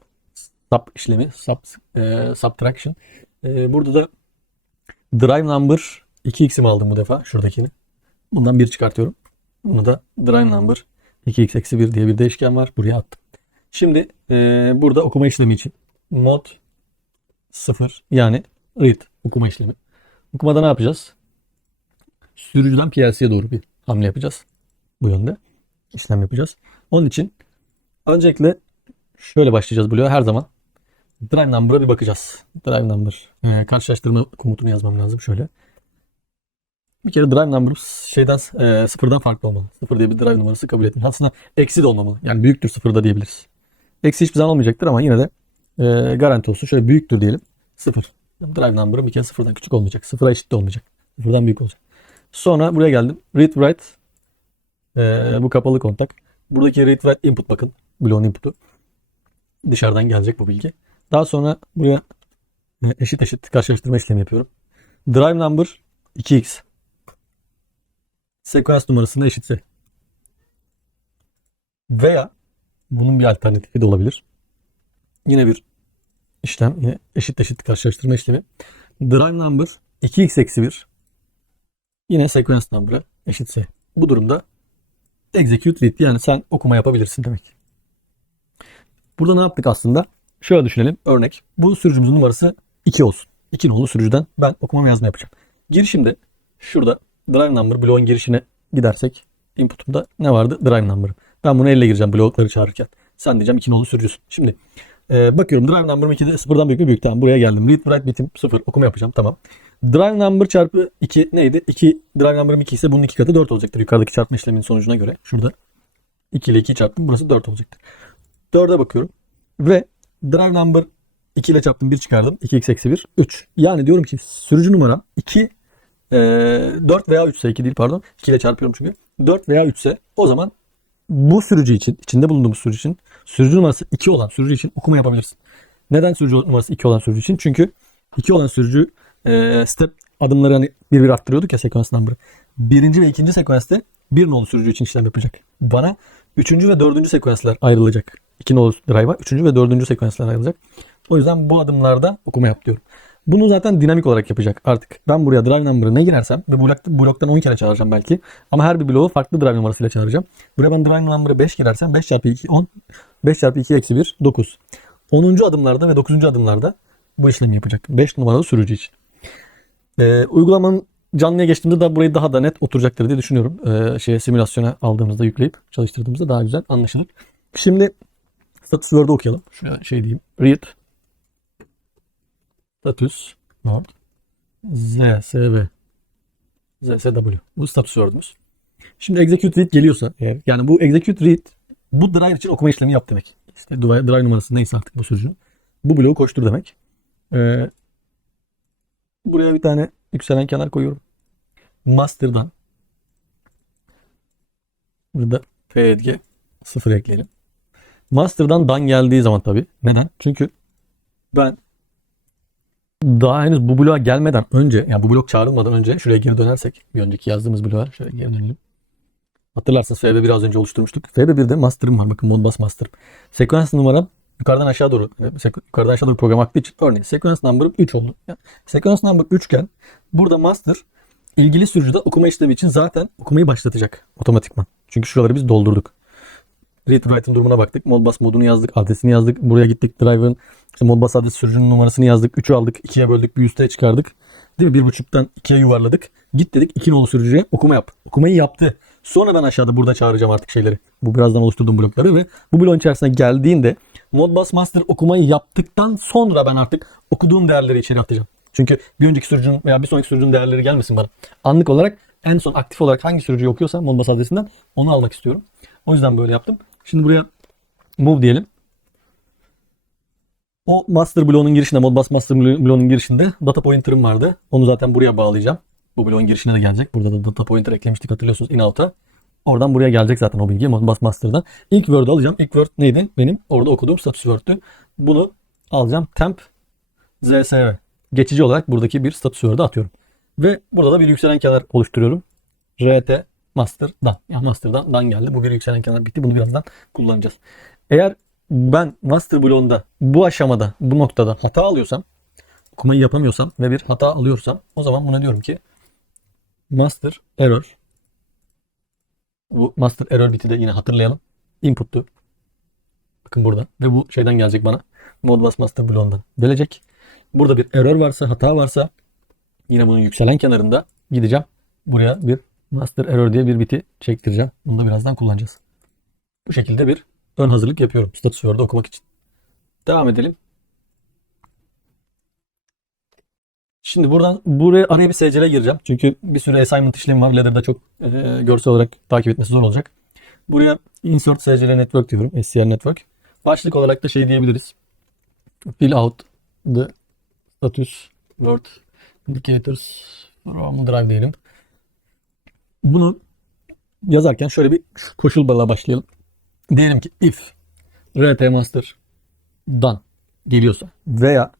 Sub işlemi. Subtraction. Burada da Drive number 2x'imi aldım bu defa. Şuradakini. Bundan 1 çıkartıyorum. Bunu da drive number 2x eksi 1 diye bir değişken var. Buraya attım. Şimdi burada okuma işlemi için mod 0 yani read okuma işlemi. Okumada ne yapacağız? Sürücüden PLC'ye doğru bir hamle yapacağız. Bu yönde işlem yapacağız. Onun için öncelikle şöyle başlayacağız bloğa her zaman. Drive number'a bir bakacağız. Drive number. Karşılaştırma komutunu yazmam lazım şöyle. Bir kere drive number şeyden sıfırdan farklı olmalı. Sıfır diye bir drive numarası kabul etmiyor. Aslında eksi de olmamalı. Yani büyüktür sıfırda diyebiliriz. Eksi hiçbir zaman olmayacaktır ama yine de garanti olsun. Şöyle büyüktür diyelim. Sıfır. Drive number'ın bir kere sıfırdan küçük olmayacak. Sıfıra eşit de olmayacak. Sıfırdan büyük olacak. Sonra buraya geldim. Read write. Bu kapalı kontak. Buradaki read write input bakın. Bloğun input'u. Dışarıdan gelecek bu bilgi. Daha sonra buraya eşit karşılaştırma işlemi yapıyorum. Drive number 2x. Sekans numarasında eşitse. Veya bunun bir alternatifi de olabilir. Yine bir işlem. Yine eşit karşılaştırma işlemi. Drive number 2x eksi 1. Yine sequence number'a eşitse. Bu durumda execute read yani sen okuma yapabilirsin demek. Burada ne yaptık aslında? Şöyle düşünelim. Örnek. Bu sürücümüzün numarası 2 olsun. 2 nolu sürücüden ben okuma ve yazma yapacağım. Girişimde şurada drive number bloğun girişine gidersek input'umda ne vardı? Drive number. Ben bunu elle gireceğim blokları çağırırken. Sen diyeceğim 2 nolu sürücüsün. Şimdi bakıyorum drive number'ım 2'de sıfırdan büyük mü? Büyük. Tamam buraya geldim. Read write bitim 0. Okuma yapacağım. Tamam. Drive number çarpı 2 neydi? 2 drive number'ım 2 ise bunun 2 katı 4 olacaktır. Yukarıdaki çarpma işleminin sonucuna göre. Şurada 2 ile 2 çarptım. Burası 4 olacaktır. 4'e bakıyorum. Ve drive number 2 ile çarptım 1 çıkardım. 2x eksi 1 3. Yani diyorum ki sürücü numaram 2 4 veya 3 ise 2 değil pardon. 2 ile çarpıyorum çünkü. 4 veya 3 ise o zaman bu sürücü için içinde bulunduğumuz sürücü için sürücü numarası 2 olan sürücü için okuma yapabilirsin. Neden sürücü numarası 2 olan sürücü için? Çünkü 2 olan sürücü step adımları hani bir arttırıyorduk ya sekans number'ı. Birinci ve ikinci sekansta 1 nolu sürücü için işlem yapacak. Bana 3. ve 4. sekanslar ayrılacak. 2 nolu drive'a 3. ve 4. sekanslar ayrılacak. O yüzden bu adımlarda okuma yap diyorum. Bunu zaten dinamik olarak yapacak artık. Ben buraya drive number'ı ne girersem ve bloktan 10 kere çağıracağım belki. Ama her bir bloğu farklı drive numarasıyla çağıracağım. Buraya ben drive number'ı 5 girersem 5 çarpı 2 10. 5 çarpı 2 eksi 1 9. 10. adımlarda ve 9. adımlarda bu işlemi yapacak. 5 numaralı sürücü için. Uygulamanın canlıya geçtiğimde de burayı daha da net oturacaktır diye düşünüyorum. Simülasyona aldığımızda yükleyip çalıştırdığımızda daha güzel anlaşılır. Şimdi status word'u okuyalım. Şöyle şey diyeyim. Read status word ZSW ZSW. Bu status word'umuz. Şimdi execute read geliyorsa yani bu execute read bu drive için okuma işlemi yap demek. İşte drive numarası neyse artık bu sürücünün. Bu bloğu koştur demek. Buraya bir tane yükselen kenar koyuyorum. Master'dan burada fetg 0 ekleyelim. Master'dan dan geldiği zaman tabii. Neden? Çünkü ben daha henüz bu bloğa gelmeden önce yani bu blok çağrılmadan önce şuraya geri dönersek bir önceki yazdığımız bloğa şöyle geri dönelim. Hatırlarsanız FB biraz önce oluşturmuştuk. FB1'de master'ım var. Bakın Modbus master. Sekans numaram yukarıdan aşağı doğru program aktığı için örneğin sekans number'ım 3 oldu. Yani sekans number 3 iken burada master ilgili sürücüde okuma işlemi için zaten okumayı başlatacak otomatikman. Çünkü şuraları biz doldurduk. Read write'ın durumuna baktık. Modbus modunu yazdık. Adresini yazdık. Buraya gittik. Drive'ın işte Modbus adres sürücünün numarasını yazdık. 3'ü aldık. 2'ye böldük. Bir üste çıkardık. Değil mi? 1.5'tan 2'ye yuvarladık. Git dedik. 2 nolu sürücüye okuma yap. Okumayı yaptı. Sonra ben aşağıda burada çağıracağım artık şeyleri. Bu birazdan oluşturduğum blokları ve bu bloğun içerisine geldiğinde Modbus master okumayı yaptıktan sonra ben artık okuduğum değerleri içeri atacağım. Çünkü bir önceki sürücünün veya bir sonraki sürücünün değerleri gelmesin bana. Anlık olarak en son aktif olarak hangi sürücüyü okuyorsam Modbus adresinden onu almak istiyorum. O yüzden böyle yaptım. Şimdi buraya move diyelim. O master bloğunun girişinde, Modbus master bloğunun girişinde data pointer'ım vardı. Onu zaten buraya bağlayacağım. Bu bloğun girişine de gelecek. Burada da data pointer eklemiştik hatırlıyorsunuz in-out'a. Oradan buraya gelecek zaten o bilgi Modbus master'dan. İlk word'u alacağım. İlk word neydi? Benim orada okuduğum status word'tü. Bunu alacağım. Temp ZSV. Geçici olarak buradaki bir status word'u atıyorum. Ve burada da bir yükselen kenar oluşturuyorum. RT master'dan. Yani master'dan geldi. Bu bir yükselen kenar bitti. Bunu birazdan kullanacağız. Eğer ben master bloğunda bu aşamada bu noktada hata alıyorsam okumayı yapamıyorsam ve bir hata alıyorsam o zaman buna diyorum ki master error. Bu master error biti de yine hatırlayalım. Input'tu. Bakın burada. Ve bu şeyden gelecek bana. Modbus master bloğundan gelecek. Burada bir error varsa, hata varsa yine bunun yükselen kenarında gideceğim. Buraya bir master error diye bir biti çektireceğim. Bunu da birazdan kullanacağız. Bu şekilde bir ön hazırlık yapıyorum status Word'u okumak için. Devam edelim. Şimdi buradan buraya araya bir SCL gireceğim. Çünkü bir sürü assignment işlemi var. Ladder'da çok görsel olarak takip etmesi zor olacak. Buraya insert SCL network diyorum. SCL network. Başlık olarak da şey diyebiliriz. Fill out the status word indicators from drive diyelim. Bunu yazarken şöyle bir koşullarla başlayalım. Diyelim ki if rt master done geliyorsa veya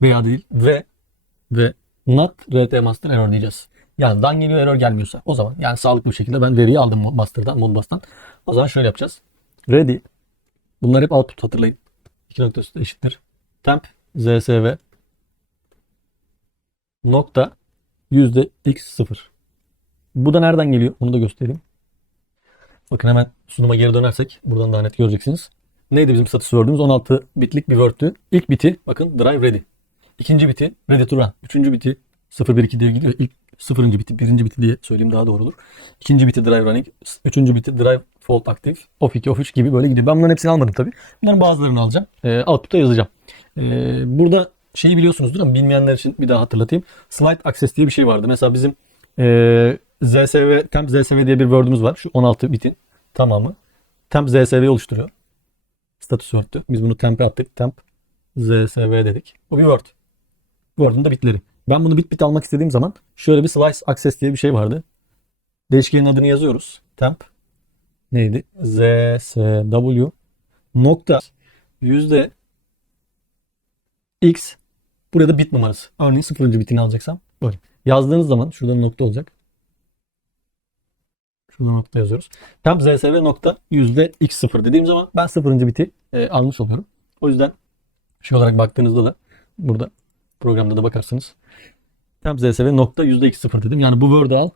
değil ve not rt master error diyeceğiz. Yani done geliyor, error gelmiyorsa o zaman yani sağlıklı bir şekilde ben veriyi aldım master'dan, modbus'tan. O zaman şöyle yapacağız. Ready. Bunlar hep output, hatırlayın. 2 noktası eşittir. Temp zsv nokta %x0. Bu da nereden geliyor? Onu da göstereyim. Bakın hemen sunuma geri dönersek buradan daha net göreceksiniz. Neydi bizim status word'ümüz? 16 bitlik bir word'tü. İlk biti bakın drive ready. İkinci biti ready to run. Üçüncü biti 012 diye gidiyor. İlk sıfırıncı biti, birinci biti diye söyleyeyim daha doğru olur. İkinci biti drive running. Üçüncü biti drive fault active. Off 2, off 3 gibi böyle gidiyor. Ben bunların hepsini almadım tabii. Bunların bazılarını alacağım. Output'a yazacağım. Burada şeyi biliyorsunuzdur ama bilmeyenler için bir daha hatırlatayım. Slide access diye bir şey vardı. Mesela bizim ZSV, temp ZSV diye bir word'umuz var. Şu 16 bitin tamamı. Temp ZSV oluşturuyor. Status word'tü. Biz bunu temp'e attık. Temp ZSV dedik. O bir word. Word'un da bitleri. Ben bunu bit almak istediğim zaman şöyle bir slice access diye bir şey vardı. Değişkenin adını yazıyoruz. Temp neydi? ZSW nokta yüzde x, buraya da bit numarası. Örneğin 0. bitini alacaksam böyle. Yazdığınız zaman şurada nokta olacak. Şurada nokta yazıyoruz. Temp zsv nokta %x0 dediğim zaman ben 0. biti almış oluyorum. O yüzden şey olarak baktığınızda da burada programda da bakarsanız temp zsv nokta %x0 dedim. Yani bu word'u al.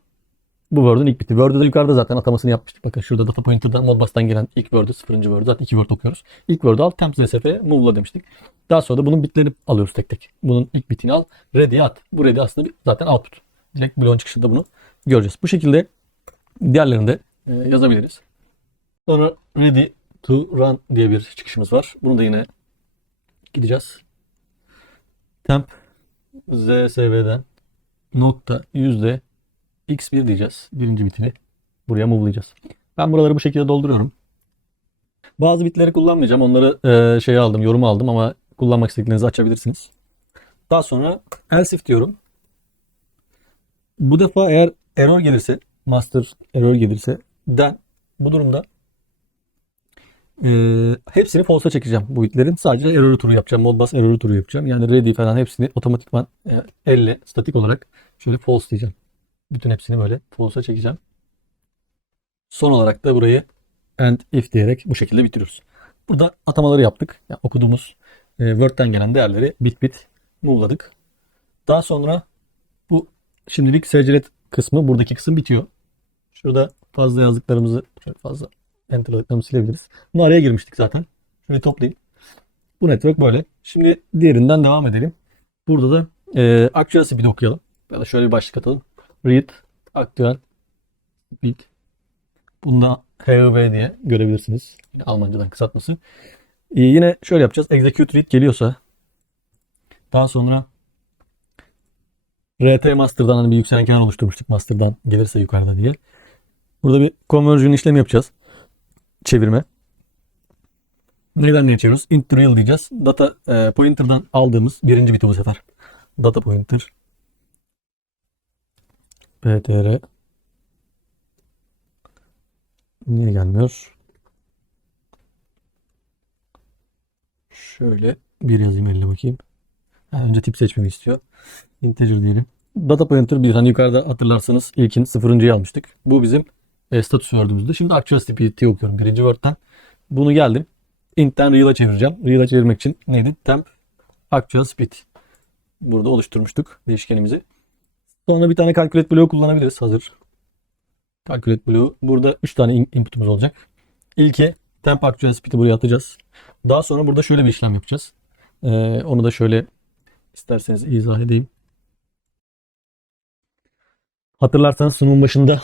Bu word'un ilk biti. Word'u da yukarıda zaten atamasını yapmıştık. Bakın şurada data pointer'dan Modbus'tan gelen ilk word'u, 0. word'u zaten 2 word okuyoruz. İlk word'u al, temp zsv move'la demiştik. Daha sonra da bunun bitlerini alıyoruz tek tek. Bunun ilk bitini al, ready'ye at. Bu ready aslında zaten output. Direkt bloğun çıkışında bunu göreceğiz. Bu şekilde diğerlerini de yazabiliriz. Sonra ready to run diye bir çıkışımız var. Bunu da yine gideceğiz. Temp zsv'den nokta yüzde x1 diyeceğiz. Birinci bitini buraya move'layacağız. Ben buraları bu şekilde dolduruyorum. Bazı bitleri kullanmayacağım. Onları şeye aldım, yoruma aldım ama kullanmak istediklerinizi açabilirsiniz. Daha sonra else if diyorum. Bu defa eğer error gelirse, master error gelirse then bu durumda hepsini false'a çekeceğim bu bitlerin. Sadece error turu yapacağım. Modbus error turu yapacağım. Yani ready falan hepsini otomatikman elle statik olarak şöyle false diyeceğim. Bütün hepsini böyle false'a çekeceğim. Son olarak da burayı and if diyerek bu şekilde bitiriyoruz. Burada atamaları yaptık. Yani okuduğumuz Word'den gelen değerleri bit bit move'ladık. Daha sonra bu şimdilik SCL kısmı, buradaki kısım bitiyor. Şurada fazla yazdıklarımızı, şöyle fazla enter'ladıklarımızı silebiliriz. Bunu araya girmiştik zaten. Şöyle toplayayım. Bu network böyle. Şimdi diğerinden devam edelim. Burada da actual speed okuyalım. Ya da şöyle bir başlık atalım. Read actual speed. Bunda HV diye görebilirsiniz. Yine Almancadan kısaltması. Yine şöyle yapacağız. Execute read geliyorsa daha sonra RT master'dan hani bir yükselen kenar oluşturmuştuk. Master'dan gelirse yukarıda diye. Burada bir conversion işlemi yapacağız. Çevirme. Neyden neye çeviriyoruz? Int to real diyeceğiz. Data pointer'dan aldığımız birinci biti bu sefer. Data pointer ptr niye gelmiyor? Şöyle bir yazayım, eline bakayım. Önce tip seçmemi istiyor. Integer diyelim. Data pointer bir, hani yukarıda hatırlarsanız ilkin 0.'yı almıştık. Bu bizim status word'ümüzdü. Şimdi actual speed'i okuyorum birinci word'den. Bunu geldim. Int'ten real'a çevireceğim. Real'a çevirmek için neydi? Temp actual speed. Burada oluşturmuştuk değişkenimizi. Sonra bir tane calculate bloğu kullanabiliriz hazır. Calculate bloğu. Burada 3 tane input'umuz olacak. İlki temp actual speed'i buraya atacağız. Daha sonra burada şöyle bir işlem yapacağız. Onu da şöyle isterseniz izah edeyim. Hatırlarsanız sunumun başında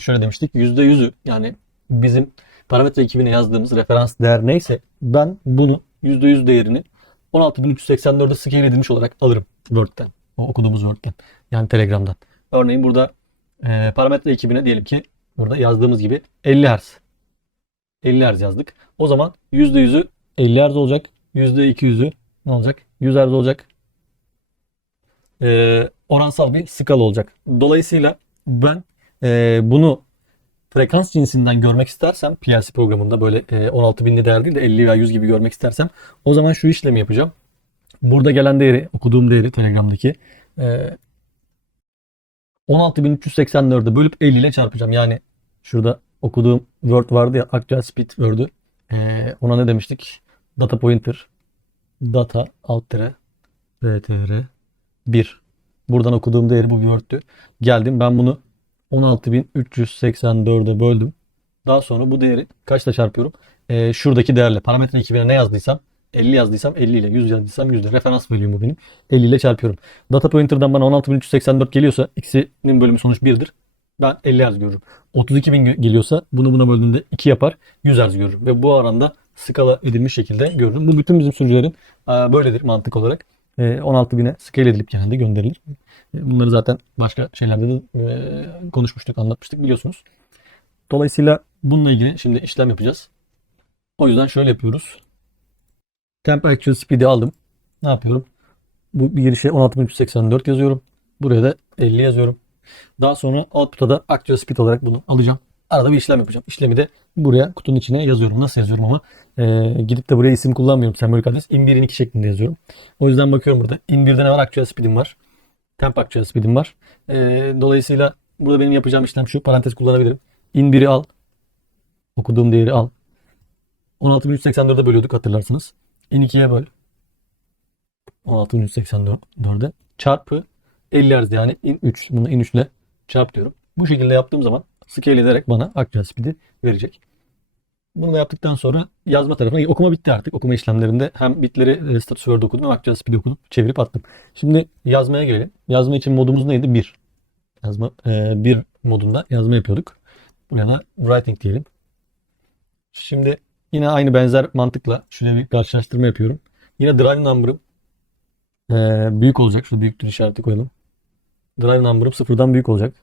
şöyle demiştik. %100'ü yani bizim parametre ekibine yazdığımız referans değer neyse ben bunu %100 değerini 16384'e scale edilmiş olarak alırım Word'den. O okuduğumuz Word'den. Yani Telegram'dan. Örneğin burada parametre ekibine diyelim ki burada yazdığımız gibi 50 Hz. 50 Hz yazdık. O zaman %100'ü 50 Hz olacak. %200'ü ne olacak? 100 Hz olacak. Oransal bir skala olacak. Dolayısıyla ben bunu frekans cinsinden görmek istersem PLC programında böyle 16.000'li değer değil de 50 veya 100 gibi görmek istersem o zaman şu işlemi yapacağım. Burada gelen değeri, okuduğum değeri Telegram'daki 16.384'e bölüp 50 ile çarpacağım. Yani şurada okuduğum Word vardı ya, actual speed Word'ü. Ona ne demiştik? Data pointer data alt tere btr 1. Buradan okuduğum değeri bu bir Word'tü. Geldim ben bunu 16.384'e böldüm. Daha sonra bu değeri kaçla çarpıyorum? Şuradaki değerle parametre ekibine ne yazdıysam 50 yazdıysam 50 ile 100 yazdıysam 100 ile referans bölüğüm bu benim. 50 ile çarpıyorum. Data pointer'dan bana 16.384 geliyorsa ikisinin bölümü sonuç 1'dir. Ben 50 Hz görürüm. 32.000 geliyorsa bunu buna böldüğümde 2 yapar. 100 Hz görürüm. Ve bu aranda skala edilmiş şekilde görürüm. Bu bütün bizim sürücülerin böyledir mantık olarak. 16.000'e scale edilip genelde gönderilir. Bunları zaten başka şeylerde de konuşmuştuk, anlatmıştık biliyorsunuz. Dolayısıyla bununla ilgili şimdi işlem yapacağız. O yüzden şöyle yapıyoruz. Temp actual speed'i aldım. Ne yapıyorum? Bu bir girişe 16.384 yazıyorum. Buraya da 50 yazıyorum. Daha sonra output'a da actual speed olarak bunu alacağım. Arada bir işlem yapacağım. İşlemi de buraya kutunun içine yazıyorum. Nasıl yazıyorum ama gidip de buraya isim kullanmıyorum. Sembolik adres in1 in2 şeklinde yazıyorum. O yüzden bakıyorum burada. In1'de ne var? Actual speed'im var. Temp actual speed'im var. Dolayısıyla burada benim yapacağım işlem şu. Parantez kullanabilirim. In1'i al. Okuduğum değeri al. 16.384'e bölüyorduk hatırlarsınız. In2'ye böl. 16.384'e çarpı 50 Hz yani in3. Bunu in3 ile çarp diyorum. Bu şekilde yaptığım zaman scale ederek bana actual speed'i verecek. Bunu da yaptıktan sonra yazma tarafına okuma bitti artık. Okuma işlemlerinde hem bitleri status word okudum hem actual speed okudum. Çevirip attım. Şimdi yazmaya gelelim. Yazma için modumuz neydi? 1. Yazma 1 modunda yazma yapıyorduk. Buraya da writing diyelim. Şimdi yine aynı benzer mantıkla şöyle bir karşılaştırma yapıyorum. Yine drive number'ım büyük olacak. Şurada büyüktür işareti koyalım. Drive number'ım sıfırdan büyük olacak.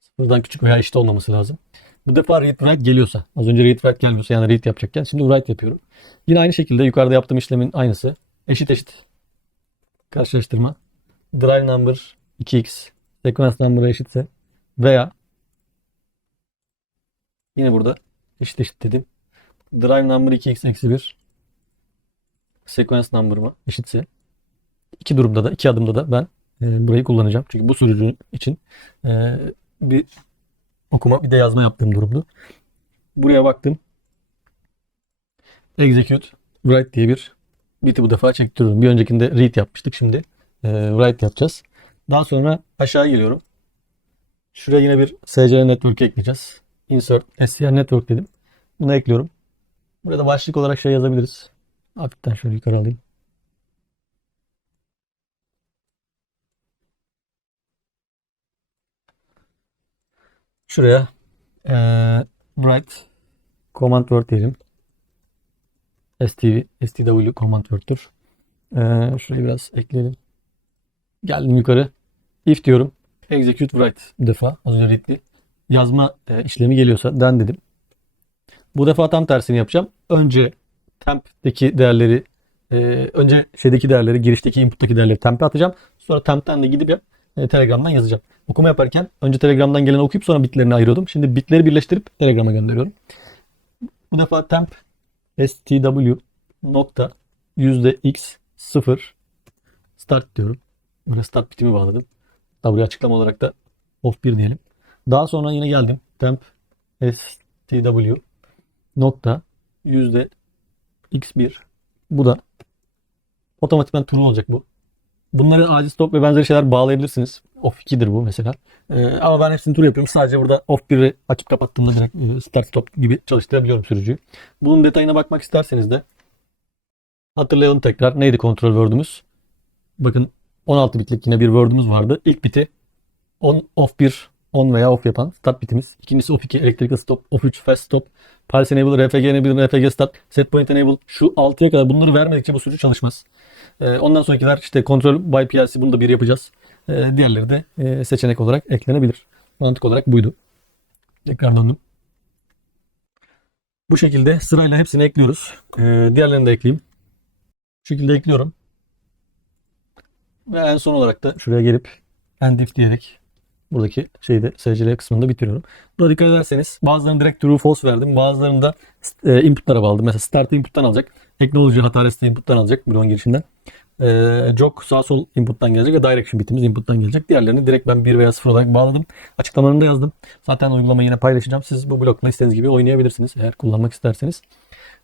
Sıfırdan küçük veya eşit olmaması lazım. Bu defa read write geliyorsa, az önce read write gelmiyorsa yani read yapacakken şimdi write yapıyorum. Yine aynı şekilde yukarıda yaptığım işlemin aynısı. Eşit karşılaştırma. Drive number 2x sequence number'a eşitse veya yine burada eşit dedim. Drive number 2x eksi 1 sequence number'ıma eşitse iki durumda da iki adımda da ben burayı kullanacağım. Çünkü bu sürücü için bir okuma bir de yazma yaptığım durumdu. Buraya baktım. Execute write diye bir biti bu defa çektiriyorum. Bir öncekinde read yapmıştık. Şimdi write yapacağız. Daha sonra aşağı geliyorum. Şuraya yine bir SCR network ekleyeceğiz. Insert SCR network dedim. Bunu ekliyorum. Burada başlık olarak şey yazabiliriz. Hafiften şöyle yukarı alayım. Şuraya write command word diyelim. stw command word'tur. Şurayı biraz ekleyelim. Geldim yukarı. If diyorum. Execute write bu defa. Az önce read'li. Yazma işlemi geliyorsa done dedim. Bu defa tam tersini yapacağım. Önce temp'teki değerleri önce şeydeki değerleri, girişteki input'taki değerleri temp'e atacağım. Sonra temp'ten de gidip Telegram'dan yazacağım. Okuma yaparken önce Telegram'dan gelen okuyup sonra bitlerini ayırıyordum. Şimdi bitleri birleştirip Telegram'a gönderiyorum. Bu defa temp stw nokta %x 0 start diyorum. Böyle start bitimi bağladım. Tabi buraya açıklama olarak da of 1 diyelim. Daha sonra yine geldim. Temp stw nokta %x1 Bu da otomatikman true olacak bu. Bunları acil stop ve benzeri şeyler bağlayabilirsiniz. Off 2'dir bu mesela. Ama ben hepsini true yapıyorum. Sadece burada off 1'i açıp kapattığımda direkt start stop gibi çalıştırabiliyorum sürücüyü. Bunun detayına bakmak isterseniz de hatırlayalım tekrar. Neydi kontrol word'ümüz? Bakın 16 bitlik yine bir word'ümüz vardı. İlk biti on, off 1, on veya off yapan start bitimiz. İkincisi off 2, electrical stop, off 3, fast stop, pulse enable, RPG enable, RPG start, set point enable. Şu 6'ya kadar bunları vermedikçe bu sürücü çalışmaz. Ondan sonrakiler işte kontrol by PLC, bunu da bir yapacağız. Diğerleri de seçenek olarak eklenebilir. Mantık olarak buydu. Tekrar döndüm. Bu şekilde sırayla hepsini ekliyoruz. Diğerlerini de ekleyeyim. Bu şekilde ekliyorum. Ve en son olarak da şuraya gelip end if diyerek buradaki şeyde SCL kısmında bitiriyorum. Burada dikkat ederseniz bazılarını direkt true false verdim. Bazılarını da inputlara bağladım. Mesela start input'tan alacak. Technology hata resti input'tan alacak bloğun girişinden. Jog sağ sol input'tan gelecek ve direction bitimiz input'tan gelecek. Diğerlerini direkt ben 1 veya 0 olarak bağladım. Açıklamalarını da yazdım. Zaten uygulamayı yine paylaşacağım. Siz bu blokla istediğiniz gibi oynayabilirsiniz eğer kullanmak isterseniz.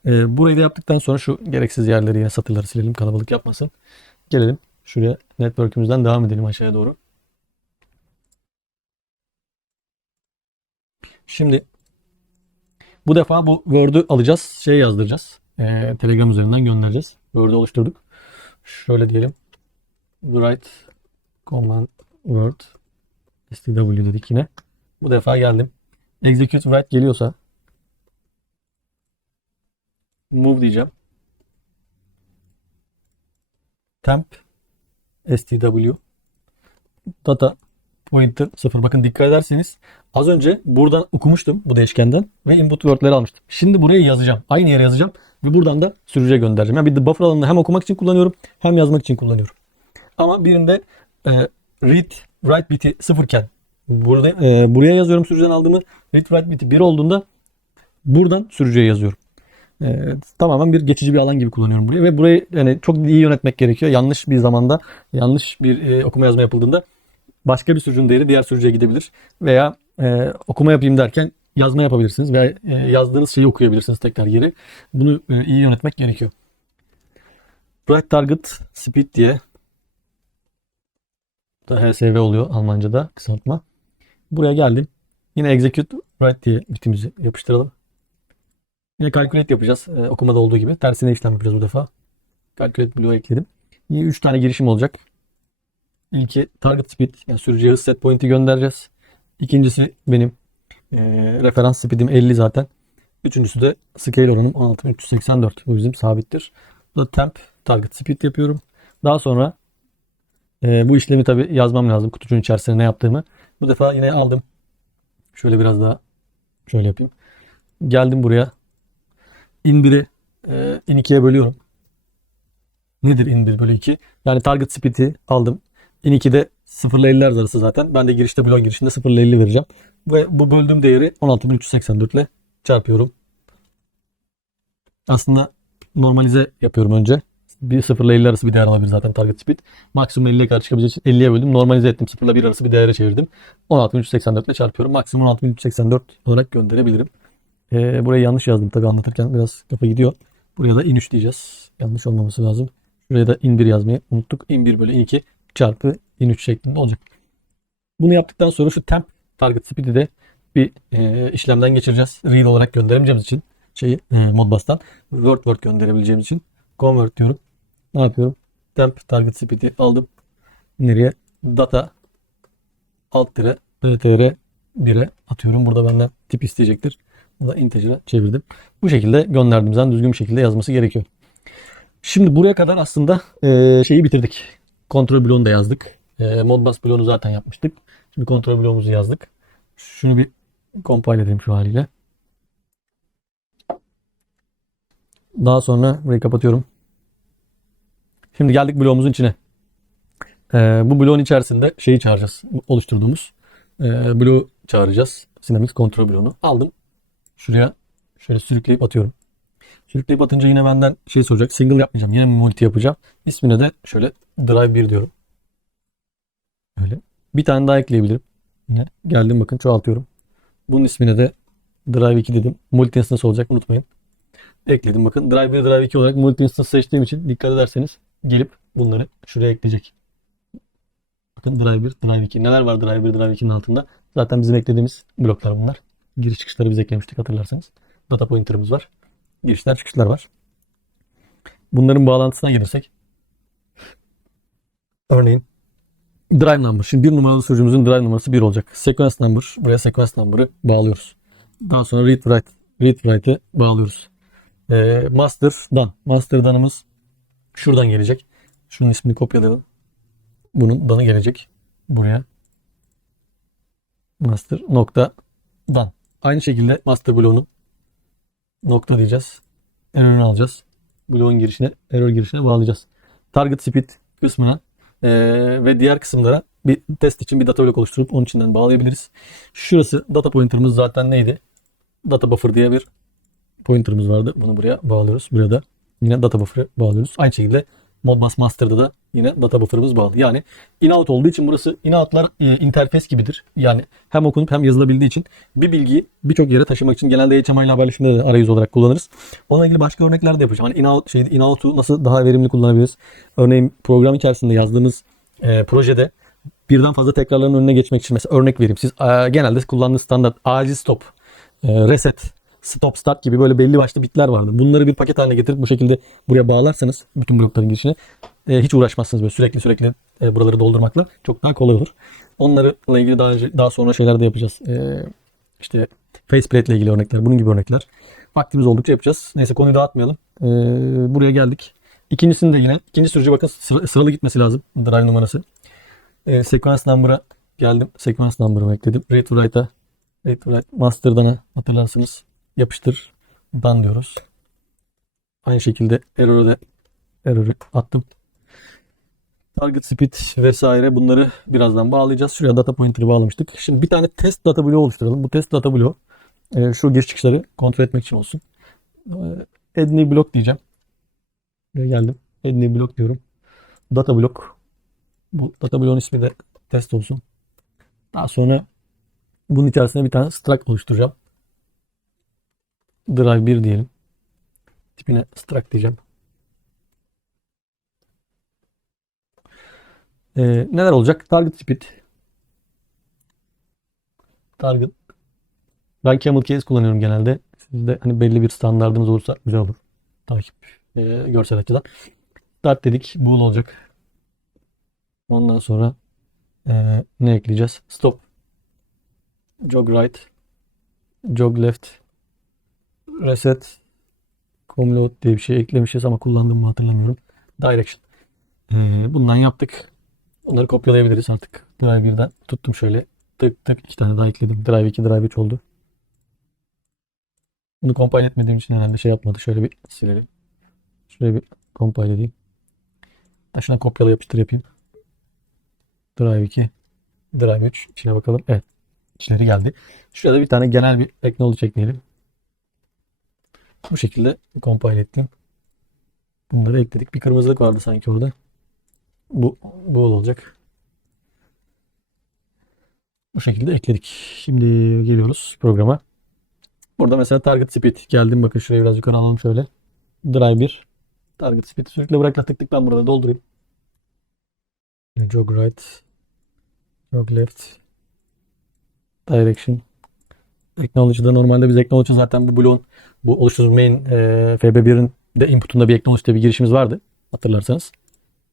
Burayı da yaptıktan sonra şu gereksiz yerleri yine satırları silelim, kalabalık yapmasın. Gelelim şuraya, network'ümüzden devam edelim aşağıya doğru. Şimdi bu defa bu Word'ü alacağız. Şey yazdıracağız. Telegram üzerinden göndereceğiz. Word'ü oluşturduk. Şöyle diyelim. Write command word stw dedik yine. Bu defa geldim. Execute write geliyorsa move diyeceğim. Temp stw data pointer 0. Bakın dikkat ederseniz az önce buradan okumuştum bu değişkenden ve input word'leri almıştım. Şimdi buraya yazacağım. Aynı yere yazacağım ve buradan da sürücüye göndereceğim. Yani bir de buffer alanını hem okumak için kullanıyorum hem yazmak için kullanıyorum. Ama birinde read write biti 0 iken burada buraya yazıyorum sürücüden aldığımı. Read write biti 1 olduğunda buradan sürücüye yazıyorum. Tamamen bir geçici bir alan gibi kullanıyorum burayı ve burayı yani çok iyi yönetmek gerekiyor. Yanlış bir zamanda, yanlış bir okuma yazma yapıldığında başka bir sürücünün değeri diğer sürücüye gidebilir. Veya okuma yapayım derken yazma yapabilirsiniz veya yazdığınız şeyi okuyabilirsiniz tekrar geri. Bunu iyi yönetmek gerekiyor. Write target speed diye da HSV oluyor Almanca'da kısaltma. Buraya geldim. Yine execute write diye bitimizi yapıştıralım. Yine calculate yapacağız. Okumada olduğu gibi. Tersine işlem yapacağız bu defa. Calculate bloğu ekledim. Yine 3 tane girişim olacak. İlki target speed, yani sürücüye hız set point'i göndereceğiz. İkincisi benim referans speed'im 50 zaten. Üçüncüsü de scale oranım 16384. Bu bizim sabittir. Bu da temp target speed yapıyorum. Daha sonra bu işlemi tabi yazmam lazım kutucuğun içerisine ne yaptığımı. Bu defa yine aldım. Şöyle biraz daha şöyle yapayım. Geldim buraya. In 1'i in 2'ye bölüyorum. Nedir in 1 bölü 2? Yani target speed'i aldım. In 2'de 0 ile 50 arası zaten. Ben de girişte blok girişinde 0 ile 50 vereceğim. Ve bu böldüğüm değeri 16384 ile çarpıyorum. Aslında normalize yapıyorum önce. Bir 0 ile 50 arası bir değer alabilir zaten target speed. Maksimum 50'ye kadar çıkabileceği için 50'ye böldüm. Normalize ettim. 0 ile 1 arası bir değere çevirdim. 16384 ile çarpıyorum. Maksimum 16384 olarak gönderebilirim. Burayı yanlış yazdım tabii anlatırken biraz kafa gidiyor. Buraya da in 3 diyeceğiz. Yanlış olmaması lazım. Şuraya da in 1 yazmayı unuttuk. In 1 bölü in 2 çarpı in 3 şeklinde olacak. Bunu yaptıktan sonra şu temp target speed'i de bir işlemden geçireceğiz. Real olarak gönderemeyeceğimiz için Modbus'tan word gönderebileceğimiz için convert diyorum. Ne yapıyorum? Temp target speed'i aldım. Nereye? Data alt dire btr 1'e atıyorum. Burada benden tip isteyecektir. Burada integer'e çevirdim. Bu şekilde gönderdiğim zaman düzgün bir şekilde yazması gerekiyor. Şimdi buraya kadar aslında şeyi bitirdik. Kontrol bloğunu da yazdık. Modbus bloğunu zaten yapmıştık. Şimdi kontrol bloğumuzu yazdık. Şunu bir compile edelim şu haliyle. Daha sonra burayı kapatıyorum. Şimdi geldik bloğumuzun içine. Bu bloğun içerisinde şeyi çağıracağız. Oluşturduğumuz bloğu çağıracağız. Synamics kontrol bloğunu. Aldım. Şuraya şöyle sürükleyip atıyorum. Sürükleyip atınca yine benden şey soracak. Single yapmayacağım. Yine multi yapacağım. İsmine de şöyle drive 1 diyorum. Öyle. Bir tane daha ekleyebilirim. Yine geldim bakın çoğaltıyorum. Bunun ismine de drive 2 dedim. Multi instance olacak unutmayın. Ekledim. Bakın Drive 1, Drive 2 olarak multi instance seçtiğim için dikkat ederseniz gelip bunları şuraya ekleyecek. Bakın Drive 1, Drive 2. Neler var Drive 1, Drive 2'nin altında? Zaten bizim eklediğimiz bloklar bunlar. Giriş çıkışları biz eklemiştik hatırlarsanız. Data pointer'ımız var. Girişler çıkışlar var. Bunların bağlantısına gelirsek. Örneğin drive number. Şimdi bir numaralı sürücümüzün drive numarası 1 olacak. Sequence number. Buraya sequence number'ı bağlıyoruz. Daha sonra read write. Read write'ı bağlıyoruz. Master done. Master done'ımız şuradan gelecek. Şunun ismini kopyalayalım. Bunun done'ı gelecek. Buraya. Master nokta done. Aynı şekilde master bloğunun nokta diyeceğiz. Error'ını alacağız. Bloğun girişine, error girişine bağlayacağız. Target speed kısmına ve diğer kısımlara bir test için bir data block oluşturup onun içinden bağlayabiliriz. Şurası data pointer'ımız zaten neydi? Data buffer diye bir pointer'ımız vardı. Bunu buraya bağlıyoruz. Buraya da yine data buffer'ı bağlıyoruz. Aynı şekilde Modbus Master'da da yine data buffer'ımız bağlı. Yani in-out olduğu için burası in-out'lar interfez gibidir. Yani hem okunup hem yazılabildiği için bir bilgiyi birçok yere taşımak için genelde HMI ile haberleşimde de arayüz olarak kullanırız. Onunla ilgili başka örnekler de yapacağım. Hani in-out'u nasıl daha verimli kullanabiliriz? Örneğin program içerisinde yazdığımız projede birden fazla tekrarların önüne geçmek için mesela örnek vereyim. Siz genelde kullandığınız standart acil stop, reset, stop start gibi böyle belli başlı bitler vardır. Bunları bir paket haline getirip bu şekilde buraya bağlarsanız bütün blokların girişine hiç uğraşmazsınız böyle sürekli buraları doldurmakla çok daha kolay olur. Onlarla ilgili daha sonra şeyler de yapacağız. İşte faceplate ile ilgili örnekler, bunun gibi örnekler. Vaktimiz oldukça yapacağız. Neyse konuyu dağıtmayalım. Buraya geldik. İkincisini de yine ikinci sürücü bakın sıralı gitmesi lazım. Drive numarası. Sequence number'a geldim. Sequence number'ımı ekledim. Read write'a master'dan hatırlarsınız. Yapıştır. Done diyoruz. Aynı şekilde error'ı attım. Target speed vesaire bunları birazdan bağlayacağız. Şuraya data pointer'ı bağlamıştık. Şimdi bir tane test data bloğu oluşturalım. Bu test data bloğu şu giriş çıkışları kontrol etmek için olsun. Add new block diyeceğim. Buraya geldim. Add new block diyorum. Data block. Bu data bloğun ismi de test olsun. Daha sonra bunun içerisine bir tane struct oluşturacağım. Drive 1 diyelim. Tipine struct diyeceğim. Neler olacak? Target speed. Target. Ben camel case kullanıyorum genelde. Sizde hani belli bir standardınız olursa güzel olur. Takip görsel açıdan. Start dedik. Bool olacak. Ondan sonra ne ekleyeceğiz? Stop. Jog right. Jog left. Reset. Comload diye bir şey eklemişiz ama kullandığımı hatırlamıyorum. Direction. Bundan yaptık. Onları kopyalayabiliriz artık. Drive 1'den tuttum şöyle. Tık tık 2 tane daha ekledim. Drive 2, Drive 3 oldu. Bunu compile etmediğim için herhalde şey yapmadı. Şöyle bir silelim. Şuraya bir compile edeyim. Şuna kopyala yapıştır yapayım. Drive 2, Drive 3 içine bakalım. Evet. İçleri geldi. Şurada bir tane genel bir acknowledge ekleyelim. Bu şekilde compile ettim. Bunları ekledik. Bir kırmızılık vardı sanki orada. Bu olacak. Bu şekilde ekledik. Şimdi geliyoruz programa. Burada mesela target speed geldim. Bakın şuraya biraz yukarı alalım şöyle. Drive 1. Target speed sürekli bırakla tık ben burada doldurayım. Jog right. Jog left. Direction. Acknowledge'da normalde biz acknowledge'ı zaten bu bloğun bu oluşturduğumuz main FB1'in de input'unda bir acknowledge'da bir girişimiz vardı. Hatırlarsanız.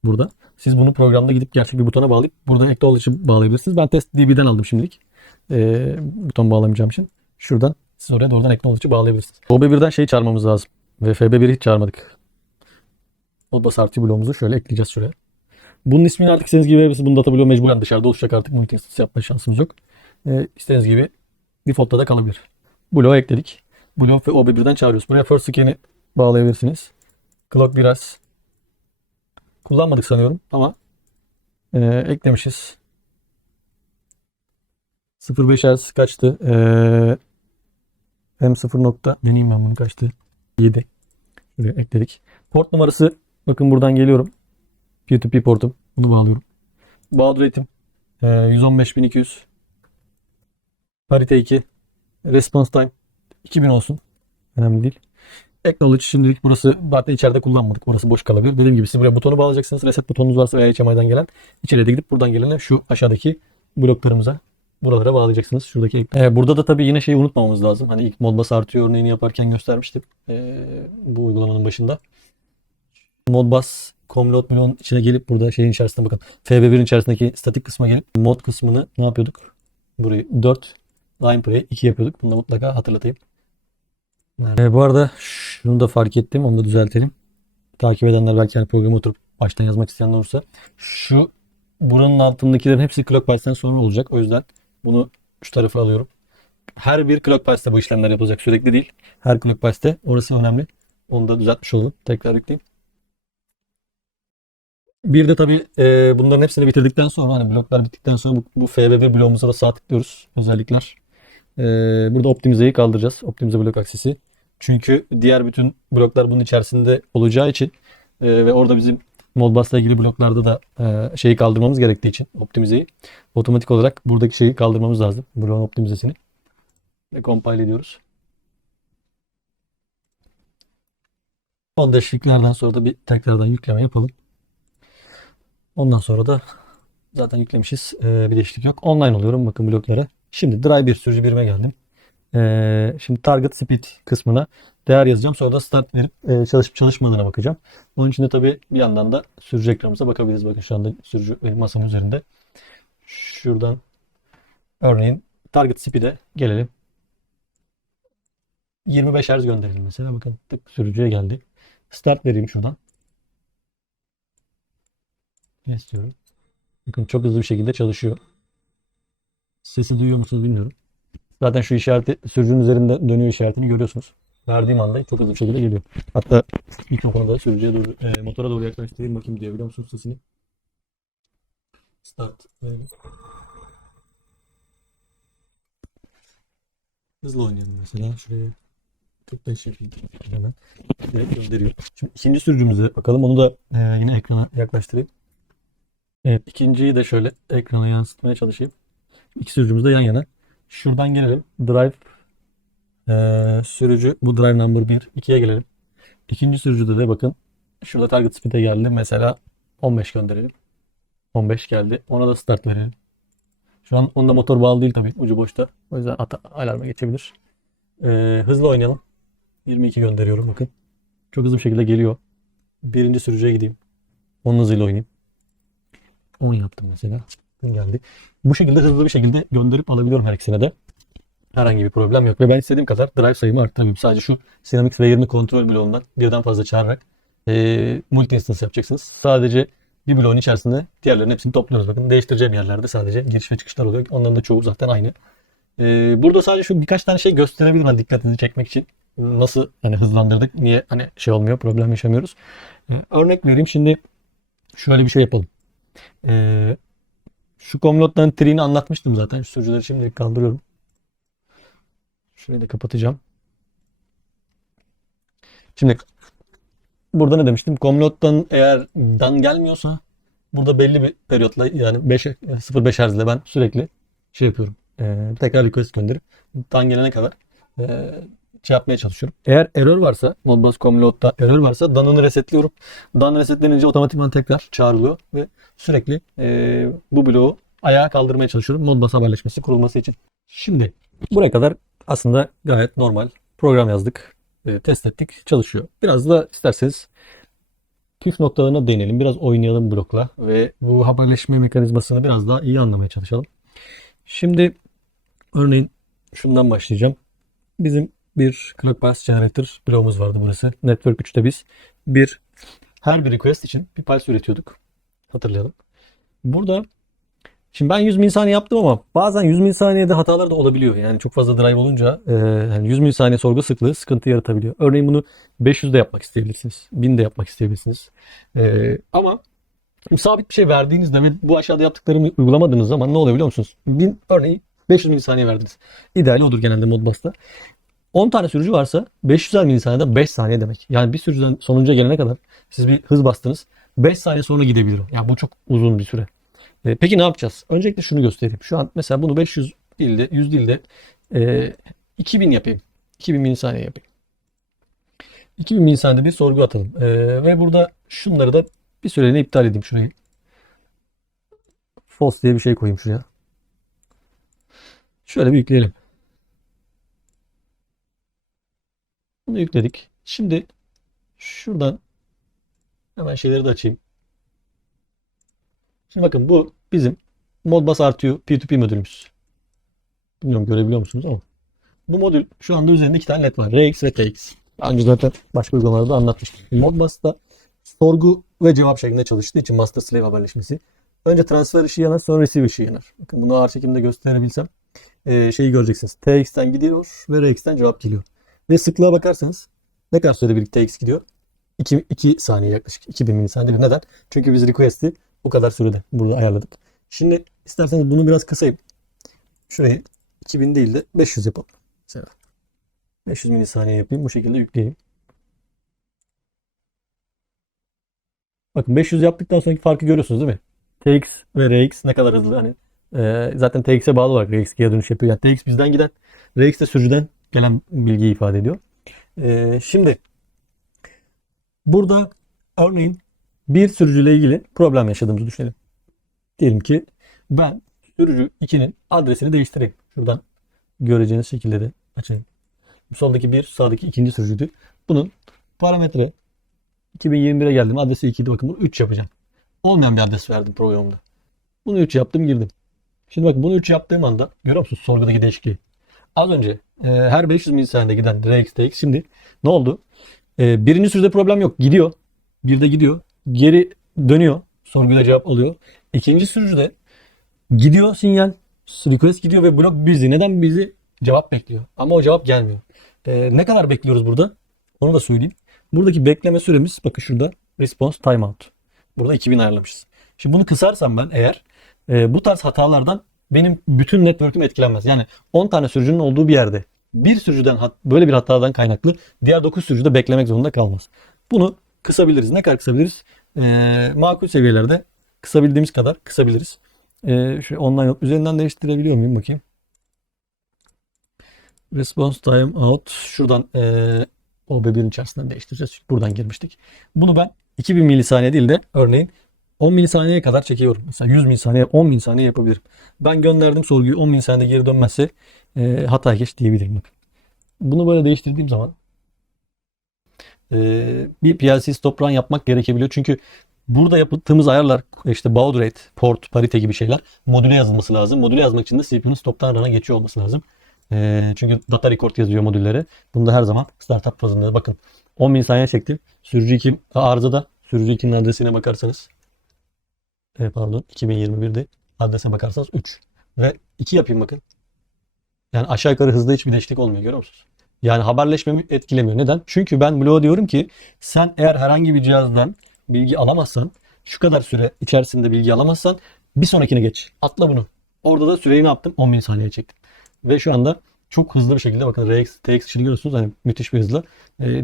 Burada. Siz bunu programda gidip gerçek bir butona bağlayıp burada acknowledge'ı bağlayabilirsiniz. Ben testdb'den aldım şimdilik. Buton bağlamayacağım için. Şuradan siz oraya doğrudan acknowledge'ı bağlayabilirsiniz. OB1'den şeyi çağırmamız lazım. Ve FB1'i hiç çağırmadık. Modbus RT bloğumuzu şöyle ekleyeceğiz şuraya. Bunun ismini artık istediğiniz gibi verebilirsiniz. Bunun data bloğu mecburen dışarıda oluşacak artık. Multi instance yapma şansımız yok. İstediğiniz gibi default'ta da kalabilir. Bloğu ekledik. Bloğu ve OB1'den çağırıyoruz. Buraya first scan'i bağlayabilirsiniz. Clock biraz kullanmadık sanıyorum ama eklemişiz. 0.5 Hz kaçtı? M0 nokta deneyeyim ben bunu kaçtı? 7. Şuraya ekledik. Port numarası bakın buradan geliyorum. P2P portum. Bunu bağlıyorum. Baud rate'im 115.200. Parite 2. Response time 2000 olsun. Önemli değil. Acknowledge şimdilik burası zaten içeride kullanmadık. Burası boş kalabilir. Dediğim gibi siz buraya butonu bağlayacaksınız. Reset butonunuz varsa veya HMI'den gelen içeriye de gidip buradan gelene şu aşağıdaki bloklarımıza buralara bağlayacaksınız. Şuradaki burada da tabii yine şeyi unutmamamız lazım. Hani ilk Modbus artıyor örneğini yaparken göstermiştim. Bu uygulamanın başında. Modbus Comload bloğun içine gelip burada şeyin içerisinde bakın. FB1'in içerisindeki statik kısma gelip mod kısmını ne yapıyorduk? Burayı 4 line play'e 2 yapıyorduk. Bunu da mutlaka hatırlatayım. Bu arada şunu da fark ettim. Onu da düzeltelim. Takip edenler belki hani programı oturup baştan yazmak isteyenler olursa. Buranın altındakilerin hepsi ClockPulse'den sonra olacak. O yüzden bunu şu tarafa alıyorum. Her bir ClockPulse'de bu işlemler yapılacak. Sürekli değil. Her ClockPulse'de. Orası önemli. Onu da düzeltmiş olalım. Tekrar yükleyeyim. Bir de tabii bunların hepsini bitirdikten sonra hani bloklar bittikten sonra bu FB1 bloğumuza da sağ tıklıyoruz. Özellikler. Burada optimizeyi kaldıracağız. Optimize blok aksesi. Çünkü diğer bütün bloklar bunun içerisinde olacağı için ve orada bizim Modbus'la ilgili bloklarda da şeyi kaldırmamız gerektiği için optimizeyi otomatik olarak buradaki şeyi kaldırmamız lazım. Bloğun optimizesini. Ve compile ediyoruz. Son değişikliklerden sonra da bir tekrardan yükleme yapalım. Ondan sonra da zaten yüklemişiz. Bir değişiklik yok. Online oluyorum bakın bloklara. Şimdi Drive 1 sürücü birime geldim. Şimdi Target Speed kısmına değer yazacağım. Sonra da start verip çalışıp çalışmadığına bakacağım. Onun için de tabii bir yandan da sürücü ekranımıza bakabiliriz. Bakın şu anda sürücü benim masamın üzerinde. Şuradan örneğin Target Speed'e gelelim. 25 Hz gönderelim mesela. Bakın tık sürücüye geldi. Start vereyim şuradan. Ne istiyorum? Bakın çok hızlı bir şekilde çalışıyor. Sesi duyuyor musunuz bilmiyorum. Zaten şu işareti sürücünün üzerinde dönüyor işaretini görüyorsunuz. Verdiğim anda çok hızlı bir şekilde geliyor. Hatta mikrofonu da sürücüye doğru, motora doğru yaklaştırayım bakayım duyabiliyor musunuz sesini? Start. Hızlı oynayalım mesela. Şuraya 45 yapayım. Hemen. Direkt gönderiyor. Şimdi ikinci sürücümüze bakalım. Onu da yine ekrana yaklaştırayım. Evet, ikinciyi de şöyle ekrana yansıtmaya çalışayım. İki sürücümüz de yan yana. Şuradan gelelim. Drive sürücü bu drive number 1. 2'ye gelelim. İkinci sürücüde de bakın şurada target speed'e geldi. Mesela 15 gönderelim. 15 geldi. Ona da start verelim. Şu an onda motor bağlı değil tabii. Ucu boşta. O yüzden alarma geçebilir. Hızlı oynayalım. 22 gönderiyorum bakın. Çok hızlı bir şekilde geliyor. Birinci sürücüye gideyim. Onun hızıyla oynayayım. 10 yaptım mesela. Geldi. Bu şekilde hızlı bir şekilde gönderip alabiliyorum her ikisine de. Herhangi bir problem yok. Ve ben istediğim kadar drive sayımı arttırabilirim. Sadece şu Dynamics V20 kontrol bloğundan birden fazla çağırarak multi instance yapacaksınız. Sadece bir bloğun içerisinde diğerlerinin hepsini topluyoruz. Bakın değiştireceğim yerlerde sadece giriş ve çıkışlar oluyor. Onların da çoğu zaten aynı. Burada sadece şu birkaç tane şey gösterebilirim hani dikkatinizi çekmek için. Nasıl hani hızlandırdık, niye hani şey olmuyor, problem yaşamıyoruz. Örnek vereyim şimdi şöyle bir şey yapalım. Şu Comload'dan tree'ini anlatmıştım zaten. Şu sürücüleri şimdilik kaldırıyorum. Şurayı da kapatacağım. Şimdi burada ne demiştim? Comload'dan eğer dan gelmiyorsa burada belli bir periyotla yani 0.5 Hz ile ben sürekli şey yapıyorum. Tekrar request gönderip dan gelene kadar şey yapmaya çalışıyorum. Eğer error varsa Modbus Comload'da error varsa dan'ını resetliyorum. Dan resetlenince otomatikman tekrar çağrılıyor ve sürekli bu bloğu ayağa kaldırmaya çalışıyorum. Modbus haberleşmesi kurulması için. Şimdi buraya kadar aslında gayet normal program yazdık. Test ettik. Çalışıyor. Biraz da isterseniz püf noktalarına değinelim. Biraz oynayalım blokla ve bu haberleşme mekanizmasını biraz daha iyi anlamaya çalışalım. Şimdi örneğin şundan başlayacağım. Bizim bir ClockPulse Generator bloğumuz vardı burası. Network 3'te biz her bir request için bir pulse üretiyorduk. Hatırlayalım. Burada şimdi ben 100 milisaniye yaptım ama bazen 100 milisaniyede hatalar da olabiliyor. Yani çok fazla drive olunca yani 100 milisaniye sorgu sıklığı sıkıntı yaratabiliyor. Örneğin bunu 500'de yapmak isteyebilirsiniz. 1000'de yapmak isteyebilirsiniz. Ama sabit bir şey verdiğinizde ve bu aşağıda yaptıklarımı uygulamadığınız zaman ne oluyor biliyor musunuz? Örneğin 500 milisaniye verdiniz. İdeali odur genelde Modbus'ta. 10 tane sürücü varsa 500'er milisaniyede 5 saniye demek. Yani bir sürücüden sonuncuya gelene kadar siz bir hız bastınız. 5 saniye sonra gidebilir o. Yani bu çok uzun bir süre. Peki ne yapacağız? Öncelikle şunu göstereyim. Şu an mesela bunu 500 değil de 100 değil de 2000 yapayım. 2000 milisaniye yapayım. 2000 milisaniyede bir sorgu atalım. Ve burada şunları da bir süreliğine iptal edeyim şurayı. False diye bir şey koyayım şuraya. Şöyle bir yükleyelim. Bunu yükledik. Şimdi şuradan hemen şeyleri de açayım. Şimdi bakın bu bizim Modbus artıyor P2P modülümüz. Bilmiyorum görebiliyor musunuz ama. Bu modül şu anda üzerinde iki tane led var. RX ve TX. Daha önce zaten başka uygulamalarda anlatmıştım. Modbus'ta sorgu ve cevap şeklinde çalıştığı için master slave haberleşmesi. Önce transfer ışığı yanar, sonra receive ışığı yanar. Bakın bunu ağır çekimde gösterebilsem şeyi göreceksiniz. TX'ten gidiyor ve RX'ten cevap geliyor. Ve sıklığa bakarsanız ne kadar sürede birlikte TX gidiyor? 2 saniye yaklaşık. 2000 milisaniye. Neden? Çünkü biz request'i bu kadar sürede burada ayarladık. Şimdi isterseniz bunu biraz kısayım. Şurayı 2000 değil de 500 yapalım. Mesela 500 milisaniye yapayım. Bu şekilde yükleyeyim. Bakın 500 yaptıktan sonraki farkı görüyorsunuz değil mi? TX ve RX ne kadar hızlı hani. Zaten TX'e bağlı olarak RX geri dönüş yapıyor. Yani TX bizden giden, RX de sürücüden gelen bilgiyi ifade ediyor. Şimdi burada örneğin bir sürücüyle ilgili problem yaşadığımızı düşünelim. Diyelim ki ben sürücü 2'nin adresini değiştireyim. Şuradan göreceğiniz şekilde de açayım. Soldaki bir, sağdaki ikinci sürücüydü. Bunun parametre 2021'e geldim. Adresi 2'ydi. Bakın bunu 3 yapacağım. Olmayan bir adres verdim programda. Bunu 3 yaptım girdim. Şimdi bakın bunu 3 yaptığım anda görüyor musunuz sorgudaki değişikliği? Az önce her 500 milisaniyede giden RX, TX şimdi ne oldu? Birinci sürüde problem yok. Gidiyor. Bir de gidiyor. Geri dönüyor. Sorguda cevap alıyor. İkinci sürücüde gidiyor sinyal. Request gidiyor ve blok busy. Neden busy? Cevap bekliyor. Ama o cevap gelmiyor. Ne kadar bekliyoruz burada? Onu da söyleyeyim. Buradaki bekleme süremiz bakın şurada response timeout. Burada 2000 ayarlamışız. Şimdi bunu kısarsam ben eğer bu tarz hatalardan benim bütün network'üm etkilenmez. Yani 10 tane sürücünün olduğu bir yerde bir sürücüden böyle bir hatadan kaynaklı diğer 9 sürücü de beklemek zorunda kalmaz. Bunu kısabiliriz. Ne kadar kısabiliriz? Makul seviyelerde kısabildiğimiz kadar kısabiliriz. Şu online üzerinden değiştirebiliyor muyum bakayım? Response time out. Şuradan OB1'in içerisinden değiştireceğiz. Buradan girmiştik. Bunu ben 2000 milisaniye değil de örneğin 10 milisaniyeye kadar çekiyorum. Mesela 100 milisaniye, 10 milisaniye yapabilirim. Ben gönderdim sorguyu 10 milisaniyede geri dönmezse hata geç diyebilirim. Bakın. Bunu böyle değiştirdiğim zaman bir PLC stop run yapmak gerekebiliyor. Çünkü burada yaptığımız ayarlar işte baud rate, port, parite gibi şeyler modüle yazılması lazım. Modüle yazmak için de CPU'nun stop'tan run'a geçiyor olması lazım. Çünkü data record yazıyor modüllere. Bunu da her zaman startup fazında bakın 10 milisaniye çektim. Sürücü 2 arızada. Sürücü 2'nin adresine bakarsanız pardon 2021'de adrese bakarsanız 3. Ve 2 yapayım bakın. Yani aşağı yukarı hızda hiçbir değişiklik olmuyor görüyor musunuz? Yani haberleşmemi etkilemiyor. Neden? Çünkü ben bloğa diyorum ki sen eğer herhangi bir cihazdan bilgi alamazsan şu kadar süre içerisinde bilgi alamazsan bir sonrakine geç. Atla bunu. Orada da süreyi ne yaptım? 10 milisaniye çektim. Ve şu anda çok hızlı bir şekilde bakın RX, TX için görüyorsunuz hani müthiş bir hızla.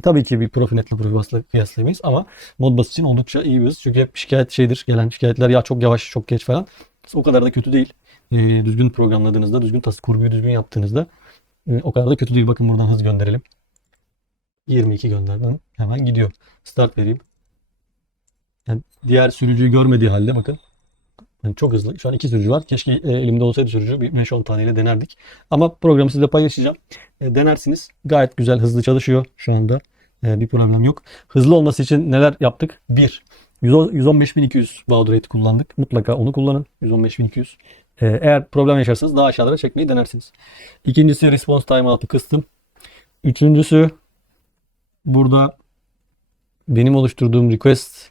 Tabii ki bir Profinet ile Profibus'la kıyaslayamayız ama Modbus için oldukça iyi bir hız. Çünkü hep şikayet şeydir. Gelen şikayetler ya çok yavaş, çok geç falan. O kadar da kötü değil. Düzgün programladığınızda, düzgün kurguyu düzgün yaptığınızda o kadar da kötü değil. Bakın buradan hız gönderelim. 22 gönderdim. Hemen gidiyor. Start vereyim. Yani diğer sürücüyü görmediği halde bakın. Yani çok hızlı. Şu an 2 sürücü var. Keşke elimde olsaydı sürücü. Bir 5-10 taneyle denerdik. Ama programı sizle paylaşacağım. Denersiniz. Gayet güzel, hızlı çalışıyor şu anda. Bir problem yok. Hızlı olması için neler yaptık? 1. 115.200 baud rate kullandık. Mutlaka onu kullanın. 115.200. Eğer problem yaşarsanız daha aşağılara çekmeyi denersiniz. İkincisi response timeout'u kıstım. Üçüncüsü burada benim oluşturduğum request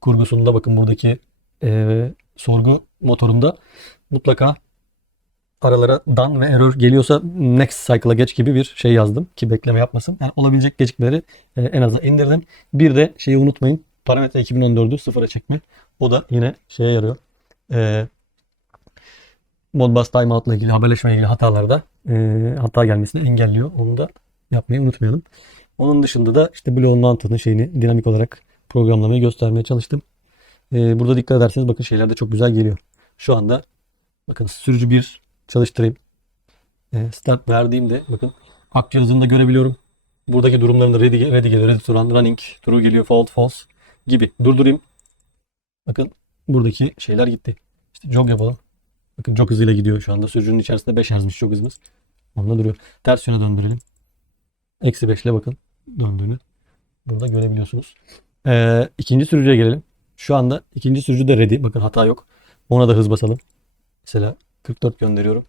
kurgusunda bakın buradaki sorgu motorunda mutlaka aralara done ve error geliyorsa next cycle'a geç gibi bir şey yazdım ki bekleme yapmasın. Yani olabilecek gecikmeleri en aza indirdim. Bir de şeyi unutmayın. Parametre 2014'ü sıfıra çekme. O da yine şeye yarıyor. Modbus timeout ile ilgili haberleşme ile ilgili hatalarda hata gelmesini engelliyor. Onu da yapmayı unutmayalım. Onun dışında da işte bloğun mantığını şeyini dinamik olarak programlamayı göstermeye çalıştım. Burada dikkat ederseniz bakın şeyler de çok güzel geliyor. Şu anda bakın sürücü 1 çalıştırayım. Start verdiğimde bakın akça hızını da görebiliyorum. Buradaki durumlarında ready geliyor, ready to run, running, true geliyor, fault, false gibi. Durdurayım. Bakın buradaki şeyler gitti. İşte jog yapalım. Bakın çok hızıyla gidiyor şu anda. Sürücünün içerisinde 5 Hz'miş çok hızımız. Onda duruyor. Ters yöne döndürelim. -5 ile bakın döndüğünü. Burada görebiliyorsunuz. İkinci sürücüye gelelim. Şu anda ikinci sürücü de ready. Bakın hata yok. Ona da hız basalım. Mesela 44 gönderiyorum.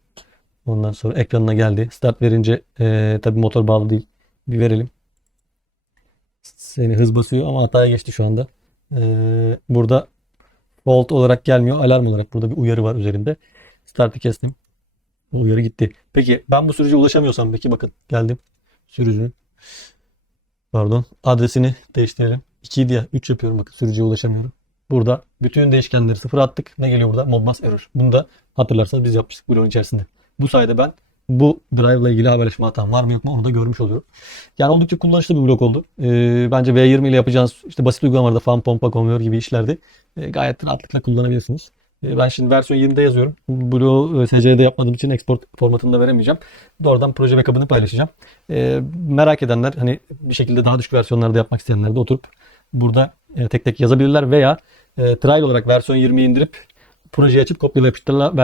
Ondan sonra ekranına geldi. Start verince tabii motor bağlı değil. Bir verelim. Seni hız basıyor ama hataya geçti şu anda. Burada fault olarak gelmiyor. Alarm olarak burada bir uyarı var üzerinde. Start'ı kestim. Bu uyarı gitti. Peki ben bu sürücüye ulaşamıyorsam peki bakın geldim. Sürücünün adresini değiştirelim. 2 diye 3 yapıyorum bakın sürücüye ulaşamıyorum. Burada bütün değişkenleri sıfıra attık. Ne geliyor burada? Modbus error. Bunu da hatırlarsanız biz yapmıştık bloğun içerisinde. Bu sayede ben bu drive ile ilgili haberleşme hatam var mı yok mu onu da görmüş oluyorum. Yani oldukça kullanışlı bir blok oldu. Bence V20 ile yapacağınız işte basit uygulamalarda fan, pompa, konveyör gibi işlerde gayet rahatlıkla kullanabilirsiniz. Ben şimdi versiyon 20'de yazıyorum. Bloğu SC'de yapmadığım için export formatında veremeyeceğim. Doğrudan proje backup'ını paylaşacağım. Merak edenler hani bir şekilde daha düşük versiyonlarda yapmak isteyenler de oturup burada tek tek yazabilirler veya trial olarak versiyon 20'yi indirip projeyi açıp kopyala yapıştırla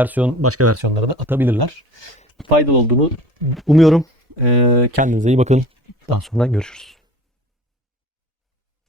başka versiyonlara da atabilirler. Faydalı olduğunu umuyorum. Kendinize iyi bakın. Daha sonra görüşürüz.